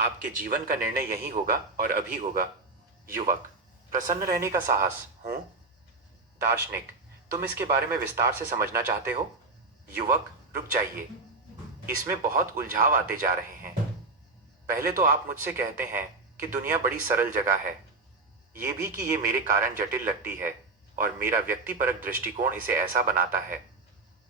आपके जीवन का निर्णय यहीं होगा और अभी होगा। युवक, प्रसन्न रहने का साहस हूं। दार्शनिक, तुम इसके बारे में विस्तार से समझना चाहते हो? युवक, रुक जाइए, इसमें बहुत उलझाव आते जा रहे हैं। पहले तो आप मुझसे कहते हैं कि दुनिया बड़ी सरल जगह है। ये भी कि ये मेरे कारण जटिल लगती है और मेरा व्यक्तिपरक दृष्टिकोण इसे ऐसा बनाता है।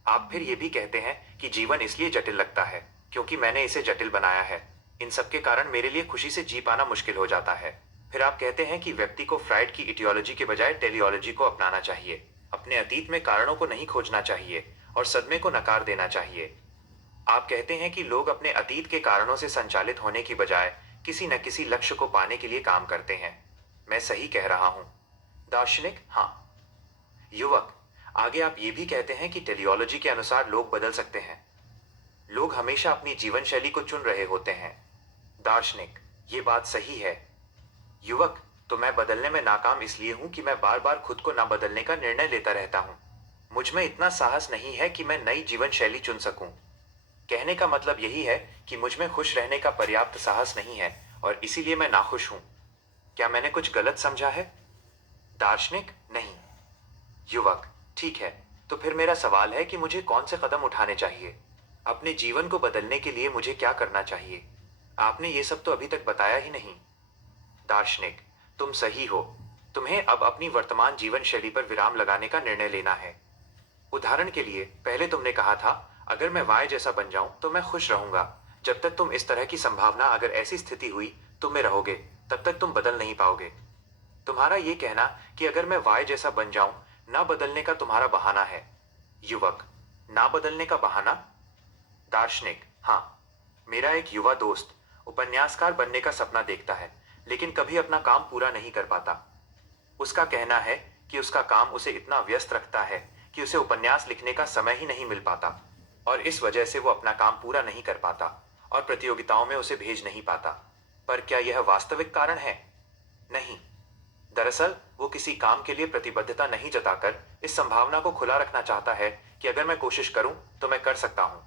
आप फिर ये भी कहते हैं कि जीवन इसलिए जटिल लगता है क्योंकि मैंने इसे जटिल बनाया है। इन सब के कारण मेरे लिए खुशी से जी पाना मुश्किल हो जाता है। फिर आप कहते हैं कि व्यक्ति को फ्राइड की इटियोलॉजी के बजाय टेलियोलॉजी को अपनाना चाहिए। अपने अतीत में कारणों को नहीं खोजना चाहिए और सदमे को नकार देना चाहिए। आप कहते हैं कि लोग अपने अतीत के कारणों से संचालित होने की बजाय किसी न किसी लक्ष्य को पाने के लिए काम करते हैं। मैं सही कह रहा हूं? दार्शनिक, हाँ। युवक, आगे आप ये भी कहते हैं कि टेलियोलॉजी के अनुसार लोग बदल सकते हैं। लोग हमेशा अपनी जीवन शैली को चुन रहे होते हैं। दार्शनिक, ये बात सही है। युवक, तो मैं बदलने में नाकाम इसलिए हूं कि मैं बार बार खुद को ना बदलने का निर्णय लेता रहता हूं। मुझ में इतना साहस नहीं है कि मैं नई जीवन शैली चुन सकूं। कहने का मतलब यही है कि मुझ में खुश रहने का पर्याप्त साहस नहीं है और इसीलिए मैं नाखुश हूं। क्या मैंने कुछ गलत समझा है? दार्शनिक, नहीं। युवक, ठीक है, तो फिर मेरा सवाल है कि मुझे कौन से कदम उठाने चाहिए? अपने जीवन को बदलने के लिए मुझे क्या करना चाहिए? आपने ये सब तो अभी तक बताया ही नहीं। दार्शनिक, तुम सही हो। तुम्हें अब अपनी वर्तमान जीवन शैली पर विराम लगाने का निर्णय लेना है। उदाहरण के लिए, पहले तुमने कहा था, अगर मैं वाय जैसा बन जाऊं तो मैं खुश रहूंगा। जब तक तुम इस तरह की संभावना, अगर ऐसी स्थिति हुई तुम में रहोगे, तब तक तुम बदल नहीं पाओगे। तुम्हारा ये कहना कि अगर मैं वाय जैसा बन जाऊं, ना बदलने का तुम्हारा बहाना है। युवक, ना बदलने का बहाना? दार्शनिक, हाँ। मेरा एक युवा दोस्त उपन्यासकार बनने का सपना देखता है, लेकिन कभी अपना काम पूरा नहीं कर पाता। उसका कहना है कि उसका काम उसे इतना व्यस्त रखता है कि उसे उपन्यास लिखने का समय ही नहीं मिल पाता और इस वजह से वो अपना काम पूरा नहीं कर पाता और प्रतियोगिताओं में उसे भेज नहीं पाता। पर क्या यह वास्तविक कारण है? नहीं। दरअसल वो किसी काम के लिए प्रतिबद्धता नहीं जताकर इस संभावना को खुला रखना चाहता है कि अगर मैं कोशिश करूं तो मैं कर सकता हूं।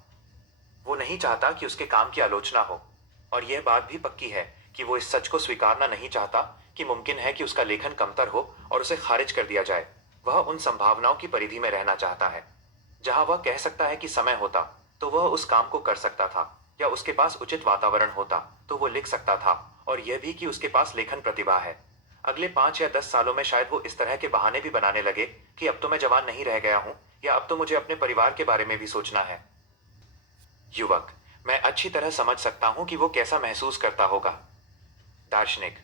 वो नहीं चाहता कि उसके काम की आलोचना हो और यह बात भी पक्की है कि वो इस सच को स्वीकारना नहीं चाहता कि मुमकिन है कि उसका लेखन कमतर हो और उसे खारिज कर दिया जाए। वह उन संभावनाओं की परिधि में रहना चाहता है जहां वह कह सकता है कि समय होता तो वह उस काम को कर सकता था, या उसके पास उचित वातावरण होता तो वो लिख सकता था, और यह भी कि उसके पास लेखन प्रतिभा है। अगले 5 या 10 सालों में शायद वो इस तरह के बहाने भी बनाने लगे कि अब तो मैं जवान नहीं रह गया हूं, या अब तो मुझे अपने परिवार के बारे में भी सोचना है। युवक, मैं अच्छी तरह समझ सकता हूं कि वो कैसा महसूस करता होगा। दार्शनिक,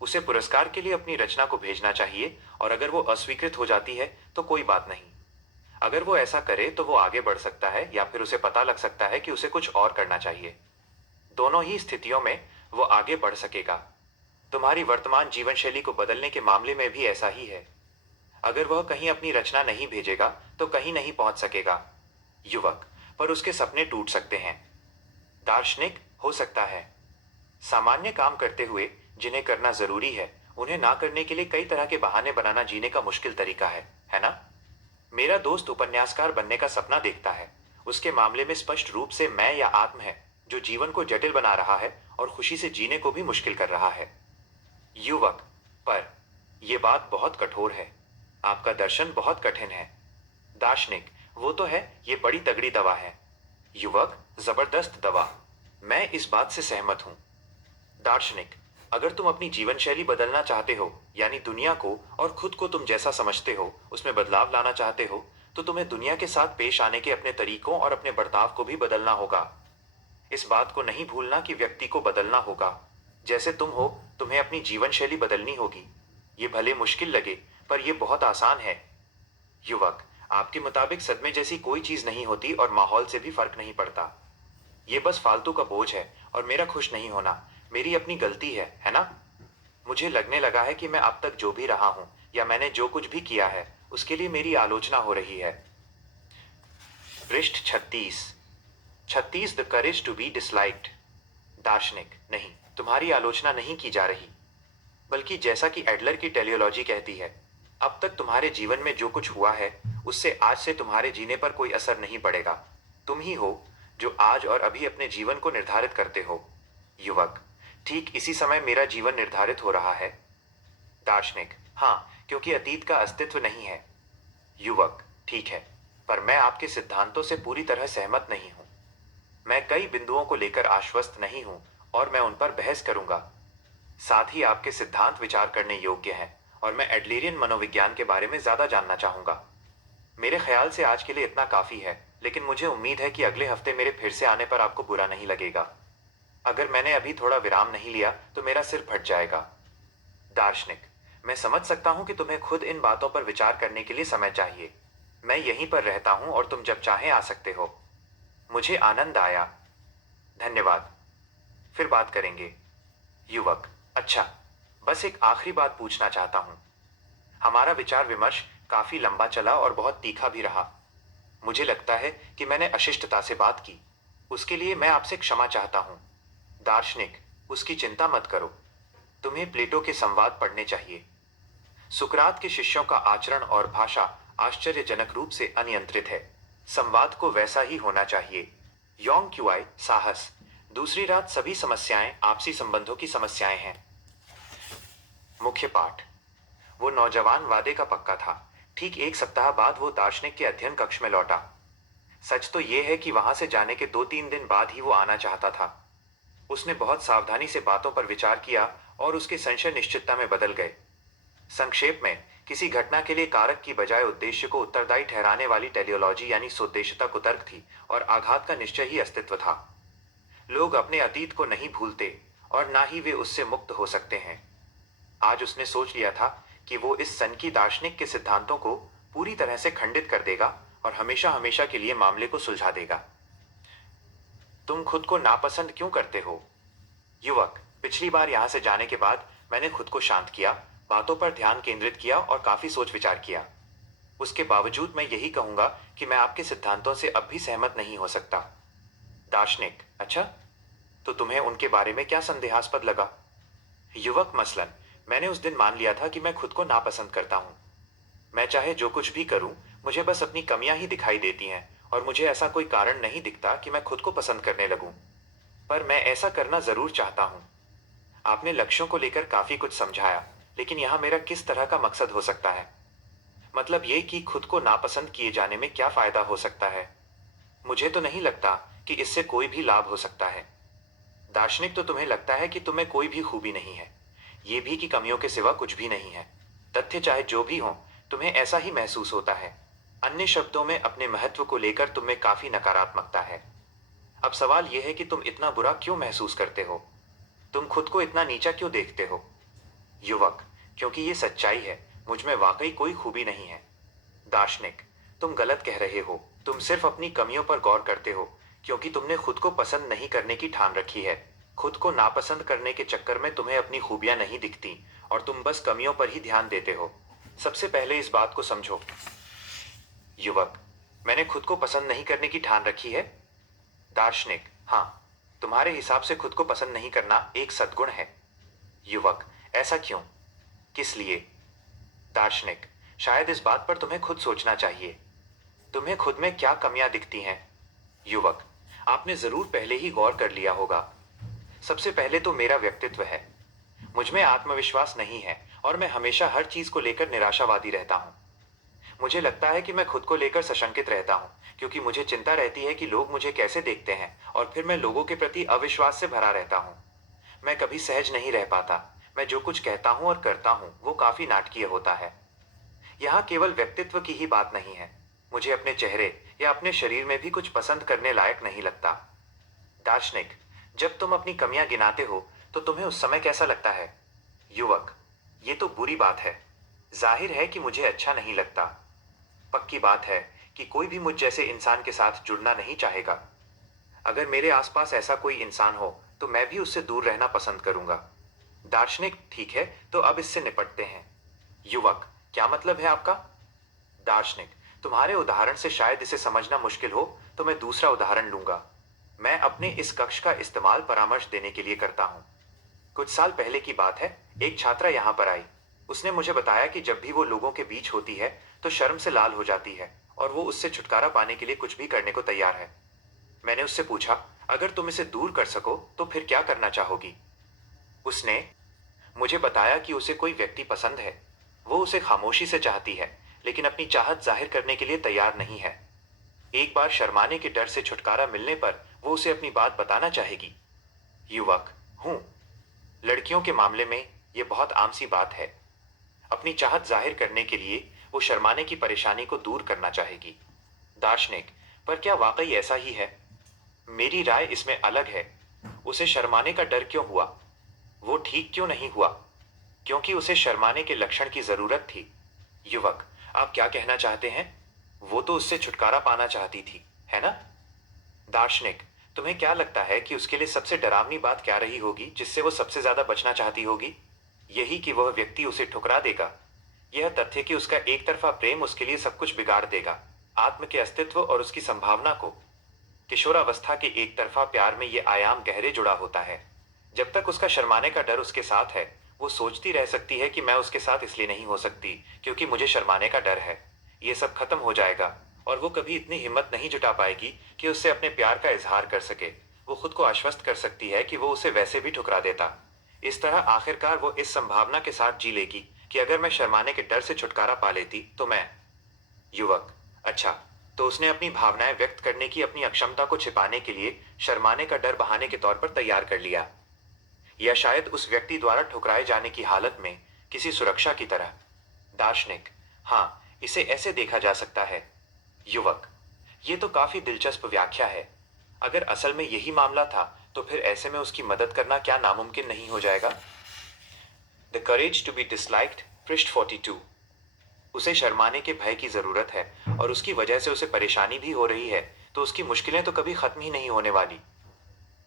उसे पुरस्कार के लिए अपनी रचना को भेजना चाहिए और अगर वो अस्वीकृत हो जाती है तो कोई बात नहीं। अगर वो ऐसा करे तो वो आगे बढ़ सकता है या फिर उसे पता लग सकता है कि उसे कुछ और करना चाहिए। दोनों ही स्थितियों में वो आगे बढ़ सकेगा। तुम्हारी वर्तमान जीवन शैली को बदलने के मामले में भी ऐसा ही है। अगर वह कहीं अपनी रचना नहीं भेजेगा तो कहीं नहीं पहुंच सकेगा। युवक, पर उसके सपने टूट सकते हैं। दार्शनिक, हो सकता है। सामान्य काम करते हुए जिन्हें करना जरूरी है, उन्हें ना करने के लिए कई तरह के बहाने बनाना जीने का मुश्किल तरीका है ना? मेरा दोस्त उपन्यासकार बनने का सपना देखता है। उसके मामले में स्पष्ट रूप से मैं या आत्म है जो जीवन को जटिल बना रहा है और खुशी से जीने को भी मुश्किल कर रहा है। युवक, पर यह बात बहुत कठोर है। आपका दर्शन बहुत कठिन है। दार्शनिक, वो तो है, ये बड़ी तगड़ी दवा है। युवक, जबरदस्त दवा। मैं इस बात से सहमत हूं। दार्शनिक, अगर तुम अपनी जीवन शैली बदलना चाहते हो, यानी दुनिया को और खुद को तुम जैसा समझते हो उसमें बदलाव लाना चाहते हो, तो तुम्हें दुनिया के साथ पेश आने के अपने तरीकों और अपने बर्ताव को भी बदलना होगा। इस बात को नहीं भूलना कि व्यक्ति को बदलना होगा। जैसे तुम हो, तुम्हें अपनी जीवन शैली बदलनी होगी। ये भले मुश्किल लगे, पर यह बहुत आसान है। युवक, आपके मुताबिक सदमे जैसी कोई चीज नहीं होती और माहौल से भी फर्क नहीं पड़ता। ये बस फालतू का बोझ है और मेरा खुश नहीं होना मेरी अपनी गलती है ना? मुझे लगने लगा है कि मैं अब तक जो भी रहा हूं या मैंने जो कुछ भी किया है उसके लिए मेरी आलोचना हो रही है। पृष्ठ 36। 36, the courage to be disliked. दार्शनिक, नहीं, तुम्हारी आलोचना नहीं की जा रही, बल्कि जैसा कि एडलर की टेलियोलॉजी कहती है, अब तक तुम्हारे जीवन में जो कुछ हुआ है उससे आज से तुम्हारे जीने पर कोई असर नहीं पड़ेगा। तुम ही हो जो आज और अभी अपने जीवन को निर्धारित करते हो। युवक, ठीक इसी समय मेरा जीवन निर्धारित हो रहा है? दार्शनिक: हाँ, क्योंकि अतीत का अस्तित्व नहीं है। युवक: ठीक है, पर मैं आपके सिद्धांतों से पूरी तरह सहमत नहीं हूं। मैं कई बिंदुओं को लेकर आश्वस्त नहीं हूं और मैं उन पर बहस करूंगा। साथ ही आपके सिद्धांत विचार करने योग्य हैं और मैं एडलेरियन मनोविज्ञान के बारे में ज्यादा जानना चाहूंगा। मेरे ख्याल से आज के लिए इतना काफी है, लेकिन मुझे उम्मीद है कि अगले हफ्ते मेरे फिर से आने पर आपको बुरा नहीं लगेगा। अगर मैंने अभी थोड़ा विराम नहीं लिया तो मेरा सिर फट जाएगा। दार्शनिक: मैं समझ सकता हूं कि तुम्हें खुद इन बातों पर विचार करने के लिए समय चाहिए। मैं यहीं पर रहता हूं और तुम जब चाहें आ सकते हो। मुझे आनंद आया। धन्यवाद। फिर बात करेंगे। युवक: अच्छा, बस एक आखिरी बात पूछना चाहता हूं। हमारा विचार विमर्श काफी लंबा चला और बहुत तीखा भी रहा। मुझे लगता है कि मैंने अशिष्टता से बात की। उसके लिए मैं आपसे क्षमा चाहता हूं। दार्शनिक: उसकी चिंता मत करो। तुम्हें प्लेटो के संवाद पढ़ने चाहिए। सुकरात के शिष्यों का आचरण और भाषा आश्चर्यजनक रूप से अनियंत्रित है। संवाद को वैसा ही होना चाहिए। योंग क्युआई साहस। दूसरी रात सभी समस्याएं आपसी संबंधों की समस्याएं हैं। मुख्य पाठ: वो नौजवान वादे का पक्का था। ठीक एक सप्ताह बाद वो दार्शनिक के अध्ययन कक्ष में लौटा। सच तो ये है कि वहां से जाने के 2-3 दिन बाद ही वो आना चाहता था। उसने बहुत सावधानी से बातों पर विचार किया और उसके संशय निश्चितता में बदल गए। संक्षेप में, किसी घटना के लिए कारक की बजाय उद्देश्य को उत्तरदायी ठहराने वाली टेलियोलॉजी यानी सोद्देश्यता कुतर्क थी और आघात का निश्चय ही अस्तित्व था। लोग अपने अतीत को नहीं भूलते और ना ही वे उससे मुक्त हो सकते हैं। आज उसने सोच लिया था कि वो इस सनकी दार्शनिक के सिद्धांतों को पूरी तरह से खंडित कर देगा और हमेशा हमेशा के लिए मामले को सुलझा देगा। तुम खुद को नापसंद क्यों करते हो? युवक: पिछली बार यहां से जाने के बाद मैंने खुद को शांत किया, बातों पर ध्यान केंद्रित किया और काफी सोच विचार किया। उसके बावजूद मैं यही कहूंगा कि मैं आपके सिद्धांतों से अब भी सहमत नहीं हो सकता। दार्शनिक: अच्छा, तो तुम्हें उनके बारे में क्या संदेहास्पद लगा? युवक: मसलन, मैंने उस दिन मान लिया था कि मैं खुद को नापसंद करता हूं। मैं चाहे जो कुछ भी करूं, मुझे बस अपनी कमियां ही दिखाई देती हैं और मुझे ऐसा कोई कारण नहीं दिखता कि मैं खुद को पसंद करने लगूं। पर मैं ऐसा करना जरूर चाहता हूं। आपने लक्ष्यों को लेकर काफी कुछ समझाया, लेकिन यहां मेरा किस तरह का मकसद हो सकता है? मतलब ये कि खुद को नापसंद किए जाने में क्या फायदा हो सकता है? मुझे तो नहीं लगता कि इससे कोई भी लाभ हो सकता है। दार्शनिक: तो तुम्हें लगता है कि तुम्हें कोई भी खूबी नहीं है, ये भी कि कमियों के सिवा कुछ भी नहीं है। तथ्य चाहे जो भी हो, तुम्हें ऐसा ही महसूस होता है। अन्य शब्दों में, अपने महत्व को लेकर तुम में काफी नकारात्मकता है। अब सवाल यह है कि तुम इतना बुरा क्यों महसूस करते हो? तुम खुद को इतना नीचा क्यों देखते हो? युवक: क्योंकि ये सच्चाई है, मुझ में वाकई कोई खूबी नहीं है। दार्शनिक: तुम गलत कह रहे हो। तुम सिर्फ अपनी कमियों पर गौर करते हो क्योंकि तुमने खुद को पसंद नहीं करने की ठान रखी है। खुद को नापसंद करने के चक्कर में तुम्हें अपनी खूबियां नहीं दिखती और तुम बस कमियों पर ही ध्यान देते हो। सबसे पहले इस बात को समझो। युवक: मैंने खुद को पसंद नहीं करने की ठान रखी है? दार्शनिक: हाँ, तुम्हारे हिसाब से खुद को पसंद नहीं करना एक सद्गुण है। युवक: ऐसा क्यों? किस लिए? दार्शनिक: शायद इस बात पर तुम्हें खुद सोचना चाहिए। तुम्हें खुद में क्या कमियां दिखती हैं? युवक: आपने जरूर पहले ही गौर कर लिया होगा। सबसे पहले तो मेरा व्यक्तित्व है। मुझ में आत्मविश्वास नहीं है और मैं हमेशा हर चीज को लेकर निराशावादी रहता हूं। मुझे लगता है कि मैं खुद को लेकर सशंकित रहता हूं क्योंकि मुझे चिंता रहती है कि लोग मुझे कैसे देखते हैं और फिर मैं लोगों के प्रति अविश्वास से भरा रहता हूं। मैं कभी सहज नहीं रह पाता। मैं जो कुछ कहता हूं और करता हूं वो काफी नाटकीय होता है। यहाँ केवल व्यक्तित्व की ही बात नहीं है। मुझे अपने चेहरे या अपने शरीर में भी कुछ पसंद करने लायक नहीं लगता। दार्शनिक: जब तुम अपनी कमियां गिनाते हो तो तुम्हें उस समय कैसा लगता है? युवक: ये तो बुरी बात है। जाहिर है कि मुझे अच्छा नहीं लगता। पक्की बात है कि कोई भी मुझ जैसे इंसान के साथ जुड़ना नहीं चाहेगा। अगर मेरे आसपास ऐसा कोई इंसान हो तो मैं भी उससे दूर रहना पसंद करूंगा। दार्शनिक: ठीक है, तो अब इससे निपटते हैं। युवक: क्या मतलब है आपका? दार्शनिक: तुम्हारे उदाहरण से शायद इसे समझना मुश्किल हो, तो मैं दूसरा उदाहरण लूंगा। मैं अपने इस कक्ष का इस्तेमाल परामर्श देने के लिए करता हूं। कुछ साल पहले की बात है, एक छात्रा यहां पर आई। उसने मुझे बताया कि जब भी वो लोगों के बीच होती है तो शर्म से लाल हो जाती है और वो उससे छुटकारा पाने के लिए कुछ भी करने को तैयार है। मैंने उससे पूछा, अगर तुम इसे दूर कर सको तो फिर क्या करना चाहोगी? उसने मुझे बताया कि उसे कोई व्यक्ति पसंद है। वो उसे खामोशी से चाहती है, लेकिन अपनी चाहत जाहिर करने के लिए तैयार नहीं है। एक बार शर्माने के डर से छुटकारा मिलने पर वो उसे अपनी बात बताना चाहेगी। युवक: हूं। लड़कियों के मामले में यह बहुत आम सी बात है। अपनी चाहत जाहिर करने के लिए वो शर्माने की परेशानी को दूर करना चाहेगी। दार्शनिक: पर क्या वाकई ऐसा ही है? मेरी राय इसमें अलग है। उसे शर्माने का डर क्यों हुआ? वो ठीक क्यों नहीं हुआ? क्योंकि उसे शर्माने के लक्षण की जरूरत थी। युवक: आप क्या कहना चाहते हैं? वो तो उससे छुटकारा पाना चाहती थी, है ना? दार्शनिक: तुम्हें क्या लगता है कि उसके लिए सबसे डरावनी बात क्या रही होगी जिससे वो सबसे ज्यादा बचना चाहती होगी? यही कि वह व्यक्ति उसे ठुकरा देगा। यह तथ्य कि उसका एक तरफा प्रेम उसके लिए सब कुछ बिगाड़ देगा, आत्म के अस्तित्व और उसकी संभावना को। किशोरावस्था के एक तरफा प्यार में यह आयाम गहरे जुड़ा होता है। जब तक उसका शर्माने का डर उसके साथ है, वो सोचती रह सकती है कि मैं उसके साथ इसलिए नहीं हो सकती क्योंकि मुझे शर्माने का डर है। ये सब खत्म हो जाएगा और वो कभी इतनी हिम्मत नहीं जुटा पाएगी कि उससे अपने प्यार का इजहार कर सके। वो खुद को आश्वस्त कर सकती है कि वो उसे वैसे भी ठुकरा देता। इस तरह आखिरकार वो इस संभावना के साथ जी लेगी कि अगर मैं शर्माने के डर से छुटकारा पा लेती तो मैं। युवक: अच्छा, तो उसने अपनी भावनाएं व्यक्त करने की अपनी अक्षमता को छिपाने के लिए शर्माने का डर बहाने के तौर पर तैयार कर लिया, या शायद उस व्यक्ति द्वारा ठुकराए जाने की हालत में किसी सुरक्षा की तरह। दार्शनिक: हाँ, इसे ऐसे देखा जा सकता है। युवक: ये तो काफी दिलचस्प व्याख्या है। अगर असल में यही मामला था तो फिर ऐसे में उसकी मदद करना क्या नामुमकिन नहीं हो जाएगा? The courage to be disliked, पृष्ठ 42। उसे शर्माने के भय की जरूरत है और उसकी वजह से उसे परेशानी भी हो रही है, तो उसकी मुश्किलें तो कभी खत्म ही नहीं होने वाली।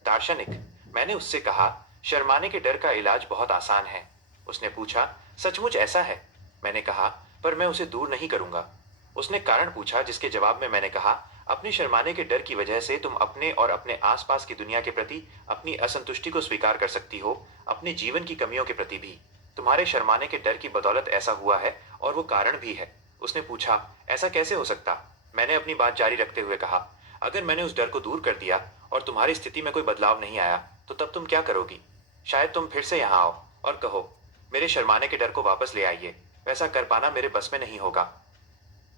दार्शनिक: मैंने उससे कहा, शर्माने के डर का इलाज बहुत आसान है। उसने पूछा, सचमुच ऐसा है? मैंने कहा, पर मैं उसे दूर नहीं करूंगा। उसने कारण पूछा, जिसके जवाब में मैंने कहा, अपने शर्माने के डर की वजह से तुम अपने और अपने आसपास की दुनिया के प्रति अपनी असंतुष्टि को स्वीकार कर सकती हो, अपने जीवन की कमियों के प्रति भी। तुम्हारे शर्माने के डर की बदौलत ऐसा हुआ है और वो कारण भी है। उसने पूछा, ऐसा कैसे हो सकता? मैंने अपनी बात जारी रखते हुए कहा, अगर मैंने उस डर को दूर कर दिया और तुम्हारी स्थिति में कोई बदलाव नहीं आया, तो तब तुम क्या करोगी? शायद तुम फिर से यहां आओ और कहो, मेरे शर्माने के डर को वापस ले आइए। वैसा कर पाना मेरे बस में नहीं होगा।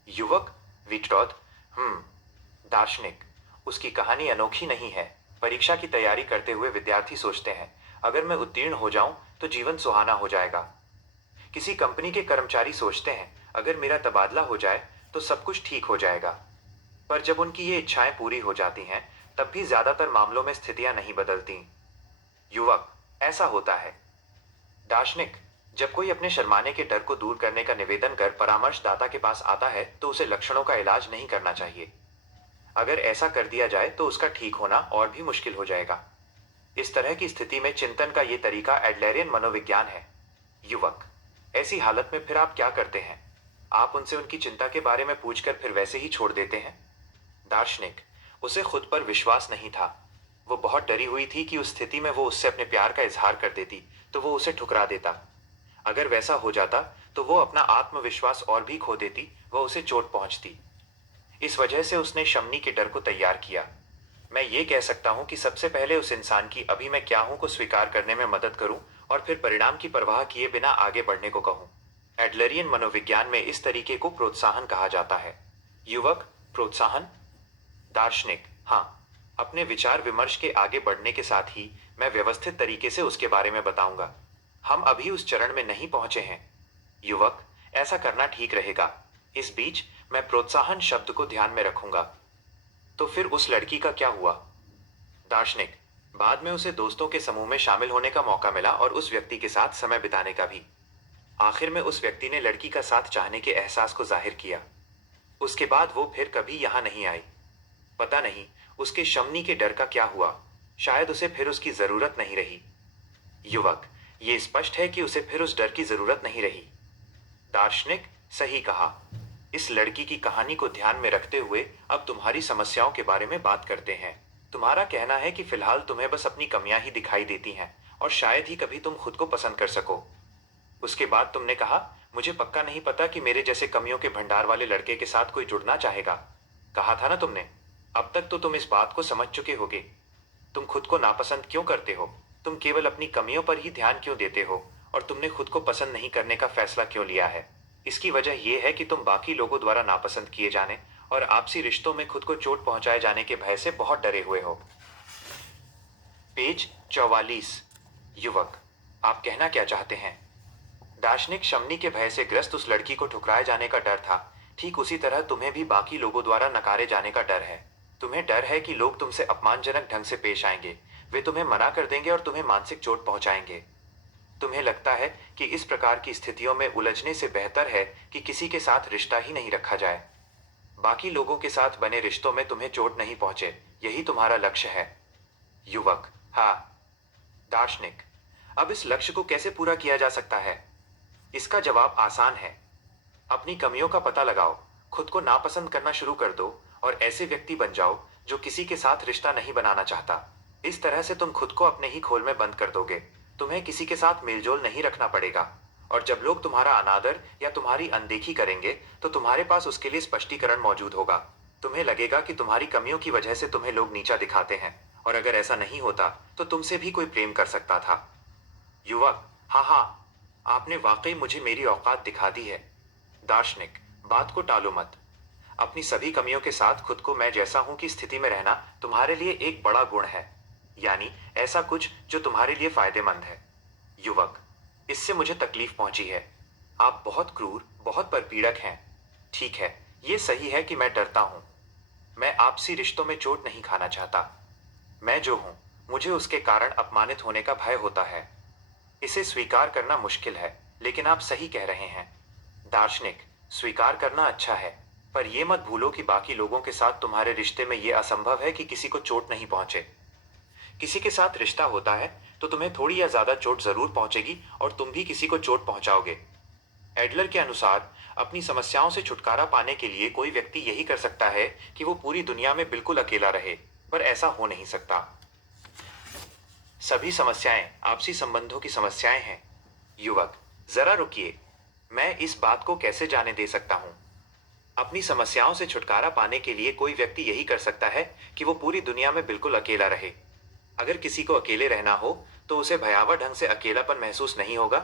युवक: विट्रोद: दार्शनिक: उसकी कहानी अनोखी नहीं है। परीक्षा की तैयारी करते हुए विद्यार्थी सोचते हैं, अगर मैं उत्तीर्ण हो जाऊं तो जीवन सुहाना हो जाएगा। किसी कंपनी के कर्मचारी सोचते हैं, अगर मेरा तबादला हो जाए तो सब कुछ ठीक हो जाएगा। पर जब उनकी ये इच्छाएं पूरी हो जाती हैं, तब भी ज्यादातर मामलों में स्थितियां नहीं बदलती। युवक: ऐसा होता है। दार्शनिक: जब कोई अपने शर्माने के डर को दूर करने का निवेदन कर परामर्शदाता के पास आता है तो उसे लक्षणों का इलाज नहीं करना चाहिए। अगर ऐसा कर दिया जाए तो उसका ठीक होना और भी मुश्किल हो जाएगा। इस तरह की स्थिति में चिंतन का ये तरीका एडलरियन मनोविज्ञान है। युवक: ऐसी हालत में फिर आप क्या करते हैं? आप उनसे उनकी चिंता के बारे में पूछकर फिर वैसे ही छोड़ देते हैं? दार्शनिक: उसे खुद पर विश्वास नहीं था। वो बहुत डरी हुई थी कि उस स्थिति में वो उससे अपने प्यार का इजहार कर देती तो वो उसे ठुकरा देता। अगर वैसा हो जाता तो वो अपना आत्मविश्वास और भी खो देती, वह उसे चोट पहुंचती। इस वजह से उसने शमनी के डर को तैयार किया। मैं ये कह सकता हूं कि सबसे पहले उस इंसान की अभी मैं क्या हूं को स्वीकार करने में मदद करूं और फिर परिणाम की परवाह किए बिना आगे बढ़ने को कहूं। एडलरियन मनोविज्ञान में इस तरीके को प्रोत्साहन कहा जाता है। युवक: प्रोत्साहन? दार्शनिक: हाँ। अपने विचार विमर्श के आगे बढ़ने के साथ ही मैं व्यवस्थित तरीके से उसके बारे में बताऊंगा। हम अभी उस चरण में नहीं पहुंचे हैं। युवक: ऐसा करना ठीक रहेगा। इस बीच मैं प्रोत्साहन शब्द को ध्यान में रखूंगा। तो फिर उस लड़की का क्या हुआ? दार्शनिक: बाद में उसे दोस्तों के समूह में शामिल होने का मौका मिला और उस व्यक्ति के साथ समय बिताने का भी। आखिर में उस व्यक्ति ने लड़की का साथ चाहने के एहसास को जाहिर किया। उसके बाद वो फिर कभी यहां नहीं आई। पता नहीं उसके शमनी के डर का क्या हुआ। शायद उसे फिर उसकी जरूरत नहीं रही। युवक: ये स्पष्ट है कि उसे फिर उस डर की जरूरत नहीं रही। दार्शनिक: सही कहा। इस लड़की की कहानी को ध्यान में रखते हुए अब तुम्हारी समस्याओं के बारे में बात करते हैं। तुम्हारा कहना है कि फिलहाल तुम्हें बस अपनी कमियां ही दिखाई देती हैं और शायद ही कभी तुम खुद को पसंद कर सको। उसके बाद तुमने कहा, मुझे पक्का नहीं पता कि मेरे जैसे कमियों के भंडार वाले लड़के के साथ कोई जुड़ना चाहेगा। कहा था ना तुमने? अब तक तो तुम इस बात को समझ चुके होगे। तुम खुद को नापसंद क्यों करते हो? तुम केवल अपनी कमियों पर ही ध्यान क्यों देते हो और तुमने खुद को पसंद नहीं करने का फैसला क्यों लिया है? इसकी वजह यह है कि तुम बाकी लोगों द्वारा नापसंद किए जाने और आपसी रिश्तों में खुद को चोट पहुंचाए जाने के भय से बहुत डरे हुए हो। पेज 44। युवक, आप कहना क्या चाहते हैं? दार्शनिक, शमनी के भय से ग्रस्त उस लड़की को ठुकराए जाने का डर था। ठीक उसी तरह तुम्हें भी बाकी लोगों द्वारा नकारे जाने का डर है। तुम्हें डर है कि लोग तुमसे अपमानजनक ढंग से पेश आएंगे, वे तुम्हें मना कर देंगे और तुम्हें मानसिक चोट पहुंचाएंगे। तुम्हें लगता है कि इस प्रकार की स्थितियों में उलझने से बेहतर है कि किसी के साथ रिश्ता ही नहीं रखा जाए। बाकी लोगों के साथ बने रिश्तों में तुम्हें चोट नहीं पहुंचे, यही तुम्हारा लक्ष्य है। युवक, हाँ। दार्शनिक, अब इस लक्ष्य को कैसे पूरा किया जा सकता है? इसका जवाब आसान है। अपनी कमियों का पता लगाओ, खुद को नापसंद करना शुरू कर दो और ऐसे व्यक्ति बन जाओ जो किसी के साथ रिश्ता नहीं बनाना चाहता। इस तरह से तुम खुद को अपने ही खोल में बंद कर दोगे। तुम्हें किसी के साथ मेलजोल नहीं रखना पड़ेगा और जब लोग तुम्हारा अनादर या तुम्हारी अनदेखी करेंगे तो तुम्हारे पास उसके लिए स्पष्टीकरण मौजूद होगा। तुम्हें लगेगा कि तुम्हारी कमियों की वजह से तुम्हें लोग नीचा दिखाते हैं और अगर ऐसा नहीं होता तो तुमसे भी कोई प्रेम कर सकता था। युवक, हाँ हाँ, आपने वाकई मुझे मेरी औकात दिखा दी है। दार्शनिक, बात को टालो मत। अपनी सभी कमियों के साथ खुद को मैं जैसा हूं की स्थिति में रहना तुम्हारे लिए एक बड़ा गुण है, यानी ऐसा कुछ जो तुम्हारे लिए फायदेमंद है। युवक, इससे मुझे तकलीफ पहुंची है। आप बहुत क्रूर, बहुत परपीड़क हैं। ठीक है, ये सही है कि मैं डरता हूं। मैं आपसी रिश्तों में चोट नहीं खाना चाहता। मैं जो हूं, मुझे उसके कारण अपमानित होने का भय होता है। इसे स्वीकार करना मुश्किल है, लेकिन आप सही कह रहे हैं। दार्शनिक, स्वीकार करना अच्छा है, पर यह मत भूलो कि बाकी लोगों के साथ तुम्हारे रिश्ते में यह असंभव है कि किसी को चोट नहीं पहुंचे। किसी के साथ रिश्ता होता है तो तुम्हें थोड़ी या ज्यादा चोट जरूर पहुंचेगी और तुम भी किसी को चोट पहुंचाओगे। एडलर के अनुसार अपनी समस्याओं से छुटकारा पाने के लिए कोई व्यक्ति यही कर सकता है कि वो पूरी दुनिया में बिल्कुल अकेला रहे, पर ऐसा हो नहीं सकता। सभी समस्याएं आपसी संबंधों की समस्याएं हैं। युवक, जरा रुकिए, मैं इस बात को कैसे जाने दे सकता हूं? अपनी समस्याओं से छुटकारा पाने के लिए कोई व्यक्ति यही कर सकता है कि वो पूरी दुनिया में बिल्कुल अकेला रहे। अगर किसी को अकेले रहना हो तो उसे भयावह ढंग से अकेलापन महसूस नहीं होगा।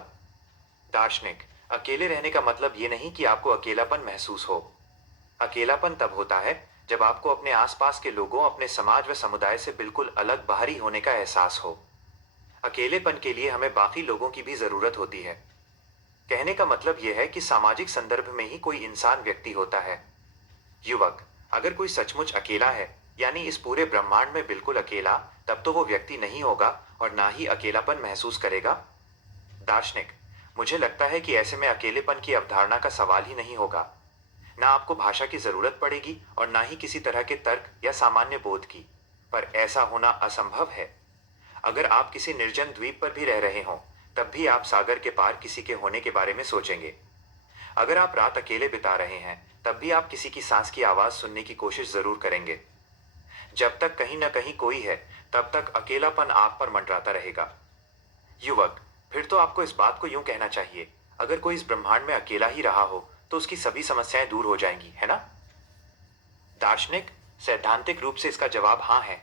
दार्शनिक, अकेले रहने का मतलब ये नहीं कि आपको अकेलापन महसूस हो। अकेलापन तब होता है जब आपको अपने आसपास के लोगों, अपने समाज व समुदाय से बिल्कुल अलग, बाहरी होने का एहसास हो। अकेलेपन के लिए हमें बाकी लोगों की भी जरूरत होती है। कहने का मतलब यह है कि सामाजिक संदर्भ में ही कोई इंसान व्यक्ति होता है। युवक, अगर कोई सचमुच अकेला है, यानी इस पूरे ब्रह्मांड में बिल्कुल अकेला, तब तो वो व्यक्ति नहीं होगा और ना ही अकेलापन महसूस करेगा। दार्शनिक, मुझे लगता है कि ऐसे में अकेलेपन की अवधारणा का सवाल ही नहीं होगा। ना आपको भाषा की जरूरत पड़ेगी और ना ही किसी तरह के तर्क या सामान्य बोध की। पर ऐसा होना असंभव है। अगर आप किसी निर्जन द्वीप पर भी रह रहे हों, तब भी आप सागर के पार किसी के होने के बारे में सोचेंगे। अगर आप रात अकेले बिता रहे हैं, तब भी आप किसी की सांस की आवाज सुनने की कोशिश जरूर करेंगे। जब तक कहीं ना कहीं कोई है, तब तक अकेलापन आप पर मंडराता रहेगा। युवक, फिर तो आपको इस बात को यूं कहना चाहिए, अगर कोई इस ब्रह्मांड में अकेला ही रहा हो तो उसकी सभी समस्याएं दूर हो जाएंगी, है ना? दार्शनिक, सैद्धांतिक रूप से इसका जवाब हाँ है।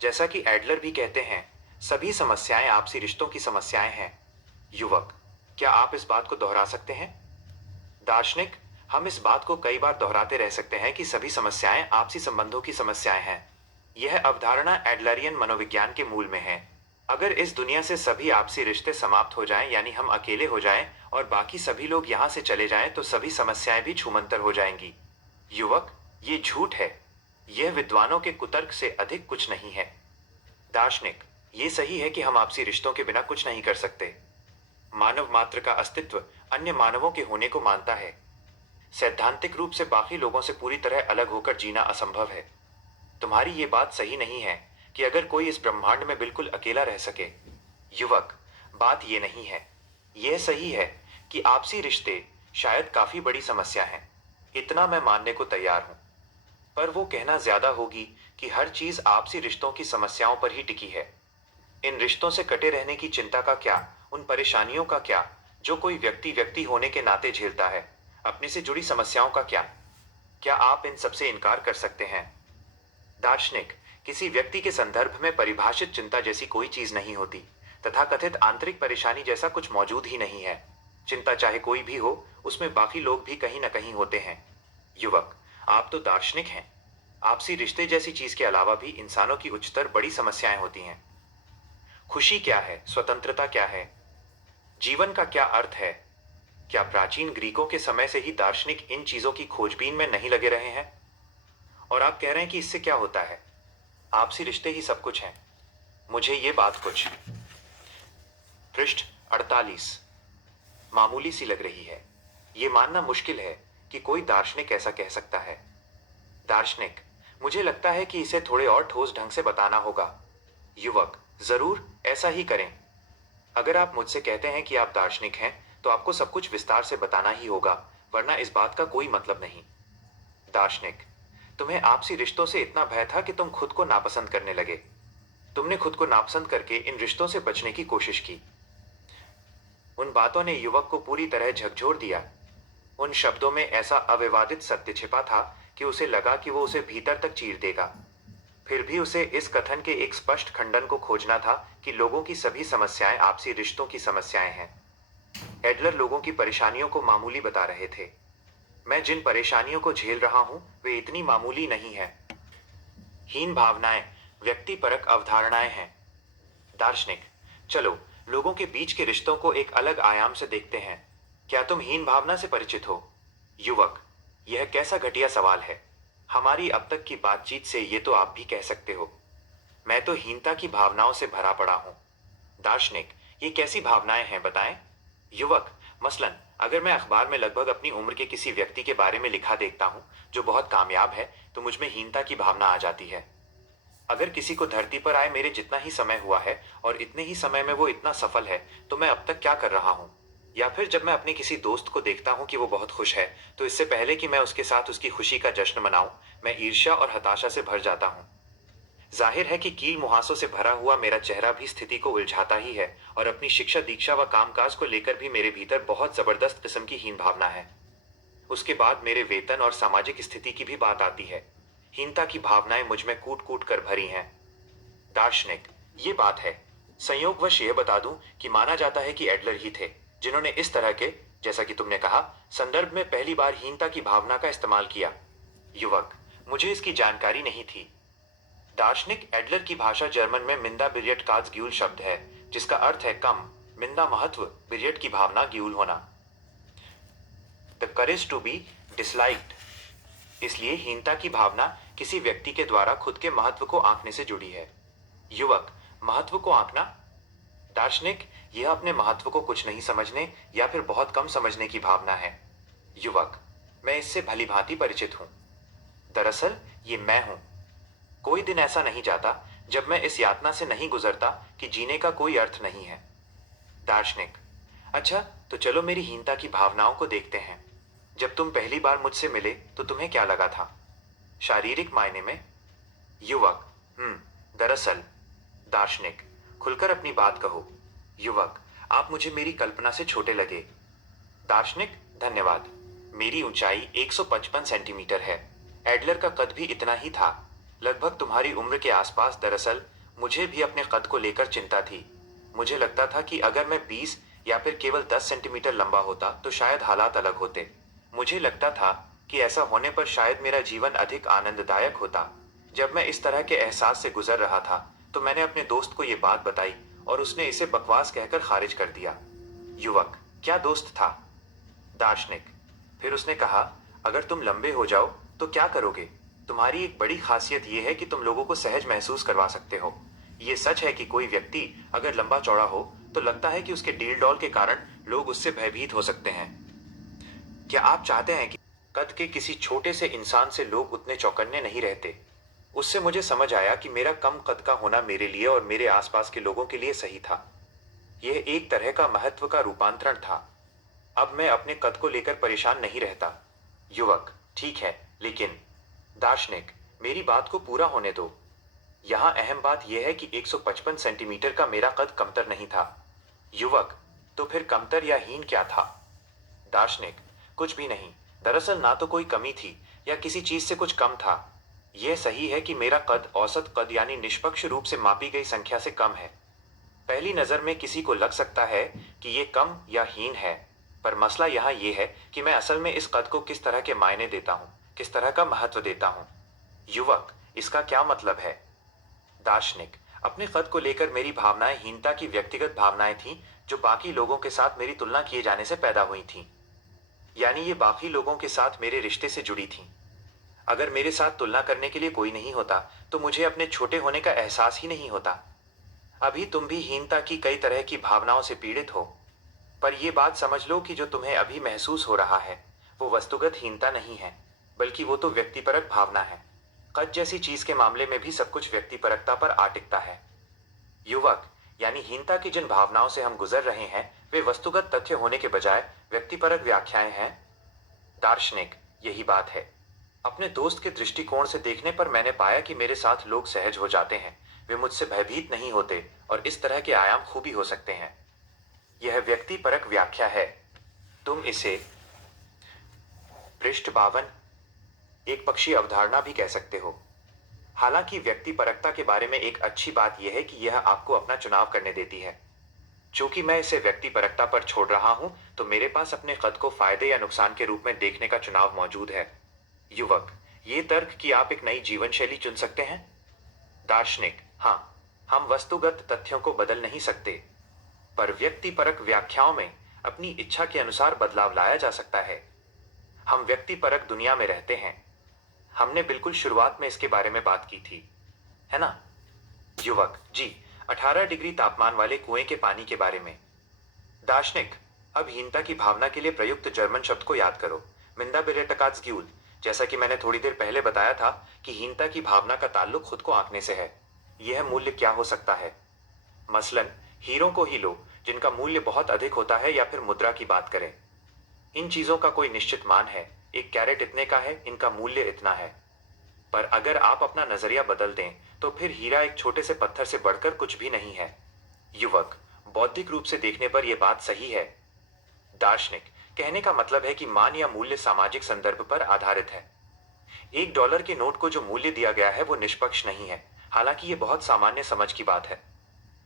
जैसा कि एडलर भी कहते हैं, सभी समस्याएं आपसी रिश्तों की समस्याएं हैं। युवक, क्या आप इस बात को दोहरा सकते हैं? दार्शनिक, हम इस बात को कई बार दोहराते रह सकते हैं कि सभी समस्याएं आपसी संबंधों की समस्याएं हैं। यह अवधारणा एडलरियन मनोविज्ञान के मूल में है। अगर इस दुनिया से सभी आपसी रिश्ते समाप्त हो जाएं, यानी हम अकेले हो जाएं और बाकी सभी लोग यहां से चले जाएं, तो सभी समस्याएं भी छूमंतर हो जाएंगी। युवक, ये झूठ है। यह विद्वानों के कुतर्क से अधिक कुछ नहीं है। दार्शनिक, ये सही है कि हम आपसी रिश्तों के बिना कुछ नहीं कर सकते। मानव मात्र का अस्तित्व अन्य मानवों के होने को मानता है। सैद्धांतिक रूप से बाकी लोगों से पूरी तरह अलग होकर जीना असंभव है। तुम्हारी ये बात सही नहीं है कि अगर कोई इस ब्रह्मांड में बिल्कुल अकेला रह सके। युवक, बात ये नहीं है। यह सही है कि आपसी रिश्ते शायद काफी बड़ी समस्या हैं। इतना मैं मानने को तैयार हूं, पर वो कहना ज्यादा होगी कि हर चीज आपसी रिश्तों की समस्याओं पर ही टिकी है। इन रिश्तों से कटे रहने की चिंता का क्या, उन परेशानियों का क्या जो कोई व्यक्ति व्यक्ति होने के नाते झेलता है, अपने से जुड़ी समस्याओं का क्या? क्या आप इन सबसे इनकार कर सकते हैं? दार्शनिक, किसी व्यक्ति के संदर्भ में परिभाषित चिंता जैसी कोई चीज नहीं होती। तथाकथित आंतरिक परेशानी जैसा कुछ मौजूद ही नहीं है। चिंता चाहे कोई भी हो, उसमें बाकी लोग भी कहीं ना कहीं होते हैं। युवक, आप तो दार्शनिक हैं। आपसी रिश्ते जैसी चीज के अलावा भी इंसानों की उच्चतर बड़ी समस्याएं होती हैं। खुशी क्या है? स्वतंत्रता क्या है? जीवन का क्या अर्थ है? क्या प्राचीन ग्रीकों के समय से ही दार्शनिक इन चीजों की खोजबीन में नहीं लगे रहे हैं? और आप कह रहे हैं कि इससे क्या होता है? आपसी रिश्ते ही सब कुछ हैं। मुझे ये बात कुछ पृष्ठ 48 मामूली सी लग रही है। ये मानना मुश्किल है कि कोई दार्शनिक ऐसा कह सकता है। दार्शनिक, मुझे लगता है कि इसे थोड़े और ठोस ढंग से बताना होगा। युवक, जरूर, ऐसा ही करें। अगर आप मुझसे कहते हैं कि आप दार्शनिक हैं, तो आपको सब कुछ विस्तार से बताना ही होगा, वरना इस बात का कोई मतलब नहीं। दार्शनिक, तुम्हें आपसी रिश्तों से इतना भय था कि तुम खुद को नापसंद करने लगे। तुमने खुद को नापसंद करके इन रिश्तों से बचने की कोशिश की। उन बातों ने युवक को पूरी तरह झकझोर दिया। उन शब्दों में ऐसा अविवादित सत्य छिपा था कि उसे लगा कि वो उसे भीतर तक चीर देगा। फिर भी उसे इस कथन के एक स्पष्ट खंडन को खोजना था कि लोगों की सभी समस्याएं आपसी रिश्तों की समस्याएं हैं। एडलर लोगों की परेशानियों को मामूली बता रहे थे। मैं जिन परेशानियों को झेल रहा हूं, वे इतनी मामूली नहीं है। हीन भावनाएं व्यक्तिपरक अवधारणाएं हैं। दार्शनिक, चलो लोगों के बीच के रिश्तों को एक अलग आयाम से देखते हैं। क्या तुम हीन भावना से परिचित हो? युवक, यह कैसा घटिया सवाल है। हमारी अब तक की बातचीत से ये तो आप भी कह सकते हो। मैं तो हीनता की भावनाओं से भरा पड़ा हूं। दार्शनिक, ये कैसी भावनाएं हैं, बताएं। युवक, मसलन अगर मैं अखबार में लगभग अपनी उम्र के किसी व्यक्ति के बारे में लिखा देखता हूं जो बहुत कामयाब है, तो मुझ में हीनता की भावना आ जाती है। अगर किसी को धरती पर आए मेरे जितना ही समय हुआ है और इतने ही समय में वो इतना सफल है, तो मैं अब तक क्या कर रहा हूं? या फिर जब मैं अपने किसी दोस्त को देखता हूं कि वो बहुत खुश है, तो इससे पहले कि मैं उसके साथ उसकी खुशी का जश्न मनाऊं, मैं ईर्ष्या और हताशा से भर जाता हूं। जाहिर है कि कील मुहासों से भरा हुआ मेरा चेहरा भी स्थिति को उलझाता ही है, और अपनी शिक्षा दीक्षा व कामकाज को लेकर भी मेरे भीतर बहुत जबरदस्त किस्म की हीन भावना है। उसके बाद मेरे वेतन और सामाजिक स्थिति की भी बात आती है। हीनता की भावनाएं मुझ में कूट कूट कर भरी हैं। दार्शनिक, ये बात है। संयोगवश यह बता दूं कि माना जाता है कि एडलर ही थे जिन्होंने इस तरह के, जैसा कि तुमने कहा, संदर्भ में पहली बार हीनता की भावना का इस्तेमाल किया। युवक, मुझे इसकी जानकारी नहीं थी। दार्शनिक, एडलर की भाषा जर्मन में मिंदा बिरियट काज ग्यूल शब्द है, जिसका अर्थ है कम, मिंदा महत्व, बिरियट की भावना, ग्यूल होना। The courage to be disliked. इसलिए हीनता की भावना किसी व्यक्ति के द्वारा खुद के महत्व को आंकने से जुड़ी है। युवक, महत्व को आंकना? दार्शनिक, यह अपने महत्व को कुछ नहीं समझने या फिर बहुत कम समझने की भावना है। युवक, मैं इससे भली भांति परिचित हूं। दरअसल ये मैं हूं। कोई दिन ऐसा नहीं जाता जब मैं इस यातना से नहीं गुजरता कि जीने का कोई अर्थ नहीं है। दार्शनिक, अच्छा, तो चलो मेरी हीनता की भावनाओं को देखते हैं। जब तुम पहली बार मुझसे मिले तो तुम्हें क्या लगा था? शारीरिक मायने में? युवक, दरअसल। दार्शनिक, खुलकर अपनी बात कहो। युवक, आप मुझे मेरी कल्पना से छोटे लगे। दार्शनिक, धन्यवाद। मेरी ऊंचाई 155 सेंटीमीटर है। एडलर का कद भी इतना ही था, लगभग तुम्हारी उम्र के आसपास। दरअसल मुझे भी अपने कद को लेकर चिंता थी। मुझे लगता था कि अगर मैं 20 या फिर केवल 10 सेंटीमीटर लंबा होता तो शायद हालात अलग होते। मुझे लगता था कि ऐसा होने पर शायद मेरा जीवन अधिक आनंददायक होता। जब मैं इस तरह के एहसास से गुजर रहा था, तो मैंने अपने दोस्त को ये बात बताई और उसने इसे बकवास कहकर खारिज कर दिया। युवक, क्या दोस्त था? दार्शनिक, फिर उसने कहा, अगर तुम लंबे हो जाओ तो क्या करोगे? तुम्हारी एक बड़ी खासियत यह है कि तुम लोगों को सहज महसूस करवा सकते हो। ये सच है कि कोई व्यक्ति अगर लंबा चौड़ा हो तो लगता है कि उसके डील डॉल के कारण लोग उससे भयभीत हो सकते हैं। क्या आप चाहते हैं कि कद के किसी छोटे से इंसान से लोग उतने चौकन्ने नहीं रहते? उससे मुझे समझ आया कि मेरा कम कद का होना मेरे लिए और मेरे आसपास के लोगों के लिए सही था। यह एक तरह का महत्व का रूपांतरण था। अब मैं अपने कद को लेकर परेशान नहीं रहता। युवक, ठीक है, लेकिन। दार्शनिक, मेरी बात को पूरा होने दो। यहां अहम बात यह है कि 155 सेंटीमीटर का मेरा कद कमतर नहीं था। युवक, तो फिर कमतर या हीन क्या था? दार्शनिक, कुछ भी नहीं। दरअसल ना तो कोई कमी थी या किसी चीज से कुछ कम था। यह सही है कि मेरा कद औसत कद यानी निष्पक्ष रूप से मापी गई संख्या से कम है। पहली नज़र में किसी को लग सकता है कि ये कम या हीन है, पर मसला यहाँ ये है कि मैं असल में इस कद को किस तरह के मायने देता हूँ, किस तरह का महत्व देता हूँ। युवक, इसका क्या मतलब है? दार्शनिक, अपने कद को लेकर मेरी भावनाएं हीनता की व्यक्तिगत भावनाएं थीं, जो बाकी लोगों के साथ मेरी तुलना किए जाने से पैदा हुई थीं। यानी ये बाकी लोगों के साथ मेरे रिश्ते से जुड़ी थीं। अगर मेरे साथ तुलना करने के लिए कोई नहीं होता, तो मुझे अपने छोटे होने का एहसास ही नहीं होता। अभी तुम भी हीनता की कई तरह की भावनाओं से पीड़ित हो, पर यह बात समझ लो कि जो तुम्हें अभी महसूस हो रहा है, वो वस्तुगत हीनता नहीं है, बल्कि वो तो व्यक्तिपरक भावना है। कद जैसी चीज के मामले में भी सब कुछ व्यक्तिपरकता पर आ टिकता है। युवक, यानी हीनता की जिन भावनाओं से हम गुजर रहे हैं, वे वस्तुगत तथ्य होने के बजाय व्यक्तिपरक व्याख्याएं हैं। दार्शनिक, यही बात है। अपने दोस्त के दृष्टिकोण से देखने पर मैंने पाया कि मेरे साथ लोग सहज हो जाते हैं, वे मुझसे भयभीत नहीं होते, और इस तरह के आयाम खूबी हो सकते हैं। यह व्यक्तिपरक व्याख्या है। तुम इसे पृष्ठ 52 एक पक्षी अवधारणा भी कह सकते हो। हालांकि व्यक्तिपरकता के बारे में एक अच्छी बात यह है कि यह आपको अपना चुनाव करने देती है। चूंकि मैं इसे व्यक्तिपरकता पर छोड़ रहा हूं, तो मेरे पास अपने कद को फायदे या नुकसान के रूप में देखने का चुनाव मौजूद है। युवक, ये तर्क कि आप एक नई जीवन शैली चुन सकते हैं। दार्शनिक, हाँ, हम वस्तुगत तथ्यों को बदल नहीं सकते, पर व्यक्तिपरक व्याख्याओं में अपनी इच्छा के अनुसार बदलाव लाया जा सकता है। हम व्यक्तिपरक दुनिया में रहते हैं। हमने बिल्कुल शुरुआत में इसके बारे में बात की थी, है ना? युवक, जी, 18 डिग्री तापमान वाले कुएं के पानी के बारे में। दार्शनिक, अब हीनता की भावना के लिए प्रयुक्त जर्मन शब्द को याद करो, मिंदाबिरेटकात्सग्यूल। जैसा कि मैंने थोड़ी देर पहले बताया था कि हीनता की भावना का ताल्लुक खुद को आंकने से है। यह मूल्य क्या हो सकता है? मसलन, हीरों को ही लो, जिनका मूल्य बहुत अधिक होता है, या फिर मुद्रा की बात करें। इन चीजों का कोई निश्चित मान है। एक कैरेट इतने का है, इनका मूल्य इतना है। पर अगर आप अपना नजरिया बदल दें, तो फिर हीरा एक छोटे से पत्थर से बढ़कर कुछ भी नहीं है। युवक, बौद्धिक रूप से देखने पर यह बात सही है। दार्शनिक, कहने का मतलब है कि मान या मूल्य सामाजिक संदर्भ पर आधारित है। $1 के नोट को जो मूल्य दिया गया है वो निष्पक्ष नहीं है, हालांकि ये बहुत सामान्य समझ की बात है।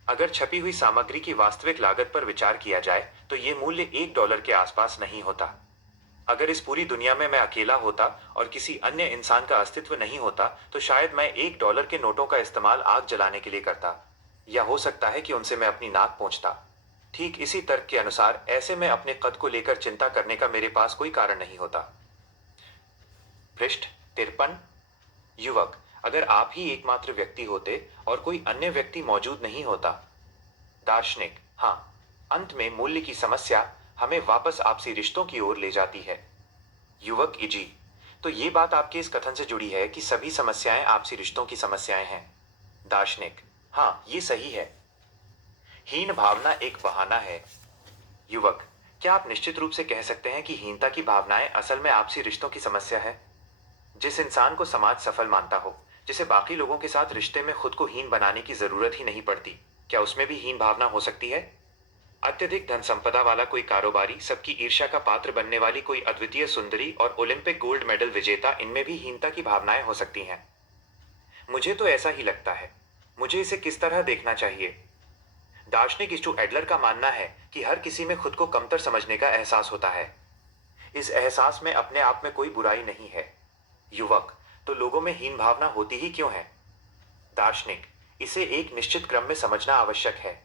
अगर छपी हुई सामग्री की वास्तविक लागत पर विचार किया जाए, तो ये मूल्य $1 के आसपास नहीं होता। अगर इस पूरी दुनिया में मैं अकेला होता और किसी अन्य इंसान का अस्तित्व नहीं होता, तो शायद मैं $1 के नोटों का इस्तेमाल आग जलाने के लिए करता, या हो सकता है कि उनसे मैं अपनी नाक पोंछता। ठीक इसी तर्क के अनुसार ऐसे में अपने कद को लेकर चिंता करने का मेरे पास कोई कारण नहीं होता। पृष्ठ 53। युवक, अगर आप ही एकमात्र व्यक्ति होते और कोई अन्य व्यक्ति मौजूद नहीं होता। दार्शनिक, हाँ, अंत में मूल्य की समस्या हमें वापस आपसी रिश्तों की ओर ले जाती है। युवक, इजी, तो ये बात आपके इस कथन से जुड़ी है कि सभी समस्याएं आपसी रिश्तों की समस्याएं हैं। दार्शनिक, हाँ, ये सही है। हीन भावना एक बहाना है। युवक, क्या आप निश्चित रूप से कह सकते हैं कि हीनता की भावनाएं असल में आपसी रिश्तों की समस्या है? जिस इंसान को समाज सफल मानता हो, जिसे बाकी लोगों के साथ रिश्ते में खुद को हीन बनाने की जरूरत ही नहीं पड़ती, क्या उसमें भी हीन भावना हो सकती है? अत्यधिक धन संपदा वाला कोई कारोबारी, सबकी ईर्ष्या का पात्र बनने वाली कोई अद्वितीय सुंदरी और ओलंपिक गोल्ड मेडल विजेता, इनमें भी हीनता की भावनाएं हो सकती हैं। मुझे तो ऐसा ही लगता है। मुझे इसे किस तरह देखना चाहिए? दार्शनिक इस्टू एडलर का मानना है कि हर किसी में खुद को कमतर समझने का एहसास होता है। इस एहसास में अपने आप में कोई बुराई नहीं है। युवक, तो लोगों में हीन भावना होती ही क्यों है? दार्शनिक, इसे एक निश्चित क्रम में समझना आवश्यक है।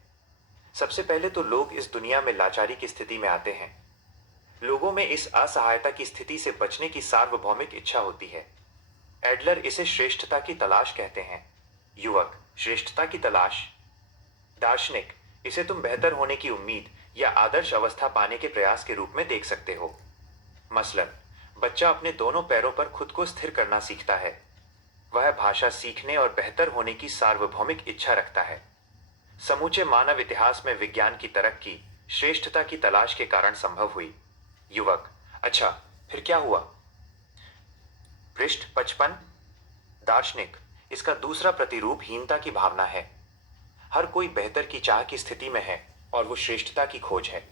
सबसे पहले तो लोग इस दुनिया में लाचारी की स्थिति में आते हैं। लोगों में इस असहायता की स्थिति से बचने की सार्वभौमिक इच्छा होती है। एडलर इसे श्रेष्ठता की तलाश कहते हैं। युवक, श्रेष्ठता की तलाश? दार्शनिक, इसे तुम बेहतर होने की उम्मीद या आदर्श अवस्था पाने के प्रयास के रूप में देख सकते हो। मसलन, बच्चा अपने दोनों पैरों पर खुद को स्थिर करना सीखता है। वह भाषा सीखने और बेहतर होने की सार्वभौमिक इच्छा रखता है। समूचे मानव इतिहास में विज्ञान की तरक्की श्रेष्ठता की तलाश के कारण संभव हुई। युवक, अच्छा, फिर क्या हुआ? पृष्ठ 55। दार्शनिक, इसका दूसरा प्रतिरूप हीनता की भावना है। हर कोई बेहतर की चाह की स्थिति में है और वो श्रेष्ठता की खोज है।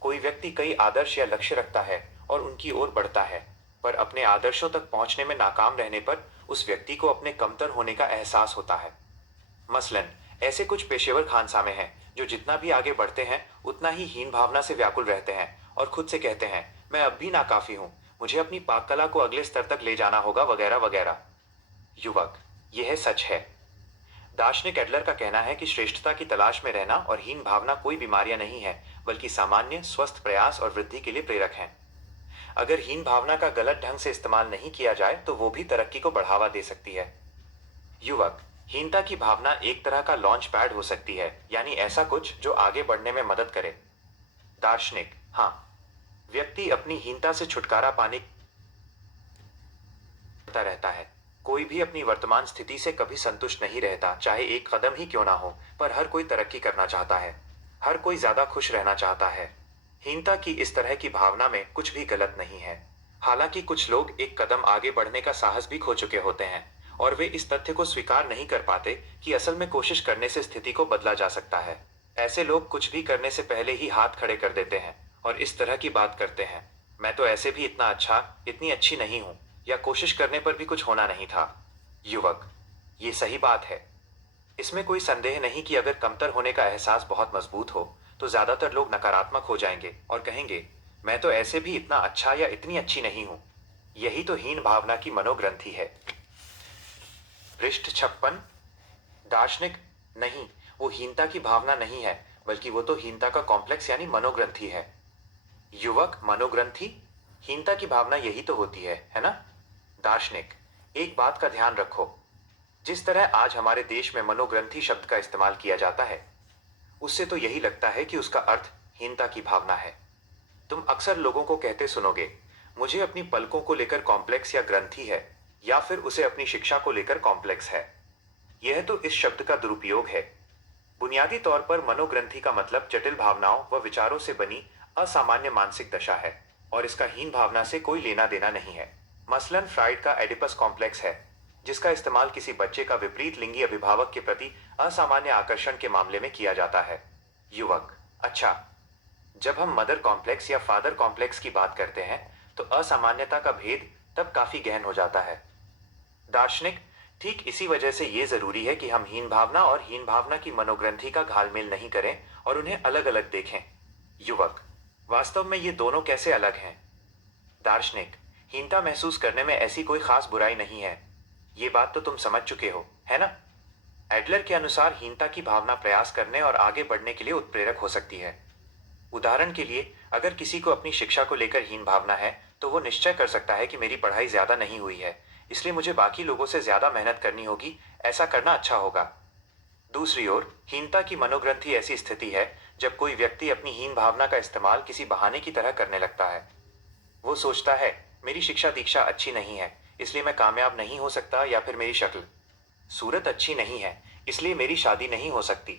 कोई व्यक्ति कई आदर्श या लक्ष्य रखता है और उनकी ओर बढ़ता है। पर अपने आदर्शों तक पहुंचने में नाकाम रहने पर उस व्यक्ति को अपने कमतर होने का एहसास होता है। मसलन ऐसे कुछ पेशेवर खानसामे हैं जो जितना भी आगे बढ़ते हैं उतना ही हीन भावना से व्याकुल रहते हैं और खुद से कहते हैं, मैं अब भी नाकाफी हूं, मुझे अपनी पाक कला को अगले स्तर तक ले जाना होगा, वगैरह वगैरह। युवक, यह सच है। दार्शनिक एडलर का कहना है कि श्रेष्ठता की तलाश में रहना और हीन भावना कोई बीमारियां नहीं है, बल्कि सामान्य स्वस्थ प्रयास और वृद्धि के लिए प्रेरक हैं। अगर हीन भावना का गलत ढंग से इस्तेमाल नहीं किया जाए तो वो भी तरक्की को बढ़ावा दे सकती है। युवक, हीनता की भावना एक तरह का लॉन्च पैड हो सकती है, यानी ऐसा कुछ जो आगे बढ़ने में मदद करे। दार्शनिक, हाँ, व्यक्ति अपनी हीनता से छुटकारा पाने रहता है। कोई भी अपनी वर्तमान स्थिति से कभी संतुष्ट नहीं रहता, चाहे एक कदम ही क्यों ना हो, पर हर कोई तरक्की करना चाहता है। हर कोई ज्यादा खुश रहना चाहता है। हीनता की इस तरह की भावना में कुछ भी गलत नहीं है। हालांकि कुछ लोग एक कदम आगे बढ़ने का साहस भी खो चुके होते हैं और वे इस तथ्य को स्वीकार नहीं कर पाते कि असल में कोशिश करने से स्थिति को बदला जा सकता है। ऐसे लोग कुछ भी करने से पहले ही हाथ खड़े कर देते हैं और इस तरह की बात करते हैं, मैं तो ऐसे भी इतना अच्छा, इतनी अच्छी नहीं हूं, या कोशिश करने पर भी कुछ होना नहीं था। युवक, ये सही बात है। इसमें कोई संदेह नहीं कि अगर कमतर होने का एहसास बहुत मजबूत हो तो ज्यादातर लोग नकारात्मक हो जाएंगे और कहेंगे, मैं तो ऐसे भी इतना अच्छा या इतनी अच्छी नहीं हूं। यही तो हीन भावना की मनोग्रंथि है। पृष्ठ 56। दार्शनिक, नहीं, वो हीनता की भावना नहीं है, बल्कि वो तो हीनता का कॉम्प्लेक्स यानी मनोग्रंथि है। युवक, मनोग्रंथि? हीनता की भावना यही तो होती है ना? दार्शनिक, एक बात का ध्यान रखो, जिस तरह आज हमारे देश में मनोग्रंथि शब्द का इस्तेमाल किया जाता है, उससे तो यही लगता है कि उसका अर्थ हीनता की भावना है। तुम अक्सर लोगों को कहते सुनोगे, मुझे अपनी पलकों को लेकर कॉम्प्लेक्स या ग्रंथि है, या फिर उसे अपनी शिक्षा को लेकर कॉम्प्लेक्स है। यह तो इस शब्द का दुरुपयोग है। बुनियादी तौर पर मनोग्रंथि का मतलब जटिल भावनाओं व विचारों से बनी असामान्य मानसिक दशा है और इसका हीन भावना से कोई लेना देना नहीं है। मसलन फ्राइड का एडिपस कॉम्प्लेक्स है, जिसका इस्तेमाल किसी बच्चे का विपरीत लिंगी अभिभावक के प्रति असामान्य आकर्षण के मामले में किया जाता है। युवक, अच्छा, जब हम मदर कॉम्प्लेक्स या फादर कॉम्प्लेक्स की बात करते हैं तो असामान्यता का भेद तब काफी गहन हो जाता है। दार्शनिक, ठीक इसी वजह से यह जरूरी है कि हम हीन भावना और हीन भावना की मनोग्रंथि का घालमेल नहीं करें और उन्हें अलग अलग देखें। युवक, वास्तव में ये दोनों कैसे अलग हैं? दार्शनिक, हीनता महसूस करने में ऐसी कोई खास बुराई नहीं है। ये बात तो तुम समझ चुके हो, है ना? एडलर के अनुसार हीनता की भावना प्रयास करने और आगे बढ़ने के लिए उत्प्रेरक हो सकती है। उदाहरण के लिए, अगर किसी को अपनी शिक्षा को लेकर हीन भावना है तो वो निश्चय कर सकता है कि मेरी पढ़ाई ज्यादा नहीं हुई है, इसलिए मुझे बाकी लोगों से ज्यादा मेहनत करनी होगी, ऐसा करना अच्छा होगा। दूसरी ओर, हीनता की मनोग्रंथि ऐसी स्थिति है जब कोई व्यक्ति अपनी हीन भावना का इस्तेमाल किसी बहाने की तरह करने लगता है। वो सोचता है, मेरी शिक्षा दीक्षा अच्छी नहीं है, इसलिए मैं कामयाब नहीं हो सकता, या फिर मेरी शक्ल सूरत अच्छी नहीं है, इसलिए मेरी शादी नहीं हो सकती।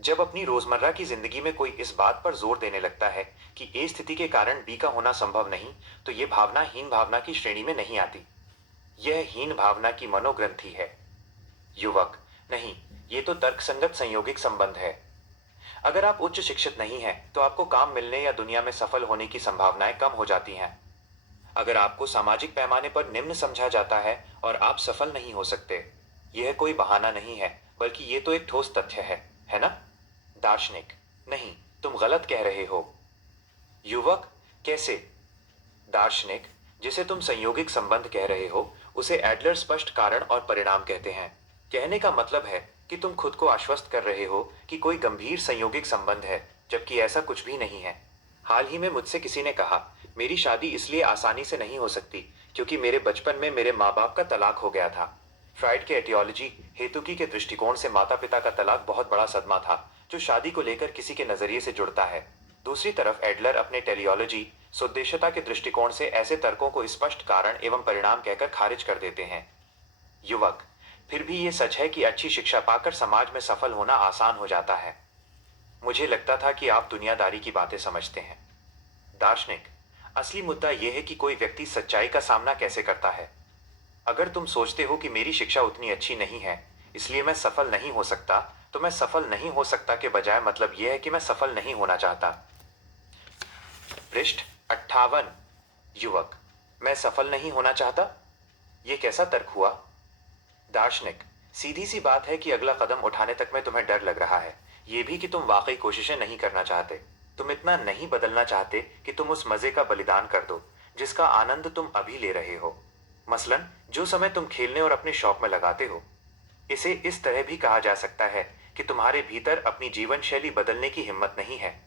जब अपनी रोजमर्रा की जिंदगी में कोई इस बात पर जोर देने लगता है कि ए स्थिति के कारण बी का होना संभव नहीं, तो ये भावना हीन भावना की श्रेणी में नहीं आती। यह हीन भावना की मनोग्रंथि है। युवक, नहीं, ये तो तर्कसंगत संयोगिक संबंध है। अगर आप उच्च शिक्षित नहीं हैं तो आपको काम मिलने या दुनिया में सफल होने की संभावनाएं कम हो जाती हैं। अगर आपको सामाजिक पैमाने पर निम्न समझा जाता है और आप सफल नहीं हो सकते, यह कोई बहाना नहीं है, बल्कि ये तो एक ठोस तथ्य है ना? दार्शनिक, नहीं, तुम गलत कह रहे हो। युवक, कैसे? दार्शनिक, जिसे तुम संयोगिक संबंध कह रहे हो उसे एडलर स्पष्ट कारण और परिणाम कहते हैं। कहने का मतलब है कि तुम खुद को आश्वस्त कर रहे हो कि कोई गंभीर संयोगिक संबंध है, जबकि ऐसा कुछ भी नहीं है। हाल ही में मुझसे किसी ने कहा, मेरी शादी इसलिए आसानी से नहीं हो सकती क्योंकि मेरे बचपन में मेरे माँ बाप का तलाक हो गया था। फ्राइड के एटियोलॉजी हेतुकी के दृष्टिकोण से माता पिता का तलाक बहुत बड़ा सदमा था जो शादी को लेकर किसी के नजरिए से जुड़ता है। दूसरी तरफ एडलर अपने टेलियोलॉजी सुद्देश्यता के दृष्टिकोण से ऐसे तर्कों को स्पष्ट कारण एवं परिणाम कहकर खारिज कर देते हैं। युवक, फिर भी ये सच है कि अच्छी शिक्षा पाकर समाज में सफल होना आसान हो जाता है। मुझे लगता था कि आप दुनियादारी की बातें समझते हैं। दार्शनिक, असली मुद्दा यह है कि कोई व्यक्ति सच्चाई का सामना कैसे करता है। अगर तुम सोचते हो कि मेरी शिक्षा उतनी अच्छी नहीं है इसलिए मैं सफल नहीं हो सकता, तो मैं सफल नहीं हो सकता के बजाय मतलब यह है कि मैं सफल नहीं होना चाहता। पृष्ठ 58। युवक, मैं सफल नहीं होना चाहता? ये कैसा तर्क हुआ? दार्शनिक, सीधी सी बात है कि अगला कदम उठाने तक में तुम्हें डर लग रहा है। ये भी कि तुम वाकई कोशिशें नहीं करना चाहते। तुम इतना नहीं बदलना चाहते कि तुम उस मजे का बलिदान कर दो जिसका आनंद तुम अभी ले रहे हो। मसलन जो समय तुम खेलने और अपने शौक में लगाते हो। इसे इस तरह भी कहा जा सकता है कि तुम्हारे भीतर अपनी जीवन शैली बदलने की हिम्मत नहीं है।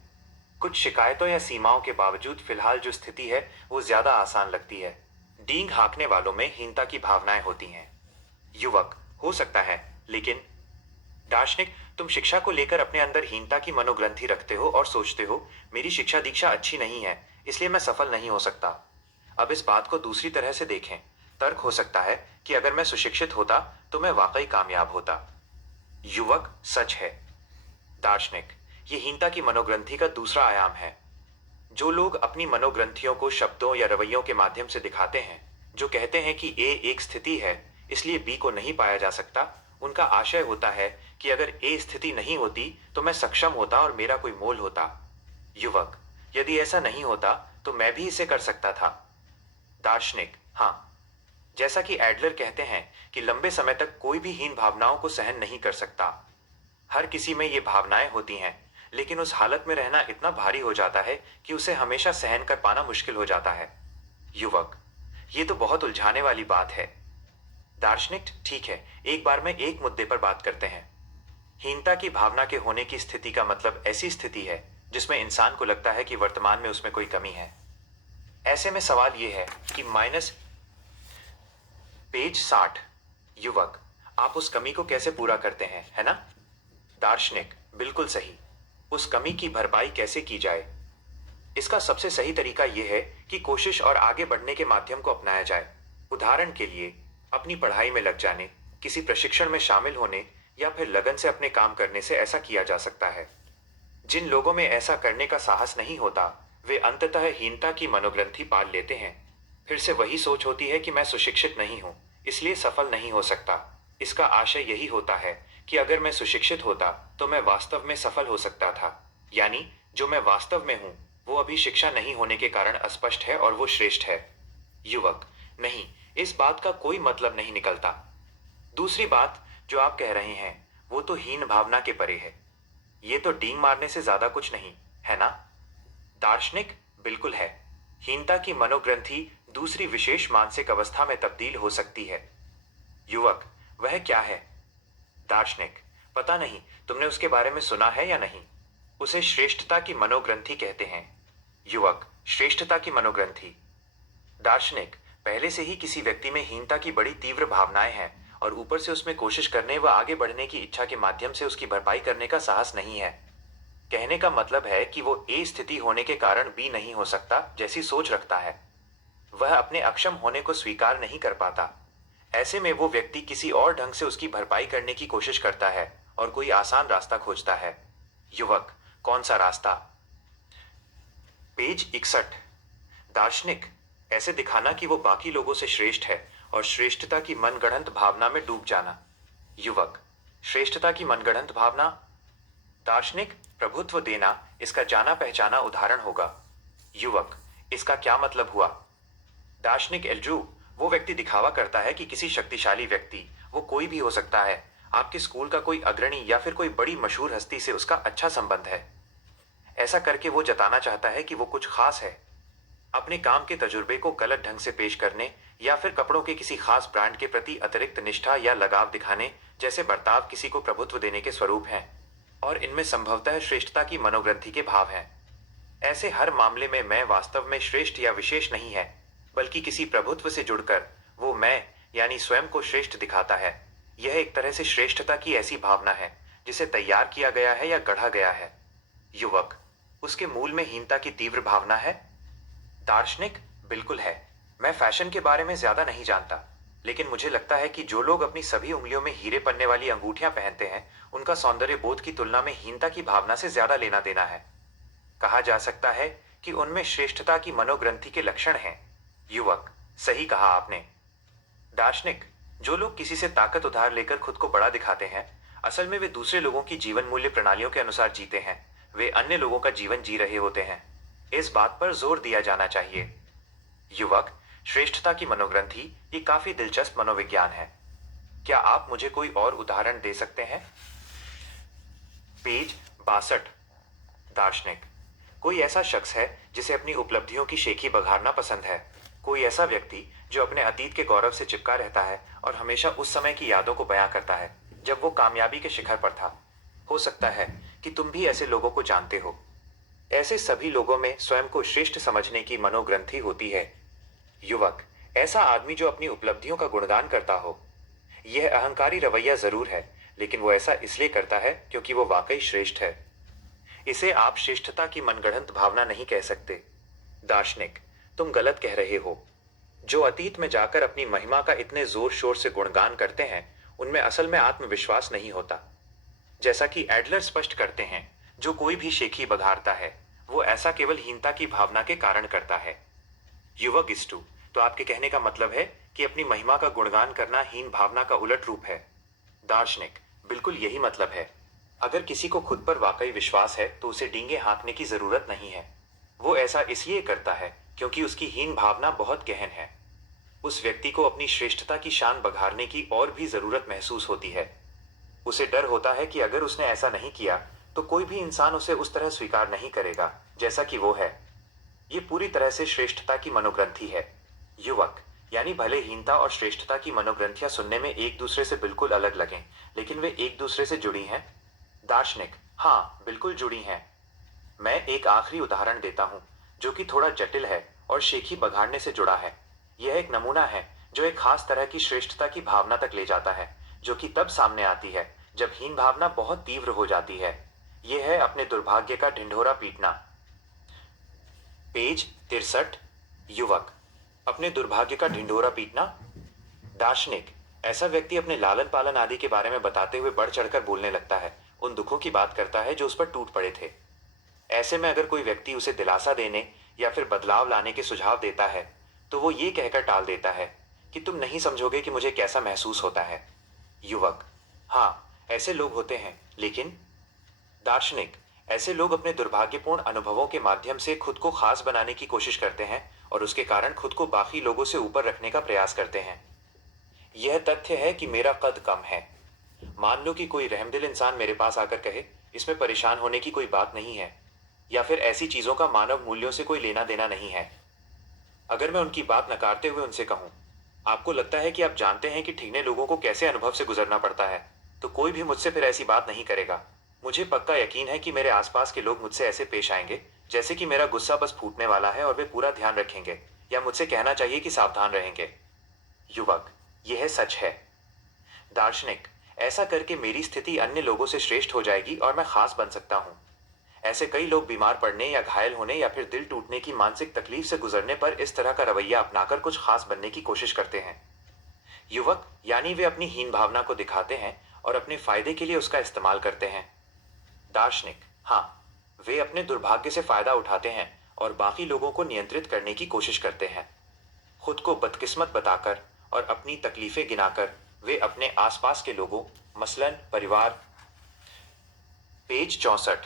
कुछ शिकायतों या सीमाओं के बावजूद फिलहाल जो स्थिति है वो ज्यादा आसान लगती है। डींग हाँकने वालों में हीनता की भावनाएं होती हैं। युवक, हो सकता है, लेकिन दार्शनिक, तुम शिक्षा को लेकर अपने अंदर हीनता की मनोग्रंथि रखते हो और सोचते हो मेरी शिक्षा दीक्षा अच्छी नहीं है, इसलिए मैं सफल नहीं हो सकता। अब इस बात को दूसरी तरह से देखें। तर्क हो सकता है कि अगर मैं सुशिक्षित होता तो मैं वाकई कामयाब होता। युवक, सच है। दार्शनिक, ये हीनता की मनोग्रंथि का दूसरा आयाम है। जो लोग अपनी मनोग्रंथियों को शब्दों या रवैयों के माध्यम से दिखाते हैं, जो कहते हैं कि ए एक स्थिति है इसलिए बी को नहीं पाया जा सकता, उनका आशय होता है कि अगर ए स्थिति नहीं होती तो मैं सक्षम होता और मेरा कोई मोल होता। युवक, यदि ऐसा नहीं होता तो मैं भी इसे कर सकता था। दार्शनिक, हाँ। जैसा कि एडलर कहते हैं कि लंबे समय तक कोई भी हीन भावनाओं को सहन नहीं कर सकता। हर किसी में ये भावनाएं होती हैं, लेकिन उस हालत में रहना इतना भारी हो जाता है कि उसे हमेशा सहन कर पाना मुश्किल हो जाता है। युवक, ये तो बहुत उलझाने वाली बात है। दार्शनिक, ठीक है, एक बार में एक मुद्दे पर बात करते हैं। हीनता की भावना के होने की स्थिति का मतलब ऐसी स्थिति है जिसमें इंसान को लगता है कि वर्तमान में उसमें कोई कमी है। ऐसे में सवाल यह है कि पेज 60। युवक, आप उस कमी को कैसे पूरा करते हैं, है ना? दार्शनिक, बिल्कुल सही। उस कमी की भरपाई कैसे की जाए? इसका सबसे सही तरीका यह है कि कोशिश और आगे बढ़ने के माध्यम को अपनाया जाए। उदाहरण के लिए, अपनी पढ़ाई में लग जाने, किसी प्रशिक्षण में शामिल होने या फिर लगन से अपने काम करने से ऐसा किया जा सकता है। जिन लोगों में ऐसा करने का साहस नहीं होता, वे अंततः हीनता की मनोग्रंथि पाल लेते हैं। फिर से वही सोच होती है कि मैं सुशिक्षित नहीं हूं, इसलिए सफल नहीं हो सकता। इसका आशय यही होता है कि अगर मैं सुशिक्षित होता तो मैं वास्तव में सफल हो सकता था। यानी जो मैं वास्तव में हूं वो अभी शिक्षा नहीं होने के कारण अस्पष्ट है और वो श्रेष्ठ है। युवक, नहीं, इस बात का कोई मतलब नहीं निकलता। दूसरी बात जो आप कह रहे हैं वो तो हीन भावना के परे है। ये तो डींग मारने से ज्यादा कुछ नहीं, है ना? दार्शनिक, बिल्कुल है। हीनता की मनोग्रंथि दूसरी विशेष मानसिक अवस्था में तब्दील हो सकती है। युवक, वह क्या है? दार्शनिक, पता नहीं, तुमने उसके बारे में सुना है या नहीं? उसे श्रेष्ठता की मनोग्रंथि कहते हैं। युवक, श्रेष्ठता की मनोग्रंथि। दार्शनिक, पहले से ही किसी व्यक्ति में हीनता की बड़ी तीव्र भावनाएं हैं और ऊपर से उसमें कोशिश करने व आगे बढ़ने की इच्छा के माध्यम से उसकी भरपाई करने का साहस नहीं है। कहने का मतलब है कि वो ए स्थिति होने के कारण बी नहीं हो सकता जैसी सोच रखता है। वह अपने अक्षम होने को स्वीकार नहीं कर पाता। ऐसे में वो व्यक्ति किसी और ढंग से उसकी भरपाई करने की कोशिश करता है और कोई आसान रास्ता खोजता है। युवक, कौन सा रास्ता? पेज 61। दार्शनिक, ऐसे दिखाना कि वो बाकी लोगों से श्रेष्ठ है और श्रेष्ठता की मनगढ़ंत भावना में डूब जाना। युवक, श्रेष्ठता की मनगढ़ंत भावना? दार्शनिक, प्रभुत्व देना इसका जाना पहचाना उदाहरण होगा। युवक, इसका क्या मतलब हुआ? दार्शनिक एल्ड्रू, वो व्यक्ति दिखावा करता है कि किसी शक्तिशाली व्यक्ति, वो कोई भी हो सकता है, आपके स्कूल का कोई अग्रणी या फिर कोई बड़ी मशहूर हस्ती से उसका अच्छा संबंध है। ऐसा करके वो जताना चाहता है कि वो कुछ खास है। अपने काम के तजुर्बे को गलत ढंग से पेश करने या फिर कपड़ों के किसी खास ब्रांड के प्रति अतिरिक्त निष्ठा या लगाव दिखाने जैसे बर्ताव किसी को प्रभुत्व देने के स्वरूप हैं और इनमें संभवतः श्रेष्ठता की मनोग्रंथि के भाव हैं। ऐसे हर मामले में मैं वास्तव में श्रेष्ठ या विशेष नहीं है, बल्कि किसी प्रभुत्व से जुड़कर वो मैं यानी स्वयं को श्रेष्ठ दिखाता है। यह एक तरह से श्रेष्ठता की ऐसी भावना है जिसे तैयार किया गया है या गढ़ा गया है। युवक, उसके मूल में हीनता की तीव्र भावना है? दार्शनिक, बिल्कुल है। मैं फैशन के बारे में ज्यादा नहीं जानता, लेकिन मुझे लगता है कि जो लोग अपनी सभी उंगलियों में हीरे पन्ने वाली अंगूठियां पहनते हैं उनका सौंदर्य बोध की तुलना में हीनता की भावना से ज्यादा लेना देना है। कहा जा सकता है कि उनमें श्रेष्ठता की मनोग्रंथि के लक्षण हैं। युवक, सही कहा आपने। दार्शनिक, जो लोग किसी से ताकत उधार लेकर खुद को बड़ा दिखाते हैं, असल में वे दूसरे लोगों की जीवन मूल्य प्रणालियों के अनुसार जीते हैं। वे अन्य लोगों का जीवन जी रहे होते हैं। इस बात पर जोर दिया जाना चाहिए। युवक, श्रेष्ठता की मनोग्रंथि ये काफी दिलचस्प मनोविज्ञान है। क्या आप मुझे कोई और उदाहरण दे सकते हैं? पेज 62। दार्शनिक। कोई ऐसा शख्स है जिसे अपनी उपलब्धियों की शेखी बघारना पसंद है। कोई ऐसा व्यक्ति जो अपने अतीत के गौरव से चिपका रहता है और हमेशा उस समय की यादों को बयां करता है जब वो कामयाबी के शिखर पर था। हो सकता है कि तुम भी ऐसे लोगों को जानते हो। ऐसे सभी लोगों में स्वयं को श्रेष्ठ समझने की मनोग्रंथि होती है। युवक। ऐसा आदमी जो अपनी उपलब्धियों का गुणगान करता हो। यह अहंकारी रवैया जरूर है, लेकिन वो ऐसा इसलिए करता है क्योंकि वो वाकई श्रेष्ठ है। इसे आप श्रेष्ठता की मनगढ़ंत भावना नहीं कह सकते। दार्शनिक। तुम गलत कह रहे हो। जो अतीत में जाकर अपनी महिमा का इतने जोर शोर से गुणगान करते हैं उनमें असल में आत्मविश्वास नहीं होता। जैसा कि एडलर स्पष्ट करते हैं, जो कोई भी शेखी बघारता है वो ऐसा केवल हीनता की भावना के कारण करता है। युवक इस्टू। तो आपके कहने का मतलब है कि अपनी महिमा का गुणगान करना हीन भावना का उलट रूप है। दार्शनिक। बिल्कुल यही मतलब है। अगर किसी को खुद पर वाकई विश्वास है तो उसे डींगे हाँकने की जरूरत नहीं है। वो ऐसा इसलिए करता है क्योंकि उसकी हीन भावना बहुत गहन है। उस व्यक्ति को अपनी श्रेष्ठता की शान बघारने की और भी जरूरत महसूस होती है। उसे डर होता है कि अगर उसने ऐसा नहीं किया तो कोई भी इंसान उसे उस तरह स्वीकार नहीं करेगा जैसा कि वो है। ये पूरी तरह से श्रेष्ठता की मनोग्रंथि है। युवक। यानी भले हीनता और श्रेष्ठता की मनोग्रंथियां सुनने में एक दूसरे से बिल्कुल अलग लगें, लेकिन वे एक दूसरे से जुड़ी हैं। दार्शनिक। हाँ, बिल्कुल जुड़ी हैं। मैं एक आखिरी उदाहरण देता हूं जो कि थोड़ा जटिल है और शेखी बघाड़ने से जुड़ा है। यह एक नमूना है जो एक खास तरह की श्रेष्ठता की भावना तक ले जाता है, जो कि तब सामने आती है जब हीन भावना बहुत तीव्र हो जाती है। यह है अपने दुर्भाग्य का ढिंढोरा पीटना। पेज 63। युवक। अपने दुर्भाग्य का ढिंढोरा पीटना। दार्शनिक। ऐसा व्यक्ति अपने लालन पालन आदि के बारे में बताते हुए बढ़ चढ़कर बोलने लगता है, उन दुखों की बात करता है जो उस पर टूट पड़े थे। ऐसे में अगर कोई व्यक्ति उसे दिलासा देने या फिर बदलाव लाने के सुझाव देता है तो वो ये कहकर टाल देता है कि तुम नहीं समझोगे कि मुझे कैसा महसूस होता है। युवक। हाँ, ऐसे लोग होते हैं, लेकिन। दार्शनिक। ऐसे लोग अपने दुर्भाग्यपूर्ण अनुभवों के माध्यम से खुद को खास बनाने की कोशिश करते हैं और उसके कारण खुद को बाकी लोगों से ऊपर रखने का प्रयास करते हैं। यह तथ्य है कि मेरा कद कम है। मान लो कि कोई रहमदिल इंसान मेरे पास आकर कहे, इसमें परेशान होने की कोई बात नहीं है, या फिर ऐसी चीजों का मानव मूल्यों से कोई लेना देना नहीं है। अगर मैं उनकी बात नकारते हुए उनसे कहूं, आपको लगता है कि आप जानते हैं कि ठीकने लोगों को कैसे अनुभव से गुजरना पड़ता है, तो कोई भी मुझसे फिर ऐसी बात नहीं करेगा। मुझे पक्का यकीन है कि मेरे आसपास के लोग मुझसे ऐसे पेश आएंगे जैसे कि मेरा गुस्सा बस फूटने वाला है और वे पूरा ध्यान रखेंगे, या मुझसे कहना चाहिए कि सावधान रहेंगे। युवक। यह सच है। दार्शनिक। ऐसा करके मेरी स्थिति अन्य लोगों से श्रेष्ठ हो जाएगी और मैं खास बन सकता हूं। ऐसे कई लोग बीमार पड़ने या घायल होने या फिर दिल टूटने की मानसिक तकलीफ से गुजरने पर इस तरह का रवैया अपनाकर कुछ खास बनने की कोशिश करते हैं। युवक। यानी वे अपनी हीन भावना को दिखाते हैं और अपने फायदे के लिए उसका इस्तेमाल करते हैं। दार्शनिक। हाँ, वे अपने दुर्भाग्य से फायदा उठाते हैं और बाकी लोगों को नियंत्रित करने की कोशिश करते हैं। खुद को बदकिस्मत बताकर और अपनी तकलीफें गिनाकर वे अपने आसपास के लोगों, मसलन परिवार, पेज 64,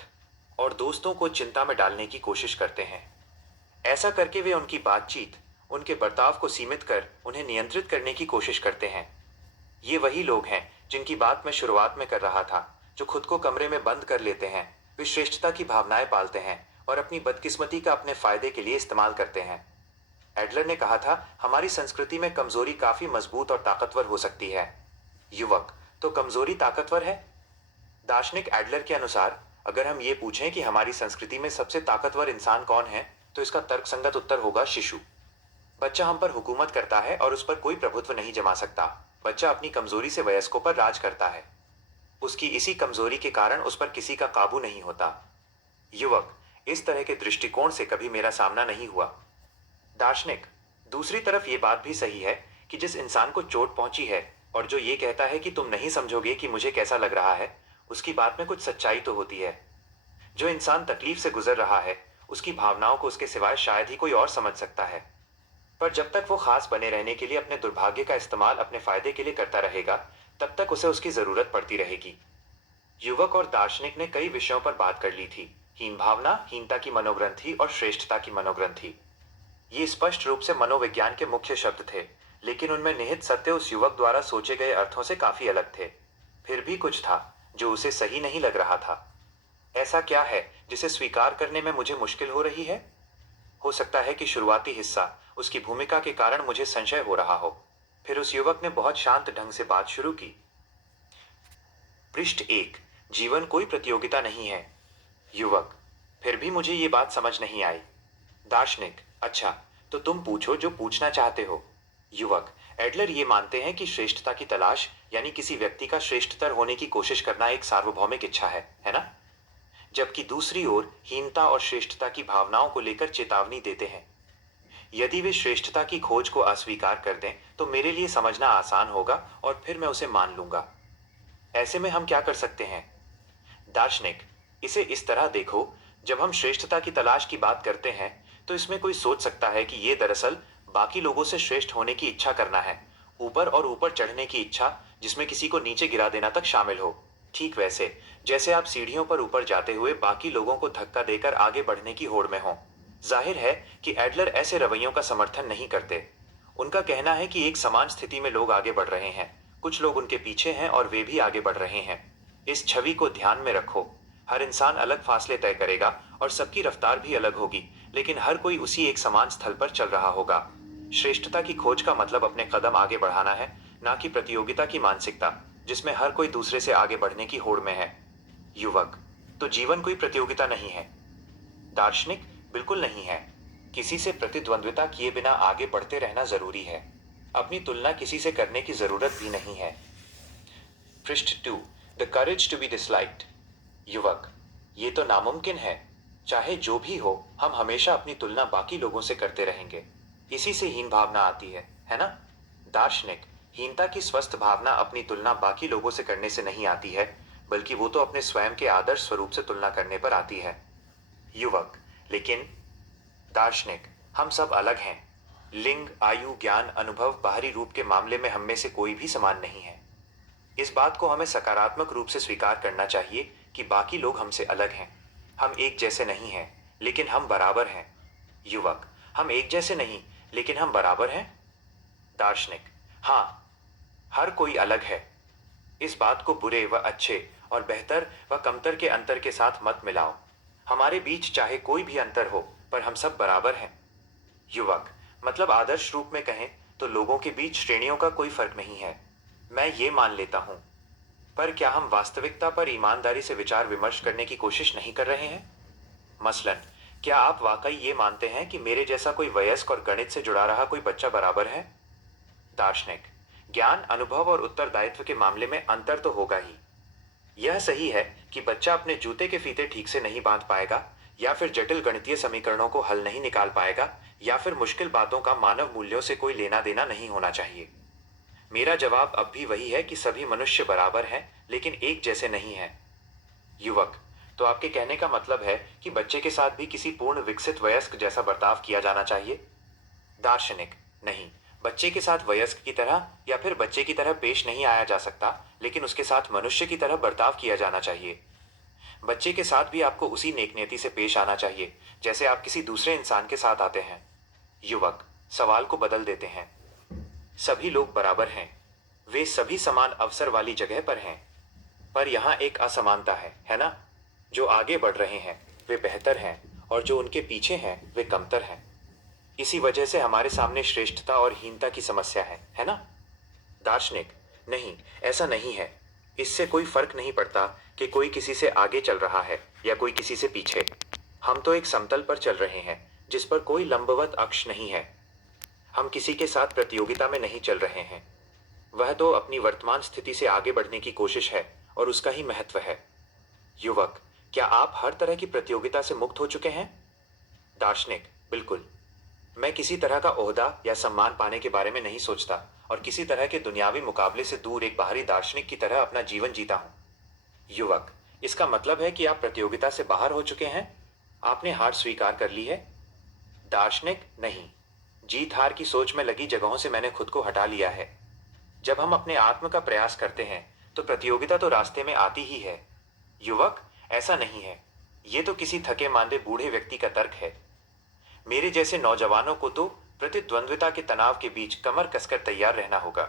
और दोस्तों को चिंता में डालने की कोशिश करते हैं। ऐसा करके वे उनकी बातचीत, उनके बर्ताव को सीमित कर उन्हें नियंत्रित करने की कोशिश करते हैं। ये वही लोग हैं जिनकी बात मैं शुरुआत में कर रहा था, जो खुद को कमरे में बंद कर लेते हैं। वे श्रेष्ठता की भावनाएं पालते हैं और अपनी बदकिस्मती का अपने फायदे के लिए इस्तेमाल करते हैं। एडलर ने कहा था, हमारी संस्कृति में कमजोरी काफी मजबूत और ताकतवर हो सकती है। युवक। तो कमजोरी ताकतवर है? दार्शनिक। एडलर के अनुसार अगर हम ये पूछें कि हमारी संस्कृति में सबसे ताकतवर इंसान कौन है, तो इसका तर्कसंगत उत्तर होगा शिशु। बच्चा हम पर हुकूमत करता है और उस पर कोई प्रभुत्व नहीं जमा सकता। बच्चा अपनी कमजोरी से वयस्कों पर राज करता है। उसकी इसी कमजोरी के कारण उस पर किसी का काबू नहीं होता। युवक। इस तरह के दृष्टिकोण से कभी मेरा सामना नहीं हुआ। दार्शनिक। दूसरी तरफ ये बात भी सही है कि जिस इंसान को चोट पहुंची है और जो ये कहता है कि तुम नहीं समझोगे कि मुझे कैसा लग रहा है, उसकी बात में कुछ सच्चाई तो होती है। जो इंसान तकलीफ से गुजर रहा है उसकी भावनाओं को उसके सिवाय शायद ही कोई और समझ सकता है। पर जब तक वो खास बने रहने के लिए अपने दुर्भाग्य का इस्तेमाल अपने फायदे के लिए करता रहेगा, तब तक उसे उसकी जरूरत पड़ती रहेगी। युवक और दार्शनिक ने कई विषयों पर बात कर ली थी। हीन भावना, हीनता की मनोग्रंथि और श्रेष्ठता की मनोग्रंथि। ये स्पष्ट रूप से मनोविज्ञान के मुख्य शब्द थे, लेकिन उनमें निहित सत्य उस युवक द्वारा सोचे गए अर्थों से काफी अलग थे। फिर भी कुछ था जो उसे सही नहीं लग रहा था। ऐसा क्या है जिसे स्वीकार करने में मुझे मुश्किल हो रही है? हो सकता है कि शुरुआती हिस्सा, उसकी भूमिका के कारण मुझे संशय हो रहा हो। फिर उस युवक ने बहुत शांत ढंग से बात शुरू की। पृष्ठ 1। जीवन कोई प्रतियोगिता नहीं है। युवक: फिर भी मुझे ये बात समझ नहीं आई। दार्शनिक: अच्छा, तो तुम पूछो जो पूछना चाहते हो। युवक: एडलर ये मानते हैं कि श्रेष्ठता की तलाश यानी किसी व्यक्ति का श्रेष्ठतर होने की कोशिश करना एक सार्वभौमिक इच्छा है ना? जबकि दूसरी ओर हीनता और श्रेष्ठता की भावनाओं को लेकर चेतावनी देते हैं। यदि वे श्रेष्ठता की खोज को अस्वीकार कर दें तो मेरे लिए समझना आसान होगा और फिर मैं उसे मान लूंगा। ऐसे में हम क्या कर सकते हैं? दार्शनिक: इसे इस तरह देखो, जब हम श्रेष्ठता की तलाश की बात करते हैं तो इसमें कोई सोच सकता है कि ये दरअसल बाकी लोगों से श्रेष्ठ होने की इच्छा करना है, ऊपर और ऊपर चढ़ने की इच्छा जिसमें किसी को नीचे गिरा देना तक शामिल हो। ठीक वैसे जैसे आप सीढ़ियों पर ऊपर जाते हुए बाकी लोगों को धक्का देकर आगे बढ़ने की होड़ में हो। जाहिर है कि एडलर ऐसे रवैयों का समर्थन नहीं करते। उनका कहना है कि एक समान स्थिति में लोग आगे बढ़ रहे हैं, कुछ लोग उनके पीछे हैं और वे भी आगे बढ़ रहे हैं। इस छवि को ध्यान में रखो। हर इंसान अलग फासले तय करेगा और सबकी रफ्तार भी अलग होगी, लेकिन हर कोई उसी एक समान स्थल पर चल रहा होगा। श्रेष्ठता की खोज का मतलब अपने कदम आगे बढ़ाना है, ना कि प्रतियोगिता की मानसिकता जिसमें हर कोई दूसरे से आगे बढ़ने की होड़ में है। युवक: तो जीवन कोई प्रतियोगिता नहीं है? दार्शनिक: बिल्कुल नहीं है। किसी से प्रतिद्वंद्विता किए बिना आगे बढ़ते रहना जरूरी है। अपनी तुलना किसी से करने की जरूरत भी नहीं है। पृष्ठ 2। The courage to be disliked. युवक: ये तो नामुमकिन है। चाहे जो भी हो, हम हमेशा अपनी तुलना बाकी लोगों से करते रहेंगे। इसी से हीन भावना आती है ना? दार्शनिक: हीनता की स्वस्थ भावना अपनी तुलना बाकी लोगों से करने से नहीं आती है, बल्कि वो तो अपने स्वयं के आदर्श स्वरूप से तुलना करने पर आती है। युवक: लेकिन? दार्शनिक: हम सब अलग हैं। लिंग, आयु, ज्ञान, अनुभव, बाहरी रूप के मामले में हम में से कोई भी समान नहीं है। इस बात को हमें सकारात्मक रूप से स्वीकार करना चाहिए कि बाकी लोग हमसे अलग हैं। हम एक जैसे नहीं हैं, लेकिन हम बराबर हैं। युवक: हम एक जैसे नहीं, लेकिन हम बराबर हैं? दार्शनिक: हाँ, हर कोई अलग है। इस बात को बुरे व अच्छे और बेहतर व कमतर के अंतर के साथ मत मिलाओ। हमारे बीच चाहे कोई भी अंतर हो, पर हम सब बराबर हैं। युवक: मतलब आदर्श रूप में कहें तो लोगों के बीच श्रेणियों का कोई फर्क नहीं है। मैं ये मान लेता हूं, पर क्या हम वास्तविकता पर ईमानदारी से विचार विमर्श करने की कोशिश नहीं कर रहे हैं? मसलन, क्या आप वाकई ये मानते हैं कि मेरे जैसा कोई वयस्क और गणित से जुड़ा रहा कोई बच्चा बराबर है? दार्शनिक: ज्ञान, अनुभव और उत्तरदायित्व के मामले में अंतर तो होगा ही। यह सही है कि बच्चा अपने जूते के फीते ठीक से नहीं बांध पाएगा, या फिर जटिल गणितीय समीकरणों को हल नहीं निकाल पाएगा, या फिर मुश्किल बातों का मानव मूल्यों से कोई लेना देना नहीं होना चाहिए। मेरा जवाब अब भी वही है कि सभी मनुष्य बराबर हैं, लेकिन एक जैसे नहीं हैं। युवक: तो आपके कहने का मतलब है कि बच्चे के साथ भी किसी पूर्ण विकसित वयस्क जैसा बर्ताव किया जाना चाहिए? दार्शनिक: नहीं, बच्चे के साथ वयस्क की तरह या फिर बच्चे की तरह पेश नहीं आया जा सकता, लेकिन उसके साथ मनुष्य की तरह बर्ताव किया जाना चाहिए। बच्चे के साथ भी आपको उसी नेकनीति से पेश आना चाहिए जैसे आप किसी दूसरे इंसान के साथ आते हैं। युवक सवाल को बदल देते हैं: सभी लोग बराबर हैं, वे सभी समान अवसर वाली जगह पर हैं, पर यहाँ एक असमानता है ना? जो आगे बढ़ रहे हैं वे बेहतर हैं और जो उनके पीछे हैं वे कमतर हैं। इसी वजह से हमारे सामने श्रेष्ठता और हीनता की समस्या है ना? दार्शनिक: नहीं, ऐसा नहीं है। इससे कोई फर्क नहीं पड़ता कि कोई किसी से आगे चल रहा है या कोई किसी से पीछे। हम तो एक समतल पर चल रहे हैं जिस पर कोई लंबवत अक्ष नहीं है। हम किसी के साथ प्रतियोगिता में नहीं चल रहे हैं। वह तो अपनी वर्तमान स्थिति से आगे बढ़ने की कोशिश है और उसका ही महत्व है। युवक: क्या आप हर तरह की प्रतियोगिता से मुक्त हो चुके हैं? दार्शनिक: बिल्कुल। मैं किसी तरह का ओहदा या सम्मान पाने के बारे में नहीं सोचता और किसी तरह के दुनियावी मुकाबले से दूर एक बाहरी दार्शनिक की तरह अपना जीवन जीता हूं। युवक: इसका मतलब है कि आप प्रतियोगिता से बाहर हो चुके हैं? आपने हार स्वीकार कर ली है? दार्शनिक: नहीं, जीत हार की सोच में लगी जगहों से मैंने खुद को हटा लिया है। जब हम अपने आत्म का प्रयास करते हैं तो प्रतियोगिता तो रास्ते में आती ही है। युवक: ऐसा नहीं है, ये तो किसी थके मांदे बूढ़े व्यक्ति का तर्क है। मेरे जैसे नौजवानों को तो प्रतिद्वंद्विता के तनाव के बीच कमर कसकर तैयार रहना होगा।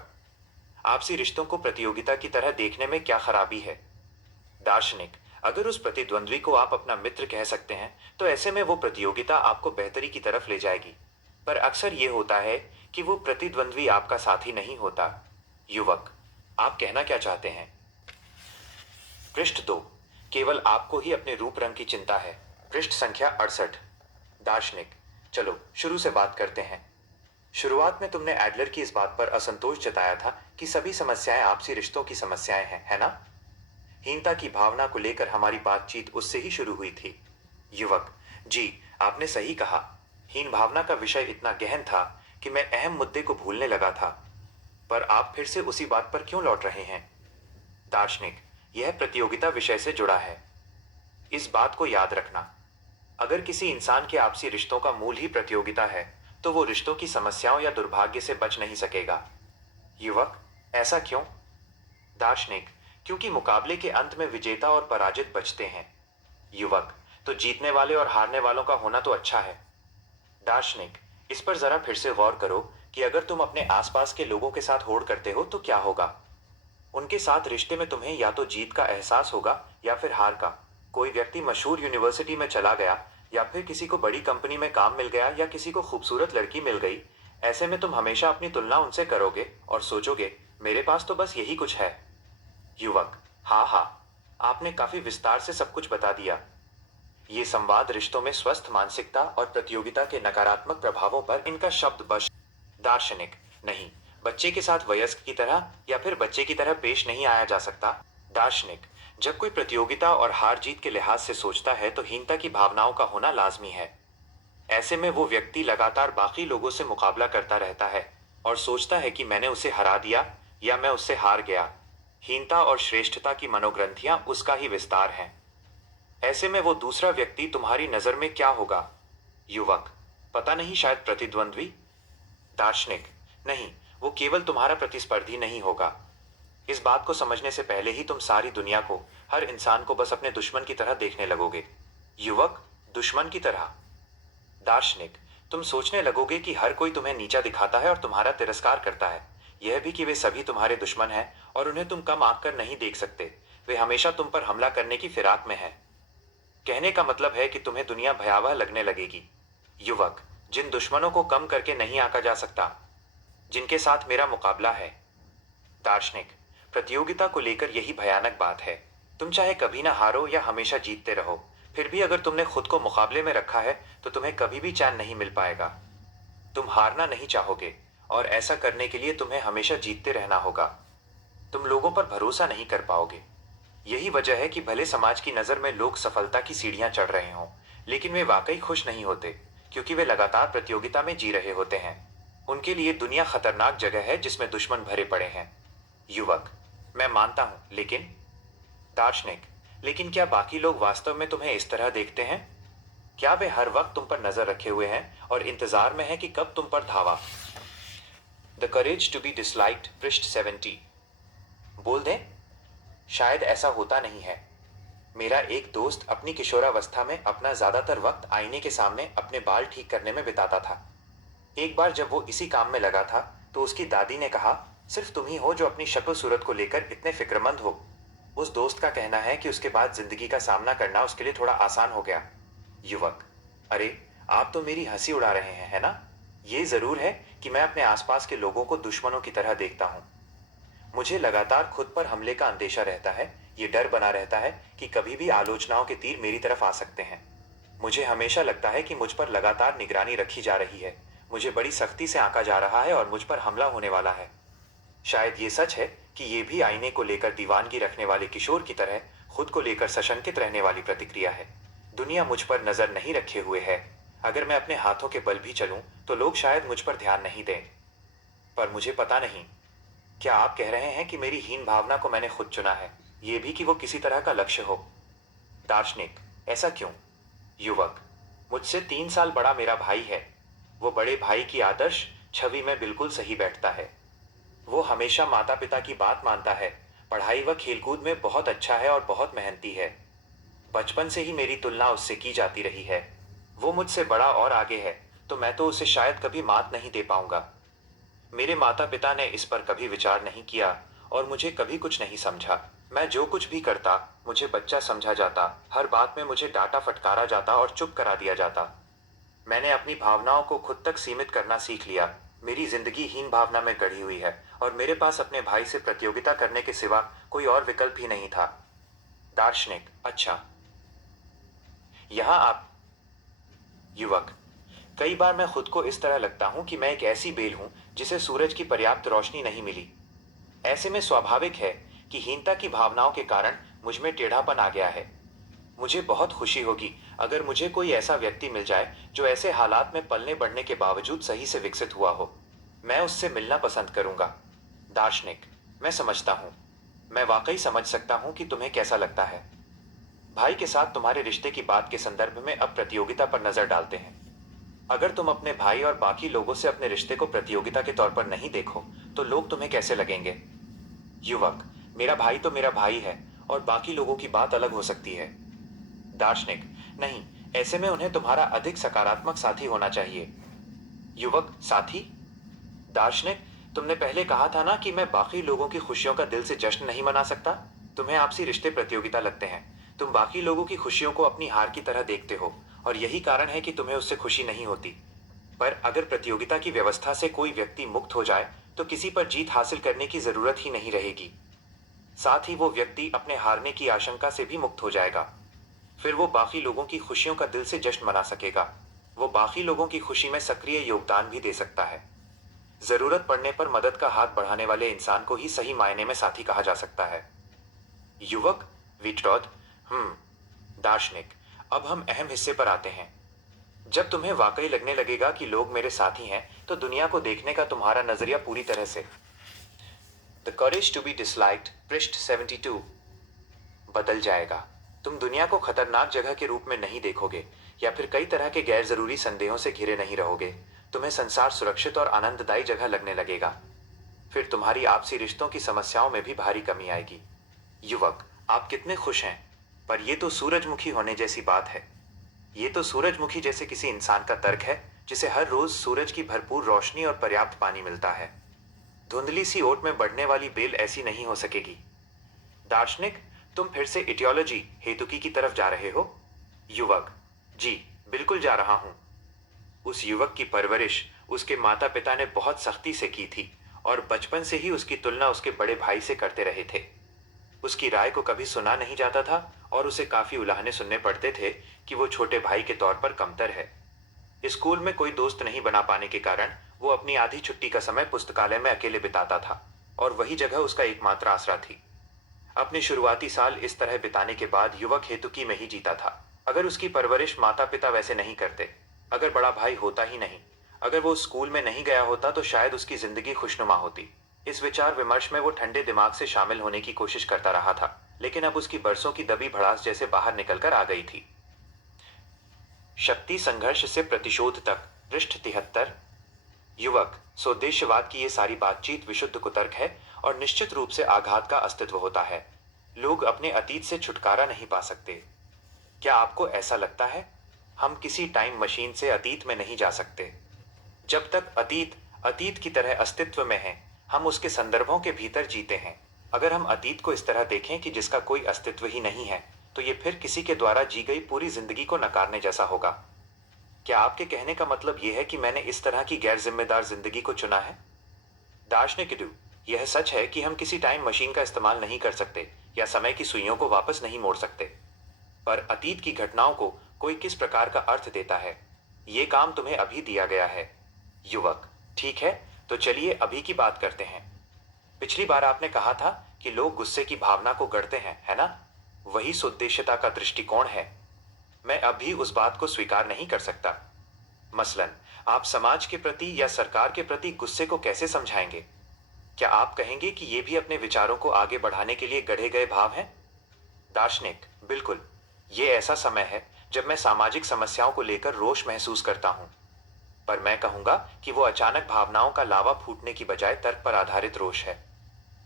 आपसी रिश्तों को प्रतियोगिता की तरह देखने में क्या खराबी है? दार्शनिक, अगर उस प्रतिद्वंद्वी को आप अपना मित्र कह सकते हैं, तो ऐसे में वो प्रतियोगिता आपको बेहतरी की तरफ ले जाएगी। पर अक्सर ये होता है कि वो प्रतिद्वंद्वी आपका साथी नहीं होता। युवक, आप कहना क्या चाहते हैं? पृष्ठ 2, केवल आपको ही अपने रूप रंग की चिंता है। पृष्ठ संख्या 68। दार्शनिक, चलो शुरू से बात करते हैं। शुरुआत में तुमने एडलर की इस बात पर असंतोष जताया था कि सभी समस्याएं आपसी रिश्तों की समस्याएं हैं, है ना? हीनता की भावना को लेकर हमारी बातचीत उससे ही शुरू हुई थी। युवक, जी, आपने सही कहा। हीन भावना का विषय इतना गहन था कि मैं अहम मुद्दे को भूलने लगा था। पर आप फिर से उसी बात पर क्यों लौट रहे हैं? दार्शनिक, यह प्रतियोगिता विषय से जुड़ा है। इस बात को याद रखना, अगर किसी इंसान के आपसी रिश्तों का मूल ही प्रतियोगिता है, तो वो रिश्तों की समस्याओं या दुर्भाग्य से बच नहीं सकेगा। युवक, ऐसा क्यों? दार्शनिक, क्योंकि मुकाबले के अंत में विजेता और पराजित बचते हैं। युवक, तो जीतने वाले और हारने वालों का होना तो अच्छा है। दार्शनिक, इस पर जरा फिर से गौर करो कि अगर तुम अपने आसपास के लोगों के साथ होड़ करते हो तो क्या होगा? उनके साथ रिश्ते में तुम्हें या तो जीत का एहसास होगा या फिर हार का। कोई व्यक्ति मशहूर यूनिवर्सिटी में चला गया, या फिर किसी को बड़ी कंपनी में काम मिल गया, या किसी को खूबसूरत लड़की मिल गई। ऐसे में तुम हमेशा अपनी तुलना उनसे करोगे और सोचोगे, मेरे पास तो बस यही कुछ है। युवक, हाँ हाँ, आपने काफी विस्तार से सब कुछ बता दिया। ये संवाद रिश्तों में स्वस्थ मानसिकता और प्रतियोगिता के नकारात्मक प्रभावों पर इनका शब्द बश। दार्शनिक, नहीं, बच्चे के साथ वयस्क की तरह या फिर बच्चे की तरह पेश नहीं आया जा सकता। दार्शनिक, जब कोई प्रतियोगिता और हार जीत के लिहाज से सोचता है तो हीनता की भावनाओं का होना लाजमी है। ऐसे में वो व्यक्ति लगातार बाकी लोगों से मुकाबला करता रहता है और सोचता है कि मैंने उसे हरा दिया या मैं उससे हार गया। हीनता और श्रेष्ठता की मनोग्रंथियां उसका ही विस्तार हैं। ऐसे में वो दूसरा व्यक्ति तुम्हारी नजर में क्या होगा? युवक, पता नहीं, शायद प्रतिद्वंद्वी। दार्शनिक, नहीं, वो केवल तुम्हारा प्रतिस्पर्धी नहीं होगा। इस बात को समझने से पहले ही तुम सारी दुनिया को, हर इंसान को बस अपने दुश्मन की तरह देखने लगोगे। युवक, दुश्मन की तरह? दार्शनिक, तुम सोचने लगोगे कि हर कोई तुम्हें नीचा दिखाता है और तुम्हारा तिरस्कार करता है। यह भी कि वे सभी तुम्हारे दुश्मन हैं और उन्हें तुम कम आंक कर नहीं देख सकते। वे हमेशा तुम पर हमला करने की फिराक में हैं। कहने का मतलब है कि तुम्हें दुनिया भयावह लगने लगेगी। युवक, जिन दुश्मनों को कम करके नहीं आंका जा सकता, जिनके साथ मेरा मुकाबला है। दार्शनिक, प्रतियोगिता को लेकर यही भयानक बात है। तुम चाहे कभी ना हारो या हमेशा जीतते रहो, फिर भी अगर तुमने खुद को मुकाबले में रखा है तो तुम्हें कभी भी चैन नहीं मिल पाएगा। तुम हारना नहीं चाहोगे और ऐसा करने के लिए तुम्हें हमेशा जीतते रहना होगा। तुम लोगों पर भरोसा नहीं कर पाओगे। यही वजह है कि भले समाज की नज़र में लोग सफलता की सीढ़ियां चढ़ रहे हों, लेकिन वे वाकई खुश नहीं होते, क्योंकि वे लगातार प्रतियोगिता में जी रहे होते हैं। उनके लिए दुनिया खतरनाक जगह है जिसमें दुश्मन भरे पड़े हैं। युवक, मैं मानता हूं, लेकिन? दार्शनिक, लेकिन क्या बाकी लोग वास्तव में तुम्हें इस तरह देखते हैं? क्या वे हर वक्त तुम पर नजर रखे हुए हैं और इंतजार में है कि कब तुम पर धावा? The courage to be disliked, पृष्ठ 70। बोल दें, शायद ऐसा होता नहीं है। मेरा एक दोस्त अपनी किशोरावस्था में अपना ज्यादातर वक्त आईने के सामने अपने बाल ठीक करने में बिताता था। एक बार जब वो इसी काम में लगा था तो उसकी दादी ने कहा, सिर्फ तुम ही हो जो अपनी शक्ल सूरत को लेकर इतने फिक्रमंद हो। उस दोस्त का कहना है कि उसके बाद जिंदगी का सामना करना उसके लिए थोड़ा आसान हो गया। युवक, अरे, आप तो मेरी हंसी उड़ा रहे हैं, है ना? ये जरूर है कि मैं अपने आसपास के लोगों को दुश्मनों की तरह देखता हूँ। मुझे लगातार खुद पर हमले का अंदेशा रहता है। ये डर बना रहता है कि कभी भी आलोचनाओं के तीर मेरी तरफ आ सकते हैं। मुझे हमेशा लगता है कि मुझ पर लगातार निगरानी रखी जा रही है, मुझे बड़ी सख्ती से आंका जा रहा है और मुझ पर हमला होने वाला है। शायद ये सच है कि ये भी आईने को लेकर दीवानगी रखने वाले किशोर की तरह खुद को लेकर सशंकित रहने वाली प्रतिक्रिया है। दुनिया मुझ पर नजर नहीं रखे हुए है। अगर मैं अपने हाथों के बल भी चलूं तो लोग शायद मुझ पर ध्यान नहीं दें। पर मुझे पता नहीं, क्या आप कह रहे हैं कि मेरी हीन भावना को मैंने खुद चुना है, ये भी कि वो किसी तरह का लक्ष्य हो? दार्शनिक, ऐसा क्यों? युवक, मुझसे 3 साल बड़ा मेरा भाई है। वो बड़े भाई की आदर्श छवि में बिल्कुल सही बैठता है। वो हमेशा माता पिता की बात मानता है, पढ़ाई व खेलकूद में बहुत अच्छा है और बहुत मेहनती है। बचपन से ही मेरी तुलना उससे की जाती रही है। वो मुझसे बड़ा और आगे है, तो मैं तो उसे शायद कभी मात नहीं दे पाऊंगा। मेरे माता पिता ने इस पर कभी विचार नहीं किया और मुझे कभी कुछ नहीं समझा। मैं जो कुछ भी करता मुझे बच्चा समझा जाता, हर बात में मुझे डांटा फटकारा जाता और चुप करा दिया जाता। मैंने अपनी भावनाओं को खुद तक सीमित करना सीख लिया। मेरी जिंदगी हीन भावना में गढ़ी हुई है और मेरे पास अपने भाई से प्रतियोगिता करने के सिवा कोई और विकल्प ही नहीं था। दार्शनिक: अच्छा, यहाँ आप। युवक: कई बार मैं खुद को इस तरह लगता हूं कि मैं एक ऐसी बेल हूं जिसे सूरज की पर्याप्त रोशनी नहीं मिली। ऐसे में स्वाभाविक है कि हीनता की भावनाओं के कारण मुझ में टेढ़ापन आ गया है। मुझे बहुत खुशी होगी अगर मुझे कोई ऐसा व्यक्ति मिल जाए जो ऐसे हालात में पलने बढ़ने के बावजूद सही से विकसित हुआ हो। मैं उससे मिलना पसंद करूंगा। दार्शनिक: मैं समझता हूं। मैं वाकई समझ सकता हूं कि तुम्हें कैसा लगता है। भाई के साथ तुम्हारे रिश्ते की बात के संदर्भ में अब प्रतियोगिता पर नजर डालते हैं। अगर तुम अपने भाई और बाकी लोगों से अपने रिश्ते को प्रतियोगिता के तौर पर नहीं देखो तो लोग तुम्हें कैसे लगेंगे? युवक: मेरा भाई तो मेरा भाई है और बाकी लोगों की बात अलग हो सकती है। दार्शनिक: नहीं, ऐसे में उन्हें तुम्हारा अधिक सकारात्मक साथी होना चाहिए। युवक: साथी? दार्शनिक: तुमने पहले कहा था ना कि मैं बाकी लोगों की खुशियों का दिल से जश्न नहीं मना सकता। तुम्हें आपसी रिश्ते प्रतियोगिता लगते हैं। तुम बाकी लोगों की खुशियों को अपनी हार की तरह देखते हो और यही कारण है कि तुम्हें उससे खुशी नहीं होती। पर अगर प्रतियोगिता की व्यवस्था से कोई व्यक्ति मुक्त हो जाए तो किसी पर जीत हासिल करने की जरूरत ही नहीं रहेगी। साथ ही वो व्यक्ति अपने हारने की आशंका से भी मुक्त हो जाएगा। फिर वो बाकी लोगों की खुशियों का दिल से जश्न मना सकेगा। वो बाकी लोगों की खुशी में सक्रिय योगदान भी दे सकता है। जरूरत पड़ने पर मदद का हाथ बढ़ाने वाले इंसान को ही सही मायने में साथी कहा जा सकता है। युवक: विट्रोद: दार्शनिक: अब हम अहम हिस्से पर आते हैं। जब तुम्हें वाकई लगने लगेगा कि लोग मेरे साथी हैं तो दुनिया को देखने का तुम्हारा नजरिया पूरी तरह से। The courage to be disliked, पृष्ठ 72, बदल जाएगा। तुम दुनिया को खतरनाक जगह के रूप में नहीं देखोगे या फिर कई तरह के गैर जरूरी संदेहों से घिरे नहीं रहोगे। तुम्हें संसार सुरक्षित और आनंददायी जगह लगने लगेगा। फिर तुम्हारी आपसी रिश्तों की समस्याओं में भी भारी कमी आएगी। युवक: आप कितने खुश हैं। पर यह तो सूरजमुखी होने जैसी बात है। ये तो सूरजमुखी जैसे किसी इंसान का तर्क है जिसे हर रोज सूरज की भरपूर रोशनी और पर्याप्त पानी मिलता है। धुंधली सी ओट में बढ़ने वाली बेल ऐसी नहीं हो सकेगी। दार्शनिक: तुम फिर से इटियोलॉजी, हेतुकी की तरफ जा रहे हो? युवक: जी, बिल्कुल जा रहा हूं। उस युवक की परवरिश उसके माता पिता ने बहुत सख्ती से की थी और बचपन से ही उसकी तुलना उसके बड़े भाई से करते रहे थे। उसकी राय को कभी सुना नहीं जाता था और उसे काफी उलाहने सुनने पड़ते थे कि वो छोटे भाई के तौर पर कमतर है। स्कूल में कोई दोस्त नहीं बना पाने के कारण वो अपनी आधी छुट्टी का समय पुस्तकालय में अकेले बिताता था और वही जगह उसका एकमात्र आसरा थी। अपने शुरुआती साल इस तरह बिताने के बाद युवक हेतुकी में ही जीता था। अगर उसकी परवरिश माता पिता वैसे नहीं करते, अगर बड़ा भाई होता ही नहीं, अगर वो स्कूल में नहीं गया होता तो शायद उसकी जिंदगी खुशनुमा होती। इस विचार विमर्श में वो ठंडे दिमाग से शामिल होने की कोशिश करता रहा था, लेकिन अब उसकी बरसों की दबी भड़ास जैसे बाहर निकलकर आ गई थी। शक्ति संघर्ष से प्रतिशोध तक, पृष्ठ 73। युवक: स्वदेशवाद की ये सारी बातचीत विशुद्ध कुतर्क है और निश्चित रूप से आघात का अस्तित्व होता है। लोग अपने अतीत से छुटकारा नहीं पा सकते। क्या आपको ऐसा लगता है? हम किसी टाइम मशीन से अतीत में नहीं जा सकते। जब तक अतीत अतीत की तरह अस्तित्व में है, हम उसके संदर्भों के भीतर जीते हैं। अगर हम अतीत को इस तरह देखें कि जिसका कोई अस्तित्व ही नहीं है, तो ये फिर किसी के द्वारा जी गई पूरी जिंदगी को नकारने जैसा होगा। क्या आपके कहने का मतलब यह है कि मैंने इस तरह की गैर जिम्मेदार जिंदगी को चुना है? दार्शनिक: यह सच है कि हम किसी टाइम मशीन का इस्तेमाल नहीं कर सकते या समय की सुइयों को वापस नहीं मोड़ सकते, पर अतीत की घटनाओं को कोई किस प्रकार का अर्थ देता है, ये काम तुम्हें अभी दिया गया है। युवक: ठीक है, तो चलिए अभी की बात करते हैं। पिछली बार आपने कहा था कि लोग गुस्से की भावना को गढ़ते हैं, है ना? वही सुद्देश्यता का दृष्टिकोण है। मैं अब भी उस बात को स्वीकार नहीं कर सकता। मसलन, आप समाज के प्रति या सरकार के प्रति गुस्से को कैसे समझाएंगे? क्या आप कहेंगे कि ये भी अपने विचारों को आगे बढ़ाने के लिए गढ़े गए भाव हैं? दार्शनिक: बिल्कुल। ये ऐसा समय है जब मैं सामाजिक समस्याओं को लेकर रोष महसूस करता हूं, पर मैं कहूंगा कि वो अचानक भावनाओं का लावा फूटने की बजाय तर्क पर आधारित रोष है।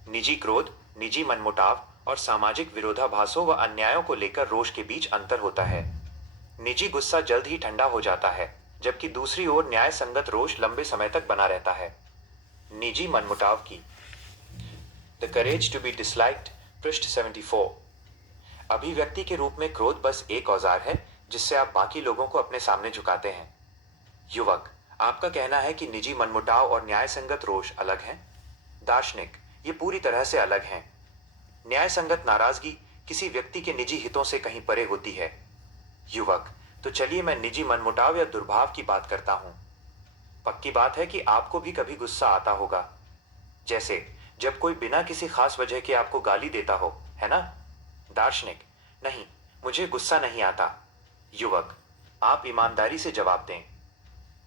निजी क्रोध, निजी मनमुटाव और सामाजिक विरोधाभासों व अन्यायों को लेकर रोष के बीच अंतर होता है। निजी गुस्सा जल्द ही ठंडा हो जाता है, जबकि दूसरी ओर न्याय संगत रोष लंबे समय तक बना रहता है। निजी मनमुटाव की the courage to be disliked, पृष्ठ 74। अभिव्यक्ति के रूप में क्रोध बस एक औजार है जिससे आप बाकी लोगों को अपने सामने झुकाते हैं। युवक, आपका कहना है कि निजी मनमुटाव और न्याय संगत रोष अलग हैं? दार्शनिक, ये पूरी तरह से अलग हैं। न्याय संगत नाराजगी किसी व्यक्ति के निजी हितों से कहीं परे होती है। युवक, तो चलिए मैं निजी मनमुटाव या दुर्भाव की बात करता हूं। पक्की बात है कि आपको भी कभी गुस्सा आता होगा, जैसे जब कोई बिना किसी खास वजह के आपको गाली देता हो, है ना? दार्शनिक, नहीं, मुझे गुस्सा नहीं आता। युवक, आप ईमानदारी से जवाब दें।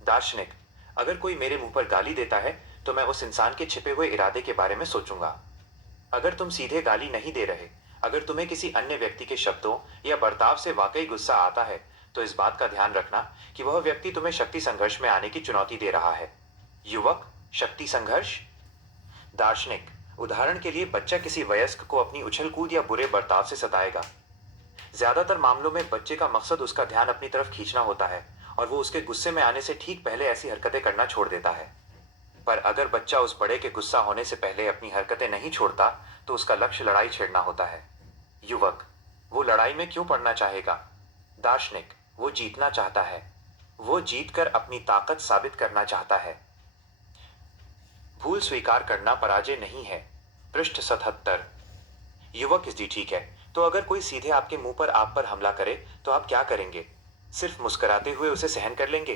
दार्शनिक, अगर कोई मेरे मुंह पर गाली देता है तो मैं उस इंसान के छिपे हुए इरादे के बारे में सोचूंगा। अगर तुम सीधे गाली नहीं दे रहे, अगर तुम्हें किसी अन्य व्यक्ति के शब्दों या बर्ताव से वाकई गुस्सा आता है, तो इस बात का ध्यान रखना कि वह व्यक्ति तुम्हें शक्ति संघर्ष में आने की चुनौती दे रहा है। युवक, शक्ति संघर्ष? दार्शनिक, उदाहरण के लिए बच्चा किसी वयस्क को अपनी उछल कूद या बुरे बर्ताव से सताएगा। ज्यादातर मामलों में बच्चे का मकसद उसका ध्यान अपनी तरफ खींचना होता है और वो उसके गुस्से में आने से ठीक पहले ऐसी हरकतें करना छोड़ देता है। पर अगर बच्चा उस बड़े के गुस्सा होने से पहले अपनी हरकतें नहीं छोड़ता तो उसका लक्ष्य लड़ाई छेड़ना होता है। युवक, वो लड़ाई में क्यों पड़ना चाहेगा? दार्शनिक, वो जीतना चाहता है। वो जीतकर अपनी ताकत साबित करना चाहता है। भूल स्वीकार करना पराजय नहीं है, पृष्ठ 77। युवक, जी ठीक है, तो अगर कोई सीधे आपके मुंह पर आप पर हमला करे तो आप क्या करेंगे? सिर्फ मुस्कुराते हुए उसे सहन कर लेंगे?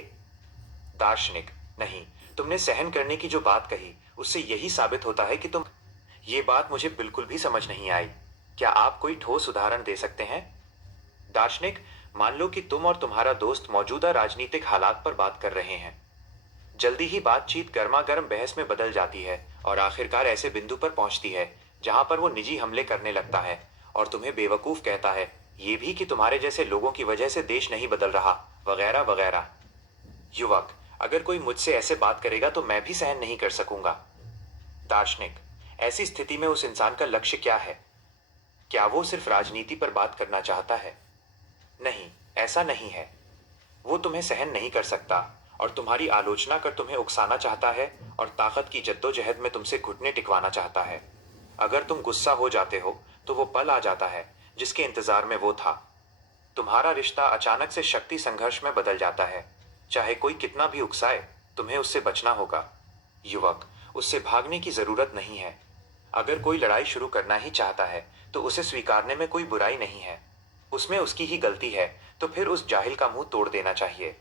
दार्शनिक, नहीं, तुमने सहन करने की जो बात कही उससे यही साबित होता है कि तुम। ये बात मुझे बिल्कुल भी समझ नहीं आई। क्या आप कोई ठोस उदाहरण दे सकते हैं? दार्शनिक, मान लो कि तुम और तुम्हारा दोस्त मौजूदा राजनीतिक हालात पर बात कर रहे हैं। जल्दी ही बातचीत गर्मा गर्म बहस में बदल जाती है और आखिरकार ऐसे बिंदु पर पहुंचती है जहां पर वो निजी हमले करने लगता है और तुम्हें बेवकूफ कहता है, ये भी कि तुम्हारे जैसे लोगों की वजह से देश नहीं बदल रहा, वगैरह वगैरह। युवक, अगर कोई मुझसे ऐसे बात करेगा तो मैं भी सहन नहीं कर सकूंगा। दार्शनिक, ऐसी स्थिति में उस इंसान का लक्ष्य क्या है? क्या वो सिर्फ राजनीति पर बात करना चाहता है? नहीं, ऐसा नहीं है। वो तुम्हें सहन नहीं कर सकता और तुम्हारी आलोचना कर तुम्हें उकसाना चाहता है और ताकत की जद्दोजहद में तुमसे घुटने टिकवाना चाहता है। अगर तुम गुस्सा हो जाते हो तो वो पल आ जाता है जिसके इंतजार में वो था। तुम्हारा रिश्ता अचानक से शक्ति संघर्ष में बदल जाता है। चाहे कोई कितना भी उकसाए, तुम्हें उससे बचना होगा। युवक, उससे भागने की जरूरत नहीं है। अगर कोई लड़ाई शुरू करना ही चाहता है तो उसे स्वीकारने में कोई बुराई नहीं है। उसमें उसकी ही गलती है तो फिर उस जाहिल का मुंह तोड़ देना चाहिए।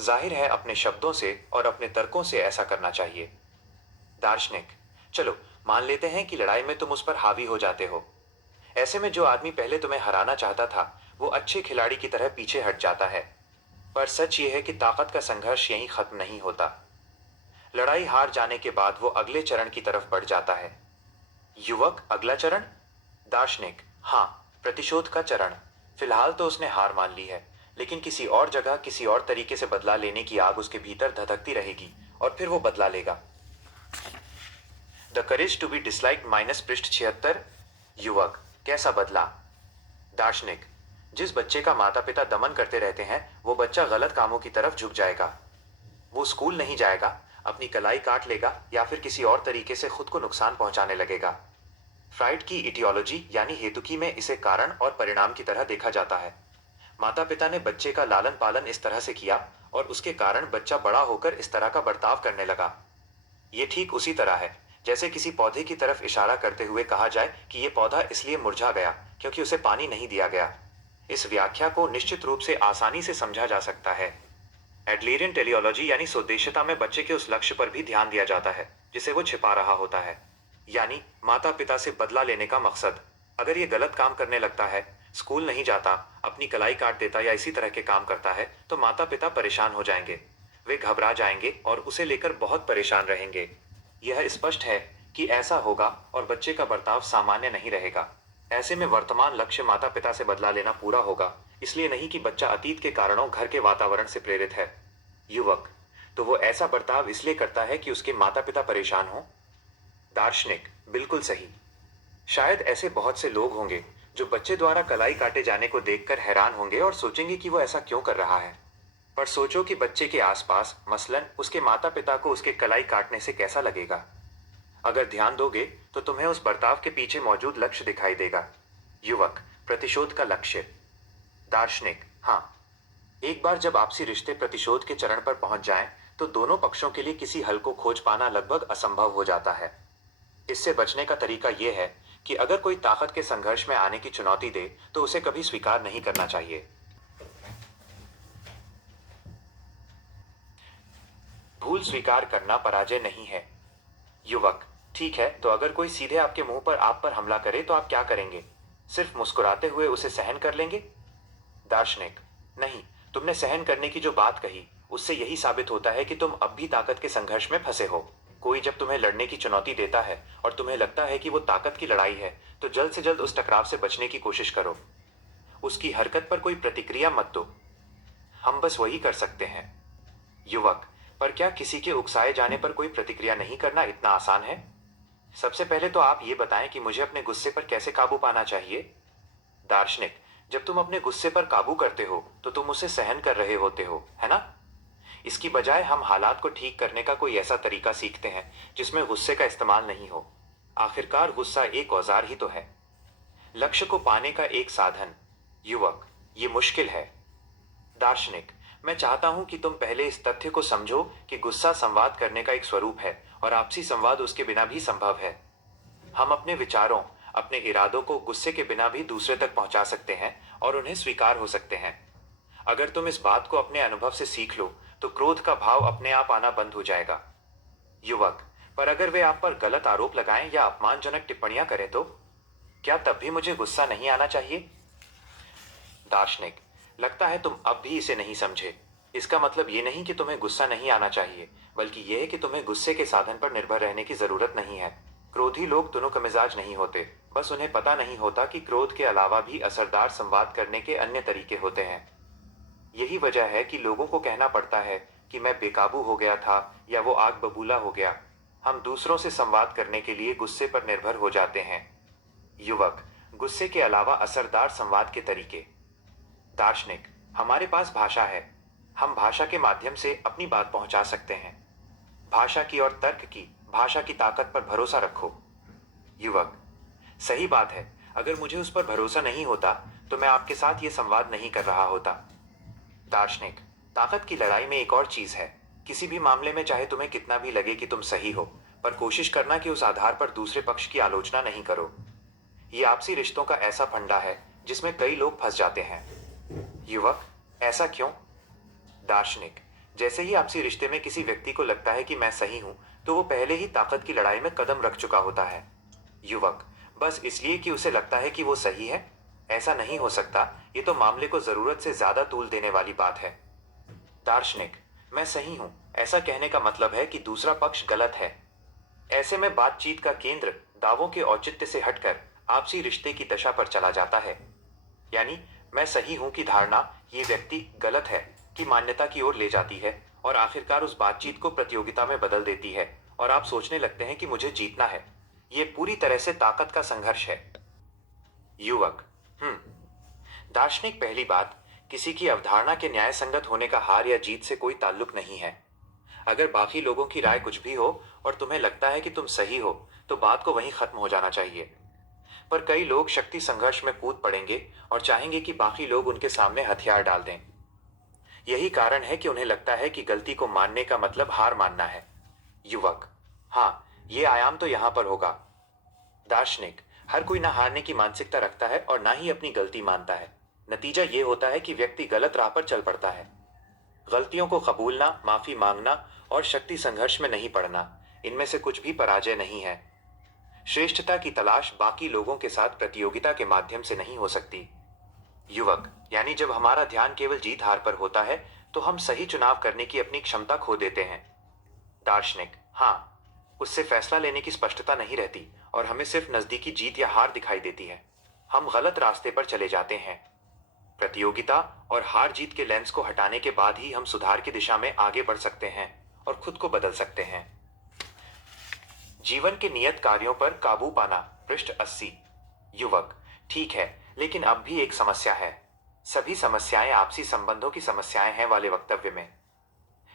जाहिर है अपने शब्दों से और अपने तर्कों से ऐसा करना चाहिए। दार्शनिक, चलो मान लेते हैं कि लड़ाई में तुम उस पर हावी हो जाते हो। ऐसे में जो आदमी पहले तुम्हें हराना चाहता था वो अच्छे खिलाड़ी की तरह पीछे हट जाता है। पर सच ये है कि ताकत का संघर्ष यहीं खत्म नहीं होता। लड़ाई हार जाने के बाद वो अगले चरण की तरफ बढ़ जाता है। युवक, अगला चरण? दार्शनिक, हाँ, प्रतिशोध का चरण। फिलहाल तो उसने हार मान ली है, लेकिन किसी और जगह किसी और तरीके से बदला लेने की आग उसके भीतर धधकती रहेगी और फिर वो बदला लेगा। The courage to be disliked, minus पृष्ठ 76। युवक, कैसा बदला? दार्शनिक, जिस बच्चे का माता पिता दमन करते रहते हैं वो बच्चा गलत कामों की तरफ झुक जाएगा। वो स्कूल नहीं जाएगा, अपनी कलाई काट लेगा या फिर किसी और तरीके से खुद को नुकसान पहुंचाने लगेगा। फ्राइड की इटियोलॉजी यानी हेतुकी में इसे कारण और परिणाम की तरह देखा जाता है। माता पिता ने बच्चे का लालन पालन इस तरह से किया और उसके कारण बच्चा बड़ा होकर इस तरह का बर्ताव करने लगा। ये ठीक उसी तरह है जैसे किसी पौधे की तरफ इशारा करते हुए कहा जाए कि यह पौधा इसलिए मुरझा गया क्योंकि उसे पानी नहीं दिया गया। इस व्याख्या को निश्चित रूप से आसानी से समझा जा सकता है। एडलेरियन टेलियोलॉजी यानी स्वदेश्यता में बच्चे के उस लक्ष्य पर भी ध्यान दिया जाता है जिसे वो छिपा रहा होता है, यानी माता पिता से बदला लेने का मकसद। अगर ये गलत काम करने लगता है, स्कूल नहीं जाता, अपनी कलाई काट देता या इसी तरह के काम करता है, तो माता पिता परेशान हो जाएंगे। वे घबरा जाएंगे और उसे लेकर बहुत परेशान रहेंगे। यह स्पष्ट है कि ऐसा होगा और बच्चे का बर्ताव सामान्य नहीं रहेगा। ऐसे में वर्तमान लक्ष्य माता पिता से बदला लेना पूरा होगा, इसलिए नहीं कि बच्चा अतीत के कारणों घर के वातावरण से प्रेरित है। युवक, तो वो ऐसा बर्ताव इसलिए करता है कि उसके माता पिता परेशान हो? दार्शनिक, बिल्कुल सही। शायद ऐसे बहुत से लोग होंगे जो बच्चे द्वारा कलाई काटे जाने को देखकर हैरान होंगे और सोचेंगे कि वो ऐसा क्यों कर रहा है। पर सोचो कि बच्चे के आसपास, मसलन उसके माता पिता को उसके कलाई काटने से कैसा लगेगा। अगर ध्यान दोगे तो तुम्हें उस बर्ताव के पीछे मौजूद लक्ष्य दिखाई देगा। युवक, प्रतिशोध का लक्ष्य। दार्शनिक, हाँ। एक बार जब आपसी रिश्ते प्रतिशोध के चरण पर पहुंच जाएं, तो दोनों पक्षों के लिए किसी हल को खोज पाना लगभग असंभव हो जाता है। इससे बचने का तरीका यह है कि अगर कोई ताकत के संघर्ष में आने की चुनौती दे तो उसे कभी स्वीकार नहीं करना चाहिए। भूल स्वीकार करना पराजय नहीं है। युवक, ठीक है, तो अगर कोई सीधे आपके मुंह पर आप पर हमला करे तो आप क्या करेंगे? सिर्फ मुस्कुराते हुए उसे सहन कर लेंगे? दार्शनिक, नहीं, तुमने सहन करने की जो बात कही उससे यही साबित होता है कि तुम अब भी ताकत के संघर्ष में फंसे हो। कोई जब तुम्हें लड़ने की चुनौती देता है और तुम्हें लगता है कि वो ताकत की लड़ाई है, तो जल्द से जल्द उस टकराव से बचने की कोशिश करो। उसकी हरकत पर कोई प्रतिक्रिया मत दो। हम बस वही कर सकते हैं। युवक, पर क्या किसी के उकसाए जाने पर कोई प्रतिक्रिया नहीं करना इतना आसान है? सबसे पहले तो आप ये बताएं कि मुझे अपने गुस्से पर कैसे काबू पाना चाहिए। दार्शनिक, जब तुम अपने गुस्से पर काबू करते हो तो तुम उसे सहन कर रहे होते हो, है ना? इसकी बजाय हम हालात को ठीक करने का कोई ऐसा तरीका सीखते हैं जिसमें गुस्से का इस्तेमाल नहीं हो। आखिरकार गुस्सा एक औजार ही तो है, लक्ष्य को पाने का एक साधन। युवक, ये मुश्किल है। दार्शनिक, मैं चाहता हूं कि तुम पहले इस तथ्य को समझो कि गुस्सा संवाद करने का एक स्वरूप है और आपसी संवाद उसके बिना भी संभव है। हम अपने विचारों, अपने इरादों को गुस्से के बिना भी दूसरे तक पहुंचा सकते हैं और उन्हें स्वीकार हो सकते हैं। अगर तुम इस बात को अपने अनुभव से सीख लो तो क्रोध का भाव अपने आप आना बंद हो जाएगा। युवक, पर अगर वे आप पर गलत आरोप लगाएं या अपमानजनक टिप्पणियां करें तो क्या तब भी मुझे गुस्सा नहीं आना चाहिए? दार्शनिक, लगता है तुम अब भी इसे नहीं समझे। इसका मतलब ये नहीं कि तुम्हें गुस्सा नहीं आना चाहिए, बल्कि यह है कि तुम्हें गुस्से के साधन पर निर्भर रहने की जरूरत नहीं है। क्रोधी लोग तुनक मिजाज नहीं होते, बस उन्हें पता नहीं होता कि क्रोध के अलावा भी असरदार संवाद करने के अन्य तरीके होते हैं। यही वजह है कि लोगों को कहना पड़ता है कि मैं बेकाबू हो गया था या वो आग बबूला हो गया। हम दूसरों से संवाद करने के लिए गुस्से पर निर्भर हो जाते हैं। युवक, गुस्से के अलावा असरदार संवाद के तरीके। दार्शनिक, हमारे पास भाषा है। हम भाषा के माध्यम से अपनी बात पहुंचा सकते हैं। भाषा की और तर्क की, भाषा की ताकत पर भरोसा रखो। युवक, सही बात है। अगर मुझे उस पर भरोसा नहीं होता तो मैं आपके साथ ये संवाद नहीं कर रहा होता। दार्शनिक, ताकत की लड़ाई में एक और चीज है। किसी भी मामले में चाहे तुम्हें कितना भी लगे कि तुम सही हो, पर कोशिश करना कि उस आधार पर दूसरे पक्ष की आलोचना नहीं करो। ये आपसी रिश्तों का ऐसा फंडा है जिसमें कई लोग फंस जाते हैं। युवक, ऐसा क्यों? दार्शनिक, जैसे ही आपसी रिश्ते में किसी व्यक्ति को लगता है कि मैं सही हूं, तो वो पहले ही ताकत की लड़ाई में कदम रख चुका होता है। युवक, बस इसलिए कि उसे लगता है कि वो सही है? ऐसा नहीं हो सकता। ये तो मामले को जरूरत से ज्यादा तूल देने वाली बात है। दार्शनिक, मैं सही हूं ऐसा कहने का मतलब है कि दूसरा पक्ष गलत है। ऐसे में बातचीत का केंद्र दावों के औचित्य से हटकर आपसी रिश्ते की दशा पर चला जाता है। यानी मैं सही हूं की धारणा ये व्यक्ति गलत है की मान्यता की ओर ले जाती है और आखिरकार उस बातचीत को प्रतियोगिता में बदल देती है और आप सोचने लगते हैं कि मुझे जीतना है। ये पूरी तरह से ताकत का संघर्ष है। युवक, दार्शनिक, पहली बात, किसी की अवधारणा के न्याय संगत होने का हार या जीत से कोई ताल्लुक नहीं है। अगर बाकी लोगों की राय कुछ भी हो और तुम्हें लगता है कि तुम सही हो, तो बात को वहीं खत्म हो जाना चाहिए। पर कई लोग शक्ति संघर्ष में कूद पड़ेंगे और चाहेंगे कि बाकी लोग उनके सामने हथियार डाल दें। यही कारण है कि उन्हें लगता है कि गलती को मानने का मतलब हार मानना है। युवक, हाँ, ये आयाम तो यहां पर होगा। दार्शनिक, हर कोई ना हारने की मानसिकता रखता है और ना ही अपनी गलती मानता है। नतीजा ये होता है कि व्यक्ति गलत राह पर चल पड़ता है। गलतियों को कबूलना, माफी मांगना और शक्ति संघर्ष में नहीं पड़ना, इनमें से कुछ भी पराजय नहीं है। श्रेष्ठता की तलाश बाकी लोगों के साथ प्रतियोगिता के माध्यम से नहीं हो सकती। युवक, यानी जब हमारा ध्यान केवल जीत हार पर होता है तो हम सही चुनाव करने की अपनी क्षमता खो देते हैं। दार्शनिक, हाँ, उससे फैसला लेने की स्पष्टता नहीं रहती और हमें सिर्फ नजदीकी जीत या हार दिखाई देती है। हम गलत रास्ते पर चले जाते हैं। प्रतियोगिता और हार जीत के लेंस को हटाने के बाद ही हम सुधार की दिशा में आगे बढ़ सकते हैं और खुद को बदल सकते हैं। जीवन के नियत कार्यों पर काबू पाना, पृष्ठ 80। युवक, ठीक है, लेकिन अब भी एक समस्या है। सभी समस्याएं आपसी संबंधों की समस्याएं हैं वाले वक्तव्य में।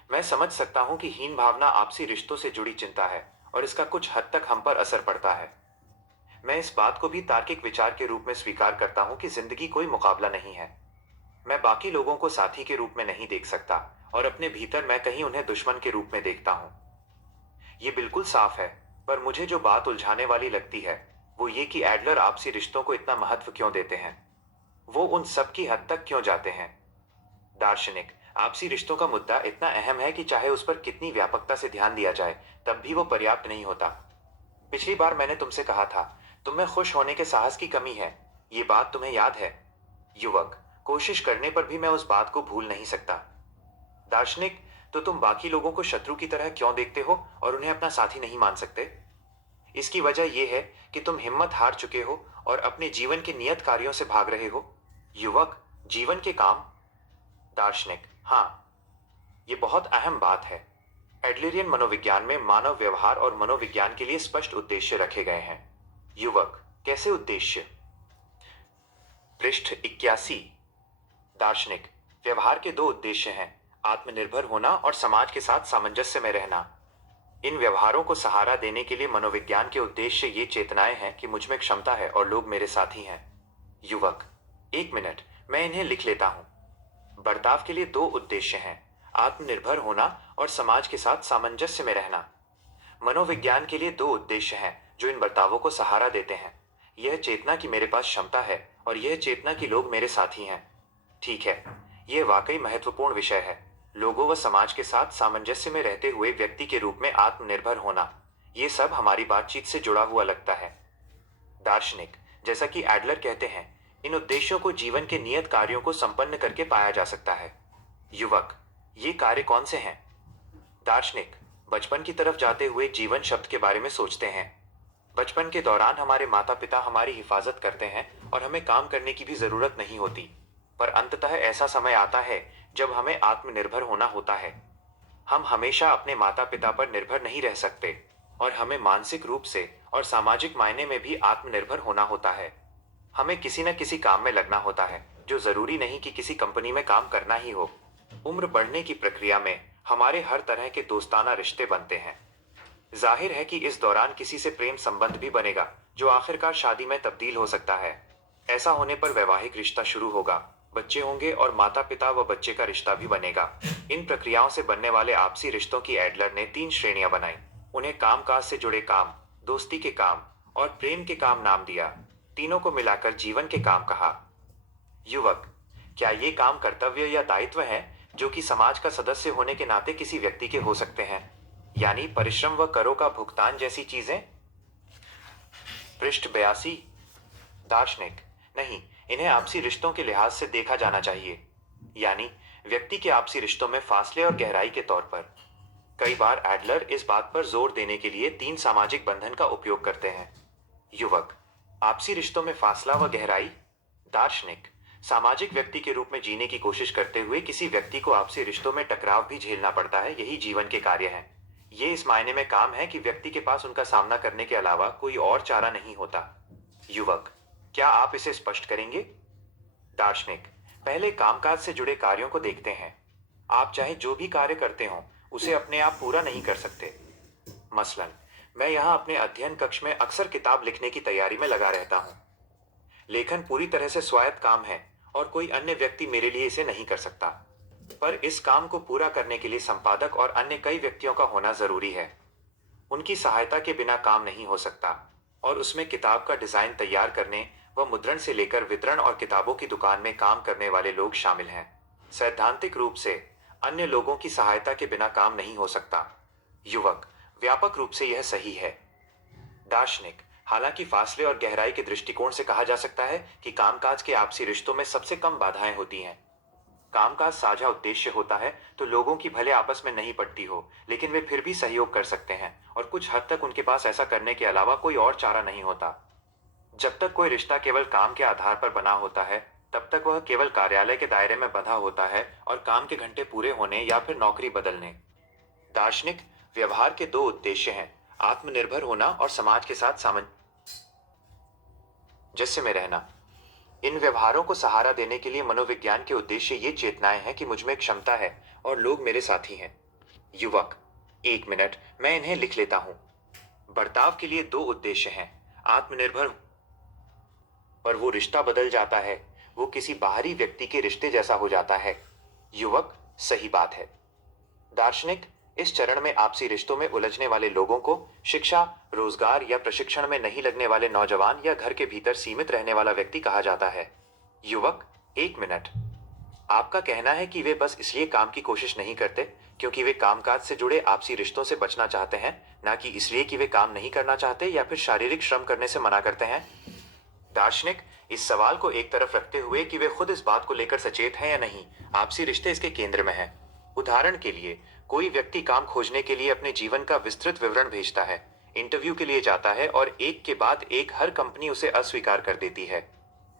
मैं समझ सकता हूं कि हीन भावना आपसी रिश्तों से जुड़ी चिंता है और इसका कुछ हद तक हम पर असर पड़ता है। मैं इस बात को भी तार्किक विचार के रूप में स्वीकार करता हूं कि जिंदगी कोई मुकाबला नहीं है। मैं बाकी लोगों को साथी के रूप में नहीं देख सकता और अपने भीतर मैं कहीं उन्हें दुश्मन के रूप में देखता हूं। ये बिल्कुल साफ है, पर मुझे जो बात उलझाने वाली लगती है वो ये कि एडलर आपसी रिश्तों को इतना महत्व क्यों देते हैं। वो उन सब की हद तक क्यों जाते हैं। दार्शनिक, आपसी रिश्तों का मुद्दा इतना अहम है कि चाहे उस पर कितनी व्यापकता से ध्यान दिया जाए तब भी वो पर्याप्त नहीं होता। पिछली बार मैंने तुमसे कहा था तुम में खुश होने के साहस की कमी है। ये बात तुम्हें याद है? युवक, कोशिश करने पर भी मैं उस बात को भूल नहीं सकता। दार्शनिक, तो तुम बाकी लोगों को शत्रु की तरह क्यों देखते हो और उन्हें अपना साथी नहीं मान सकते? इसकी वजह यह है कि तुम हिम्मत हार चुके हो और अपने जीवन के नियत कार्यों से भाग रहे हो। युवक, जीवन के काम? दार्शनिक, हाँ, ये बहुत अहम बात है। एडलरियन मनोविज्ञान में मानव व्यवहार और मनोविज्ञान के लिए स्पष्ट उद्देश्य रखे गए हैं। युवक, कैसे उद्देश्य? पृष्ठ 81। दार्शनिक, व्यवहार के दो उद्देश्य हैं, आत्मनिर्भर होना और समाज के साथ सामंजस्य में रहना। इन व्यवहारों को सहारा देने के लिए मनोविज्ञान के उद्देश्य ये चेतनाएं हैं कि मुझ में क्षमता है और लोग मेरे साथी हैं। युवक, एक मिनट, मैं इन्हें लिख लेता हूं। बर्ताव के लिए दो उद्देश्य हैं, आत्मनिर्भर होना और समाज के साथ सामंजस्य में रहना। मनोविज्ञान के लिए दो उद्देश्य हैं जो इन बर्तावों को सहारा देते हैं, यह चेतना कि मेरे पास क्षमता है और यह चेतना कि लोग मेरे साथी हैं। ठीक है, यह वाकई महत्वपूर्ण विषय है। लोगों व समाज के साथ सामंजस्य में रहते हुए व्यक्ति के रूप में आत्मनिर्भर होना, यह सब हमारी बातचीत से जुड़ा हुआ लगता है। दार्शनिक, जैसा कि एडलर कहते हैं, इन उद्देश्यों को जीवन के नियत कार्यों को संपन्न करके पाया जा सकता है। युवक, ये कार्य कौन से हैं? दार्शनिक, बचपन की तरफ जाते हुए जीवन शब्द के बारे में सोचते हैं। बचपन के दौरान हमारे माता पिता हमारी हिफाजत करते हैं और हमें काम करने की भी जरूरत नहीं होती, पर अंततः ऐसा समय आता है जब हमें आत्मनिर्भर होना होता है। हम हमेशा अपने माता पिता पर निर्भर नहीं रह सकते और हमें मानसिक रूप से और सामाजिक मायने में भी आत्मनिर्भर होना होता है। हमें किसी न किसी काम में लगना होता है, जो जरूरी नहीं कि किसी कंपनी में काम करना ही हो। उम्र बढ़ने की प्रक्रिया में हमारे हर तरह के दोस्ताना रिश्ते बनते हैं। जाहिर है कि इस दौरान किसी से प्रेम संबंध भी बनेगा जो आखिरकार शादी में तब्दील हो सकता है। ऐसा होने पर वैवाहिक रिश्ता शुरू होगा, बच्चे होंगे और माता पिता व बच्चे का रिश्ता भी बनेगा। इन प्रक्रियाओं से बनने वाले आपसी रिश्तों की एडलर ने 3 श्रेणियां बनाई। उन्हें कामकाज से जुड़े काम, दोस्ती के काम और प्रेम के काम नाम दिया। तीनों को मिलाकर जीवन के काम कहा। युवक, क्या ये काम कर्तव्य या दायित्व हैं जो कि समाज का सदस्य होने के नाते किसी व्यक्ति के हो सकते हैं, यानी परिश्रम व करों का भुगतान जैसी चीजें? पृष्ठ 82। दार्शनिक, नहीं, इन्हें आपसी रिश्तों के लिहाज से देखा जाना चाहिए, यानी व्यक्ति के आपसी रिश्तों में फासले और गहराई के तौर पर। कई बार एडलर इस बात पर जोर देने के लिए 3 सामाजिक बंधन का उपयोग करते हैं। युवक, आपसी रिश्तों में फासला व गहराई? दार्शनिक, सामाजिक व्यक्ति के रूप में जीने की कोशिश करते हुए किसी व्यक्ति को आपसी रिश्तों में टकराव भी झेलना पड़ता है, यही जीवन के कार्य हैं। ये इस मायने में काम है कि व्यक्ति के पास उनका सामना करने के अलावा कोई और चारा नहीं होता। युवक, क्या आप इसे स्पष्ट करेंगे? दार्शनिक, पहले कामकाज से जुड़े कार्यों को देखते हैं। आप चाहे जो भी कार्य करते हो उसे अपने आप पूरा नहीं कर सकते। मसलन, मैं यहाँ अपने अध्ययन कक्ष में अक्सर किताब लिखने की तैयारी में लगा रहता हूँ। लेखन पूरी तरह से स्वायत्त काम है और कोई अन्य व्यक्ति मेरे लिए इसे नहीं कर सकता, पर इस काम को पूरा करने के लिए संपादक और अन्य कई व्यक्तियों का होना जरूरी है। उनकी सहायता के बिना काम नहीं हो सकता और उसमें किताब का डिजाइन तैयार करने व मुद्रण से लेकर वितरण और किताबों की दुकान में काम करने वाले लोग शामिल हैं। सैद्धांतिक रूप से अन्य लोगों की सहायता के बिना काम नहीं हो सकता। युवक, व्यापक रूप से यह सही है। दार्शनिक, हालांकि फासले और गहराई के दृष्टिकोण से कहा जा सकता है कि कामकाज के आपसी रिश्तों में सबसे कम बाधाएं होती हैं। कामकाज साझा उद्देश्य होता है तो लोगों की भले आपस में नहीं पड़ती हो, लेकिन वे फिर भी सहयोग कर सकते हैं और कुछ हद तक उनके पास ऐसा करने के अलावा कोई और चारा नहीं होता। जब तक कोई रिश्ता केवल काम के आधार पर बना होता है, तब तक वह केवल कार्यालय के दायरे में बंधा होता है और काम के घंटे पूरे होने या फिर नौकरी बदलने। दार्शनिक, व्यवहार के दो उद्देश्य हैं, आत्मनिर्भर होना और समाज के साथ सामंजस्य में रहना। इन व्यवहारों को सहारा देने के लिए मनोविज्ञान के उद्देश्य ये चेतनाएं हैं कि मुझमें एक क्षमता है और लोग मेरे साथी हैं। युवक, 1 मिनट, मैं इन्हें लिख लेता हूं। बर्ताव के लिए 2 उद्देश्य हैं। आत्मनिर्भर और वो रिश्ता बदल जाता है, वो किसी बाहरी व्यक्ति के रिश्ते जैसा हो जाता है। युवक, सही बात है। दार्शनिक, इस चरण में आपसी रिश्तों में उलझने वाले लोगों को शिक्षा, रोजगार या प्रशिक्षण में नहीं लगने वाले नौजवान या घर के भीतर सीमित रहने वाला व्यक्ति कहा जाता है। युवक, 1 मिनट, आपका कहना है कि वे बस इसलिए काम की कोशिश नहीं करते क्योंकि वे कामकाज से जुड़े आपसी रिश्तों से बचना चाहते हैं, ना कि इसलिए कि वे काम नहीं करना चाहते या फिर शारीरिक श्रम करने से मना करते हैं। दार्शनिक, इस सवाल को एक तरफ रखते हुए कि वे खुद इस बात को लेकर सचेत हैं या नहीं, आपसी रिश्ते इसके केंद्र में हैं। उदाहरण के लिए, कोई व्यक्ति काम खोजने के लिए अपने जीवन का विस्तृत विवरण भेजता है, इंटरव्यू के लिए जाता है और एक के बाद एक हर कंपनी उसे अस्वीकार कर देती है।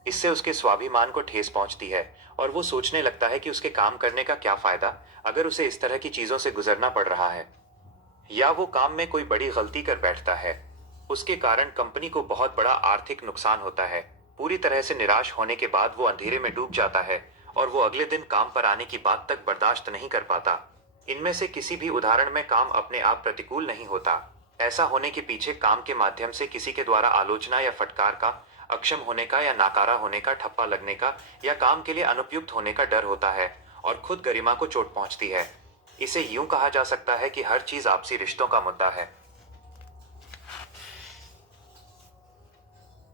इससे उसके स्वाभिमान को ठेस पहुंचती है और वो सोचने लगता है कि उसके काम करने का क्या फायदा अगर उसे इस तरह की चीजों से गुजरना पड़ रहा है। या वो काम में कोई बड़ी गलती कर बैठता है, उसके कारण कंपनी को बहुत बड़ा आर्थिक नुकसान होता है। पूरी तरह से निराश होने के बाद वो अंधेरे में डूब जाता है और वो अगले दिन काम पर आने की बात तक बर्दाश्त नहीं कर पाता। इनमें से किसी भी उदाहरण में काम अपने आप प्रतिकूल नहीं होता। ऐसा होने के पीछे काम के माध्यम से किसी के द्वारा आलोचना या फटकार का, अक्षम होने का या नाकारा होने का, ठप्पा लगने का या काम के लिए अनुपयुक्त होने का डर होता है और खुद गरिमा को चोट पहुंचती है। इसे यूं कहा जा सकता है कि हर चीज आपसी रिश्तों का मुद्दा है।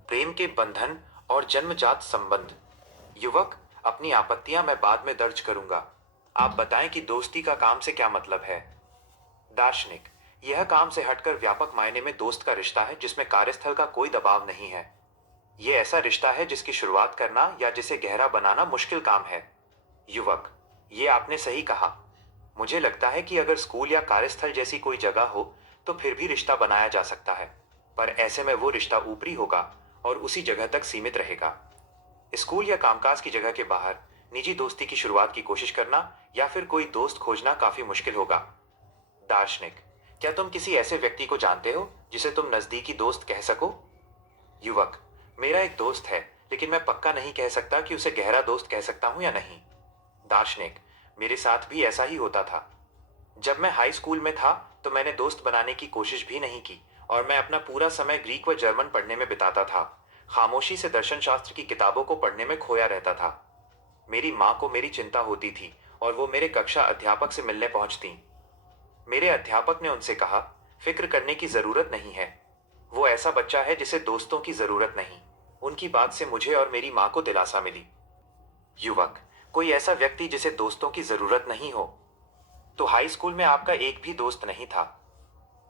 प्रेम के बंधन और जन्मजात संबंध। युवक, अपनी आपत्तियां मैं बाद में दर्ज करूंगा। आप बताएं कि दोस्ती का काम से क्या मतलब है। दार्शनिक, यह काम से हटकर व्यापक मायने में दोस्त का रिश्ता है जिसमें कार्यस्थल का कोई दबाव नहीं है। यह ऐसा रिश्ता है जिसकी शुरुआत करना या जिसे गहरा बनाना मुश्किल काम है। युवक, ये आपने सही कहा। मुझे लगता है कि अगर स्कूल या कार्यस्थल जैसी कोई जगह हो तो फिर भी रिश्ता बनाया जा सकता है, पर ऐसे में वो रिश्ता ऊपरी होगा और उसी जगह तक सीमित रहेगा। स्कूल या कामकाज की जगह के बाहर निजी दोस्ती की शुरुआत की कोशिश करना या फिर कोई दोस्त खोजना काफी मुश्किल होगा। दार्शनिक, क्या तुम किसी ऐसे व्यक्ति को जानते हो जिसे तुम नजदीकी दोस्त कह सको। युवक, मेरा एक दोस्त है, लेकिन मैं पक्का नहीं कह सकता कि उसे गहरा दोस्त कह सकता हूं या नहीं। दार्शनिक, मेरे साथ भी ऐसा ही होता था। जब मैं हाई स्कूल में था तो मैंने दोस्त बनाने की कोशिश भी नहीं की और मैं अपना पूरा समय ग्रीक व जर्मन पढ़ने में बिताता था। खामोशी से दर्शन शास्त्र की किताबों को पढ़ने में खोया रहता था। मेरी माँ को मेरी चिंता होती थी और वो मेरे कक्षा अध्यापक से मिलने पहुंचती। मेरे अध्यापक ने उनसे कहा, फिक्र करने की जरूरत नहीं है, वो ऐसा बच्चा है जिसे दोस्तों की जरूरत नहीं। उनकी बात से मुझे और मेरी माँ को दिलासा मिली। युवक, कोई ऐसा व्यक्ति जिसे दोस्तों की जरूरत नहीं हो। तो हाई स्कूल में आपका एक भी दोस्त नहीं था।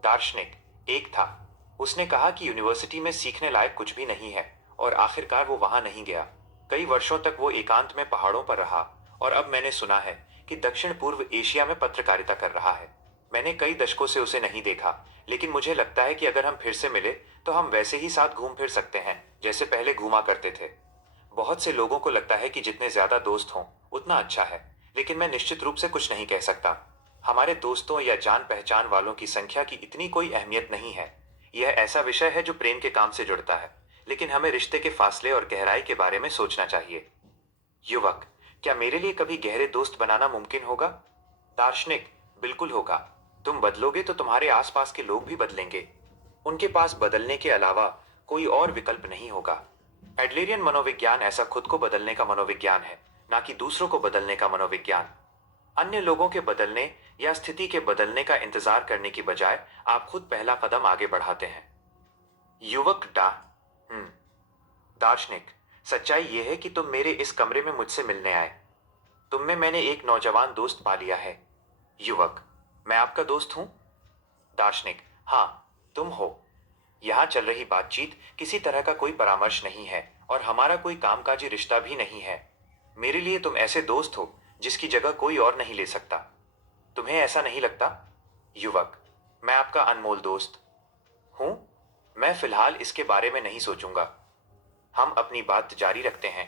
दार्शनिक, एक था। उसने कहा कि यूनिवर्सिटी में सीखने लायक कुछ भी नहीं है और आखिरकार वो वहां नहीं गया। कई वर्षों तक वो एकांत में पहाड़ों पर रहा और अब मैंने सुना है कि दक्षिण पूर्व एशिया में पत्रकारिता कर रहा है। मैंने कई दशकों से उसे नहीं देखा, लेकिन मुझे लगता है कि अगर हम फिर से मिले तो हम वैसे ही साथ घूम फिर सकते हैं जैसे पहले घूमा करते थे। बहुत से लोगों को लगता है कि जितने ज्यादा दोस्त हों उतना अच्छा है, लेकिन मैं निश्चित रूप से कुछ नहीं कह सकता। हमारे दोस्तों या जान पहचान वालों की संख्या की इतनी कोई अहमियत नहीं है। यह ऐसा विषय है जो प्रेम के काम से जुड़ता है, लेकिन हमें रिश्ते के फासले और गहराई के बारे में सोचना चाहिए। युवक, क्या मेरे लिए कभी गहरे दोस्त बनाना मुमकिन होगा। दार्शनिक, बिल्कुल होगा। तुम बदलोगे तो तुम्हारे आसपास के लोग भी बदलेंगे। उनके पास बदलने के अलावा कोई और विकल्प नहीं होगा। एडलेरियन मनोविज्ञान ऐसा खुद को बदलने का मनोविज्ञान है, ना कि दूसरों को बदलने का मनोविज्ञान। अन्य लोगों के बदलने या स्थिति के बदलने का इंतजार करने की बजाय आप खुद पहला कदम आगे बढ़ाते हैं। युवक, दार्शनिक, सच्चाई यह है कि तुम मेरे इस कमरे में मुझसे मिलने आए। तुम में मैंने एक नौजवान दोस्त पा लिया है। युवक, मैं आपका दोस्त हूं। दार्शनिक, हाँ, तुम हो। यहाँ चल रही बातचीत किसी तरह का कोई परामर्श नहीं है और हमारा कोई कामकाजी रिश्ता भी नहीं है। मेरे लिए तुम ऐसे दोस्त हो जिसकी जगह कोई और नहीं ले सकता। तुम्हें ऐसा नहीं लगता। युवक, मैं आपका अनमोल दोस्त हूं। मैं फिलहाल इसके बारे में नहीं सोचूंगा। हम अपनी बात जारी रखते हैं।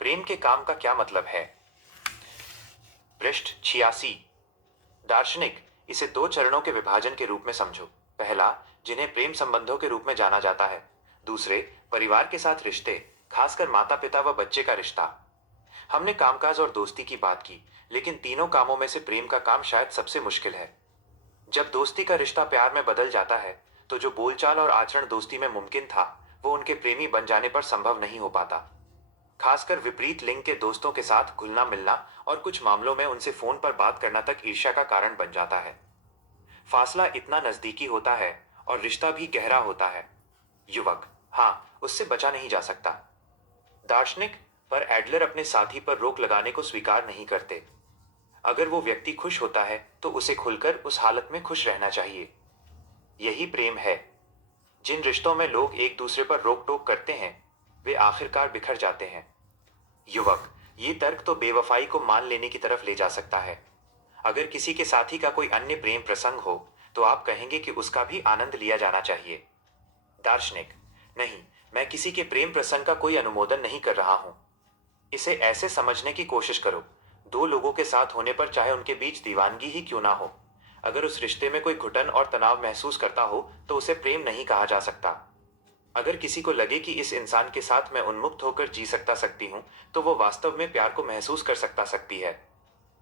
प्रेम के काम का क्या मतलब है। पृष्ठ 86। दार्शनिक, इसे 2 चरणों के विभाजन के रूप में समझो। पहला, जिन्हें प्रेम संबंधों के रूप में जाना जाता है। दूसरे, परिवार के साथ रिश्ते, खासकर माता पिता व बच्चे का रिश्ता। हमने कामकाज और दोस्ती की बात की, लेकिन तीनों कामों में से प्रेम का काम शायद सबसे मुश्किल है। जब दोस्ती का रिश्ता प्यार में बदल जाता है, तो जो बोलचाल और आचरण दोस्ती में मुमकिन था, वो उनके प्रेमी बन जाने पर संभव नहीं हो पाता। खासकर विपरीत लिंग के दोस्तों के साथ घुलना मिलना और कुछ मामलों में उनसे फोन पर बात करना तक ईर्ष्या का कारण बन जाता है। फासला इतना नजदीकी होता है और रिश्ता भी गहरा होता है। युवक: हाँ, उससे बचा नहीं जा सकता। दार्शनिक: पर एडलर अपने साथी पर रोक लगाने को स्वीकार नहीं करते। अगर वो व्यक्ति खुश होता है तो उसे खुलकर उस हालत में खुश रहना चाहिए। यही प्रेम है। जिन रिश्तों में लोग एक दूसरे पर रोक टोक करते हैं, वे आखिरकार बिखर जाते हैं। युवक: ये तर्क तो बेवफाई को मान लेने की तरफ ले जा सकता है। अगर किसी के साथी का कोई अन्य प्रेम प्रसंग हो, तो आप कहेंगे कि उसका भी आनंद लिया जाना चाहिए। दार्शनिक: नहीं, मैं किसी के प्रेम प्रसंग का कोई अनुमोदन नहीं कर रहा हूं। इसे ऐसे समझने की कोशिश करो, दो लोगों के साथ होने पर चाहे उनके बीच दीवानगी ही क्यों ना हो, अगर उस रिश्ते में कोई घुटन और तनाव महसूस करता हो तो उसे प्रेम नहीं कहा जा सकता। अगर किसी को लगे कि इस इंसान के साथ मैं उन्मुक्त होकर जी सकता सकती हूं, तो वो वास्तव में प्यार को महसूस कर सकता सकती है।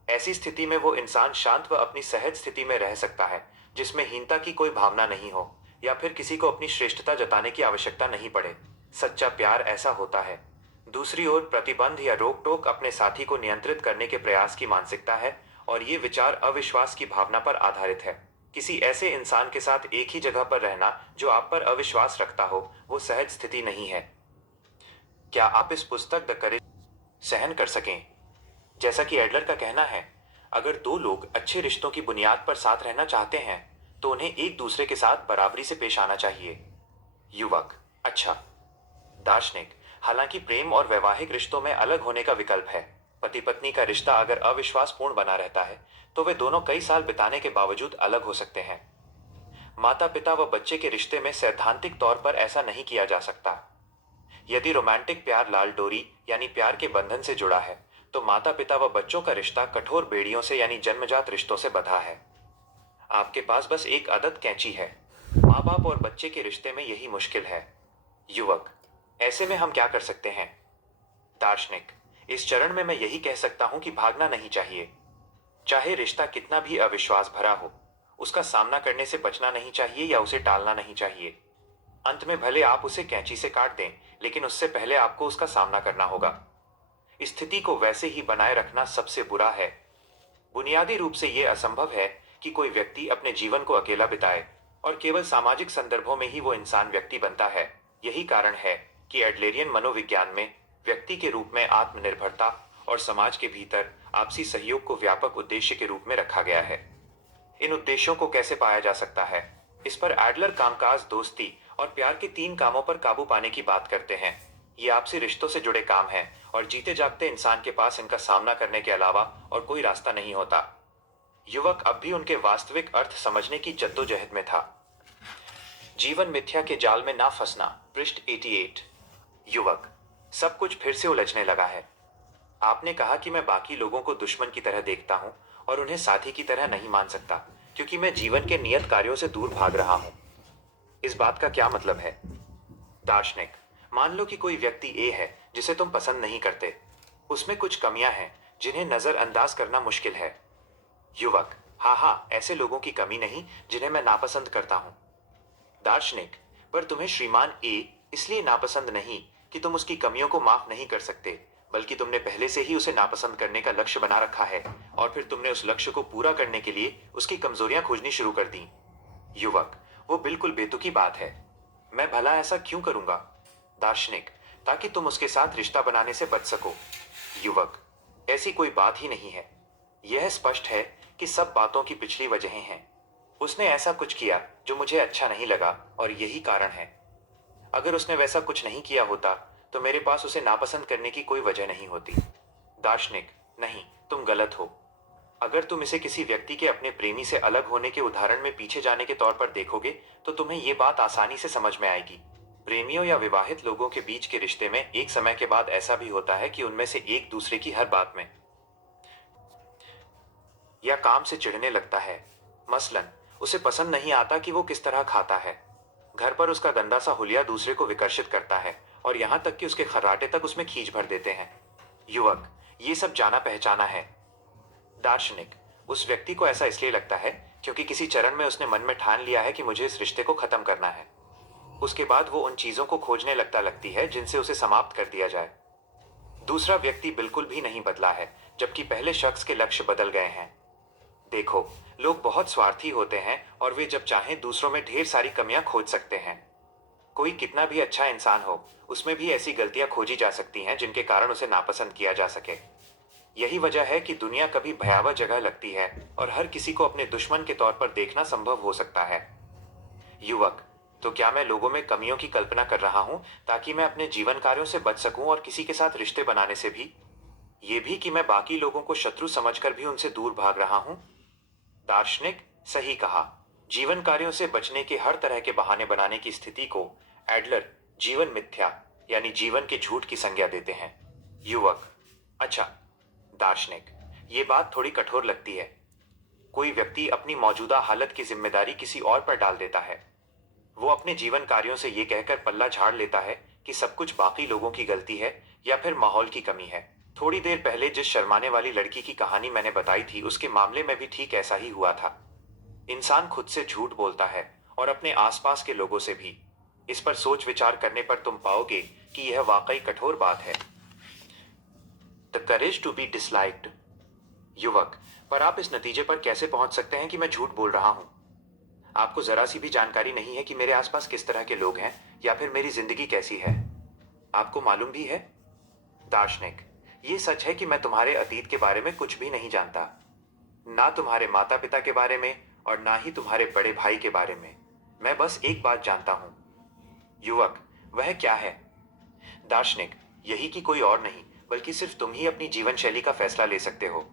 ऐसी स्थिति में वो इंसान शांत व अपनी सहज स्थिति में रह सकता है, जिसमें हीनता की कोई भावना नहीं हो या फिर किसी को अपनी श्रेष्ठता जताने की आवश्यकता नहीं पड़े। सच्चा प्यार ऐसा होता है। दूसरी ओर प्रतिबंध या रोक टोक अपने साथी को नियंत्रित करने के प्रयास की मानसिकता है, और ये विचार अविश्वास की भावना पर आधारित है। किसी ऐसे इंसान के साथ एक ही जगह पर रहना जो आप पर अविश्वास रखता हो, वो सहज स्थिति नहीं है। क्या आप इस पुस्तक द करेज सहन कर सकें? जैसा कि एडलर का कहना है, अगर दो लोग अच्छे रिश्तों की बुनियाद पर साथ रहना चाहते हैं, तो उन्हें एक दूसरे के साथ बराबरी से पेश आना चाहिए। युवक: अच्छा। दार्शनिक: हालांकि प्रेम और वैवाहिक रिश्तों में अलग होने का विकल्प है। पति पत्नी का रिश्ता अगर अविश्वासपूर्ण बना रहता है, तो वे दोनों कई साल बिताने के बावजूद अलग हो सकते हैं। माता पिता व बच्चे के रिश्ते में सैद्धांतिक तौर पर ऐसा नहीं किया जा सकता। यदि रोमांटिक प्यार लाल डोरी यानी प्यार के बंधन से जुड़ा है, तो माता पिता व बच्चों का रिश्ता कठोर बेड़ियों से यानी जन्मजात रिश्तों से बंधा है। आपके पास बस एक आदत कैंची है। माँ बाप और बच्चे के रिश्ते में यही मुश्किल है। युवक: ऐसे में हम क्या कर सकते हैं? दार्शनिक: इस चरण में मैं यही कह सकता हूं कि भागना नहीं चाहिए। चाहे रिश्ता कितना भी अविश्वास भरा हो, उसका सामना करने से बचना नहीं चाहिए या उसे टालना नहीं चाहिए। अंत में भले आप उसे कैंची से काट दें, लेकिन उससे पहले आपको उसका सामना करना होगा। स्थिति को वैसे ही बनाए रखना सबसे बुरा है। बुनियादी रूप से यह असंभव है कि कोई व्यक्ति अपने जीवन को अकेला बिताए, और केवल सामाजिक संदर्भों में ही वो इंसान व्यक्ति बनता है। यही कारण है कि एडलेरियन मनोविज्ञान में व्यक्ति के रूप में आत्मनिर्भरता और समाज के भीतर आपसी सहयोग को व्यापक उद्देश्य के रूप में रखा गया है। इन उद्देश्यों को कैसे पाया जा सकता है, इस पर एडलर कामकाज, दोस्ती और प्यार के 3 कामों पर काबू पाने की बात करते हैं। ये आपसी रिश्तों से जुड़े काम हैं, और जीते जागते इंसान के पास इनका सामना करने के अलावा और कोई रास्ता नहीं होता। युवक अब भी उनके वास्तविक अर्थ समझने की जद्दोजहद में था। जीवन मिथ्या के जाल में ना फंसना, पृष्ठ 88। युवक: सब कुछ फिर से उलझने लगा है। आपने कहा कि मैं बाकी लोगों को दुश्मन की तरह देखता हूं और उन्हें साथी की तरह नहीं मान सकता, क्योंकि मैं जीवन के नियत कार्यों से दूर भाग रहा हूं। इस बात का क्या मतलब है? दार्शनिक: मान लो कि कोई व्यक्ति ए है जिसे तुम पसंद नहीं करते। उसमें कुछ कमियां हैं जिन्हें नजरअंदाज करना मुश्किल है। युवक: हाँ, ऐसे लोगों की कमी नहीं जिन्हें मैं नापसंद करता हूं। दार्शनिक: पर तुम्हें श्रीमान ए इसलिए नापसंद नहीं कि तुम उसकी कमियों को माफ नहीं कर सकते, बल्कि तुमने पहले से ही उसे नापसंद करने का लक्ष्य बना रखा है, और फिर तुमने उस लक्ष्य को पूरा करने के लिए उसकी कमजोरियां खोजनी शुरू कर दी। युवक: वो बिल्कुल बेतुकी बात है। मैं भला ऐसा क्यों करूंगा? दार्शनिक: ताकि तुम उसके साथ रिश्ता बनाने से बच सको। युवक: ऐसी कोई बात ही नहीं है। यह स्पष्ट है कि सब बातों की पिछली वजहें हैं। उसने ऐसा कुछ किया जो मुझे अच्छा नहीं लगा, और यही कारण है। अगर उसने वैसा कुछ नहीं किया होता, तो मेरे पास उसे नापसंद करने की कोई वजह नहीं होती। दार्शनिक: नहीं, तुम गलत हो। अगर तुम इसे किसी व्यक्ति के अपने प्रेमी से अलग होने के उदाहरण में पीछे जाने के तौर पर देखोगे, तो तुम्हें यह बात आसानी से समझ में आएगी। प्रेमियों या विवाहित लोगों के बीच के रिश्ते में एक समय के बाद ऐसा भी होता है कि उनमें से एक दूसरे की हर बात में या काम से चिढ़ने लगता है। मसलन, उसे पसंद नहीं आता कि वो किस तरह खाता है। घर पर उसका गंदा सा हुलिया दूसरे को विकर्षित करता है, और यहाँ तक कि उसके खर्राटे तक उसमें खींच भर देते हैं। युवक, ये सब जाना पहचाना है। दार्शनिक, उस व्यक्ति को ऐसा इसलिए लगता है क्योंकि किसी चरण में उसने मन में ठान लिया है कि मुझे इस रिश्ते को खत्म करना है। उसके बाद वो उन चीजों को खोजने लगती है जिनसे उसे समाप्त कर दिया जाए। दूसरा व्यक्ति बिल्कुल भी नहीं बदला है, जबकि पहले शख्स के लक्ष्य बदल गए हैं। देखो, लोग बहुत स्वार्थी होते हैं और वे जब चाहें दूसरों में ढेर सारी कमियां खोज सकते हैं। कोई कितना भी अच्छा इंसान हो, उसमें भी ऐसी गलतियां खोजी जा सकती हैं जिनके कारण उसे नापसंद किया जा सके। यही वजह है कि दुनिया कभी भयावह जगह लगती है और हर किसी को अपने दुश्मन के तौर पर देखना संभव हो सकता है। युवक, तो क्या मैं लोगों में कमियों की कल्पना कर रहा हूं ताकि मैं अपने जीवन कार्यों से बच सकूं और किसी के साथ रिश्ते बनाने से भी? ये भी कि मैं बाकी लोगों को शत्रु समझकर भी उनसे दूर भाग रहा हूं? दार्शनिक, सही कहा। जीवन कार्यों से बचने के हर तरह के बहाने बनाने की स्थिति को एडलर जीवन मिथ्या यानी जीवन के झूठ की संज्ञा देते हैं। युवक, अच्छा। दार्शनिक, ये बात थोड़ी कठोर लगती है। कोई व्यक्ति अपनी मौजूदा हालत की जिम्मेदारी किसी और पर डाल देता है। वो अपने जीवन कार्यों से ये कहकर पल्ला झाड़ लेता है कि सब कुछ बाकी लोगों की गलती है या फिर माहौल की कमी है। थोड़ी देर पहले जिस शर्माने वाली लड़की की कहानी मैंने बताई थी, उसके मामले में भी ठीक ऐसा ही हुआ था। इंसान खुद से झूठ बोलता है और अपने आसपास के लोगों से भी। इस पर सोच विचार करने पर तुम पाओगे कि यह वाकई कठोर बात है। The courage to be disliked. युवक, पर आप इस नतीजे पर कैसे पहुंच सकते हैं कि मैं झूठ बोल रहा हूं? आपको जरा सी भी जानकारी नहीं है कि मेरे आसपास किस तरह के लोग हैं या फिर मेरी जिंदगी कैसी है। आपको मालूम भी है? दार्शनिक, ये सच है कि मैं तुम्हारे अतीत के बारे में कुछ भी नहीं जानता। ना तुम्हारे माता पिता के बारे में और ना ही तुम्हारे बड़े भाई के बारे में। मैं बस एक बात जानता हूं। युवक, वह क्या है? दार्शनिक, यही कि कोई और नहीं बल्कि सिर्फ तुम ही अपनी जीवन शैली का फैसला ले सकते हो।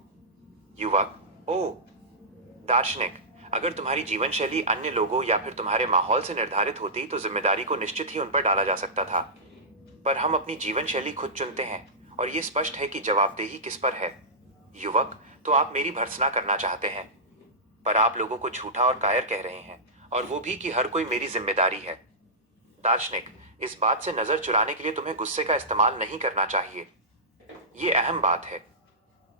युवक, ओ। दार्शनिक, अगर तुम्हारी जीवन शैली अन्य लोगों या फिर तुम्हारे माहौल से निर्धारित होती तो जिम्मेदारी को निश्चित ही उन पर डाला जा सकता था। पर हम अपनी जीवन शैली खुद चुनते हैं और यह स्पष्ट है कि जवाबदेही किस पर है। युवक, तो आप मेरी भर्त्सना करना चाहते हैं, पर आप लोगों को झूठा और कायर कह रहे हैं, और वो भी कि हर कोई मेरी जिम्मेदारी है। दार्शनिक, इस बात से नजर चुराने के लिए तुम्हें गुस्से का इस्तेमाल नहीं करना चाहिए। ये अहम बात है।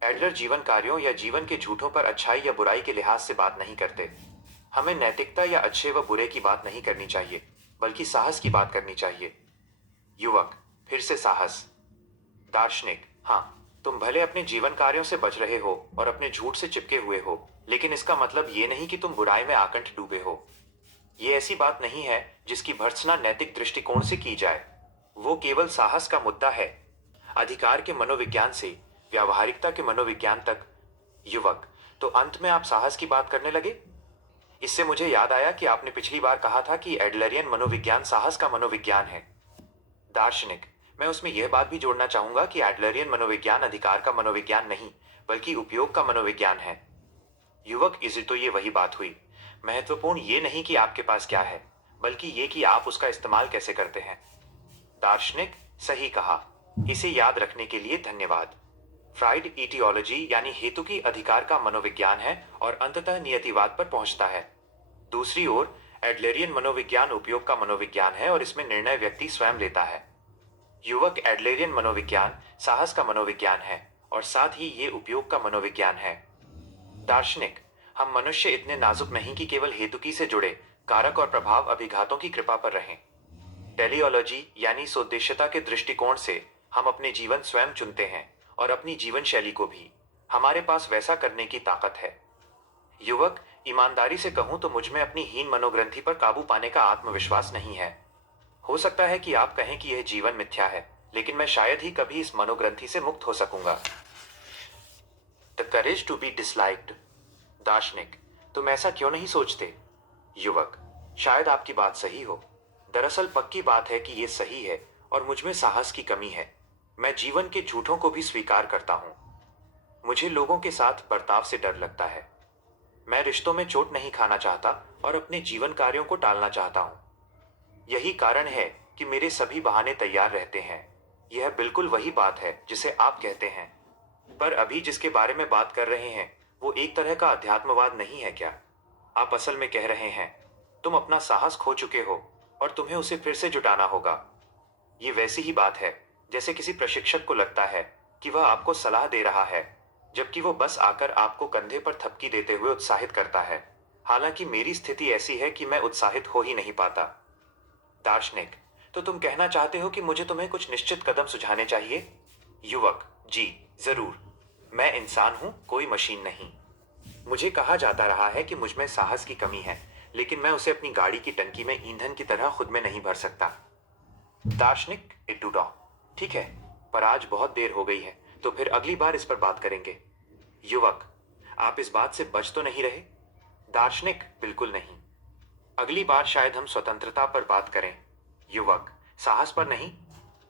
एडलर जीवन कार्यों या जीवन के झूठों पर अच्छाई या बुराई के लिहाज से बात नहीं करते। हमें नैतिकता या अच्छे व बुरे की बात नहीं करनी चाहिए, बल्कि साहस की बात करनी चाहिए। युवक, फिर से साहस। दार्शनिक, हाँ, तुम भले अपने जीवन कार्यों से बच रहे हो और अपने झूठ से चिपके हुए हो, लेकिन इसका मतलब ये नहीं कि तुम बुराई में आकंठ डूबे हो। ये ऐसी बात नहीं है जिसकी भर्त्सना नैतिक दृष्टिकोण से की जाए। वो केवल साहस का मुद्दा है, अधिकार के मनोविज्ञान से व्यावहारिकता के मनोविज्ञान तक। युवक, तो अंत में आप साहस की बात करने लगे? इससे मुझे याद आया कि आपने पिछली बार कहा था कि एडलरियन मनोविज्ञान साहस का मनोविज्ञान है। दार्शनिक, मैं उसमें यह बात भी जोड़ना चाहूंगा कि एडलरियन मनोविज्ञान अधिकार का मनोविज्ञान नहीं बल्कि उपयोग का मनोविज्ञान है। युवक, इसे तो ये वही बात हुई। महत्वपूर्ण ये नहीं कि आपके पास क्या है, बल्कि ये कि आप उसका इस्तेमाल कैसे करते हैं। दार्शनिक, सही कहा। इसे याद रखने के लिए धन्यवाद। फ्राइड इटियोलॉजी यानी हेतु की अधिकार का मनोविज्ञान है और अंततः नियतिवाद पर पहुंचता है। दूसरी ओर एडलेरियन मनोविज्ञान उपयोग का मनोविज्ञान है और इसमें निर्णय व्यक्ति स्वयं लेता है। युवक, एडलेरियन मनोविज्ञान साहस का मनोविज्ञान है और साथ ही ये उपयोग का मनोविज्ञान है। दार्शनिक, हम मनुष्य इतने नाजुक नहीं कि केवल हेतुकी से जुड़े कारक और प्रभाव अभिघातों की कृपा पर रहें। टेलियोलॉजी यानी सोद्देश्यता के दृष्टिकोण से हम अपने जीवन स्वयं चुनते हैं और अपनी जीवन शैली को भी। हमारे पास वैसा करने की ताकत है। युवक, ईमानदारी से कहूं तो मुझ में अपनी हीन मनोग्रंथि पर काबू पाने का आत्मविश्वास नहीं है। हो सकता है कि आप कहें कि यह जीवन मिथ्या है, लेकिन मैं शायद ही कभी इस मनोग्रंथि से मुक्त हो सकूंगा। The courage to be disliked. दार्शनिक, तुम ऐसा क्यों नहीं सोचते? युवक, शायद आपकी बात सही हो। दरअसल पक्की बात है कि यह सही है और मुझ में साहस की कमी है। मैं जीवन के झूठों को भी स्वीकार करता हूं। मुझे लोगों के साथ बर्ताव से डर लगता है। मैं रिश्तों में चोट नहीं खाना चाहता और अपने जीवन कार्यों को टालना चाहता हूं। यही कारण है कि मेरे सभी बहाने तैयार रहते हैं। यह बिल्कुल वही बात है जिसे आप कहते हैं। पर अभी जिसके बारे में बात कर रहे हैं वो एक तरह का अध्यात्मवाद नहीं है क्या? आप असल में कह रहे हैं तुम अपना साहस खो चुके हो और तुम्हें उसे फिर से जुटाना होगा। ये वैसी ही बात है जैसे किसी प्रशिक्षक को लगता है कि वह आपको सलाह दे रहा है, जबकि वो बस आकर आपको कंधे पर थपकी देते हुए उत्साहित करता है। हालांकि मेरी स्थिति ऐसी है कि मैं उत्साहित हो ही नहीं पाता। दार्शनिक, तो तुम कहना चाहते हो कि मुझे तुम्हें कुछ निश्चित कदम सुझाने चाहिए? युवक, जी जरूर। मैं इंसान हूं, कोई मशीन नहीं। मुझे कहा जाता रहा है कि मुझ में साहस की कमी है, लेकिन मैं उसे अपनी गाड़ी की टंकी में ईंधन की तरह खुद में नहीं भर सकता। दार्शनिक, इट्टूडॉ, ठीक है, पर आज बहुत देर हो गई है, तो फिर अगली बार इस पर बात करेंगे। युवक, आप इस बात से बच तो नहीं रहे? दार्शनिक, बिल्कुल नहीं। अगली बार शायद हम स्वतंत्रता पर बात करें। युवक, साहस पर नहीं?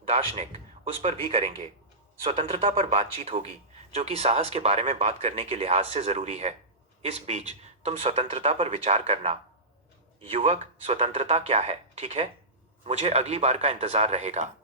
दार्शनिक, उस पर भी करेंगे। स्वतंत्रता पर बातचीत होगी, जो कि साहस के बारे में बात करने के लिहाज से जरूरी है। इस बीच तुम स्वतंत्रता पर विचार करना। युवक, स्वतंत्रता क्या है, ठीक है? मुझे अगली बार का इंतजार रहेगा।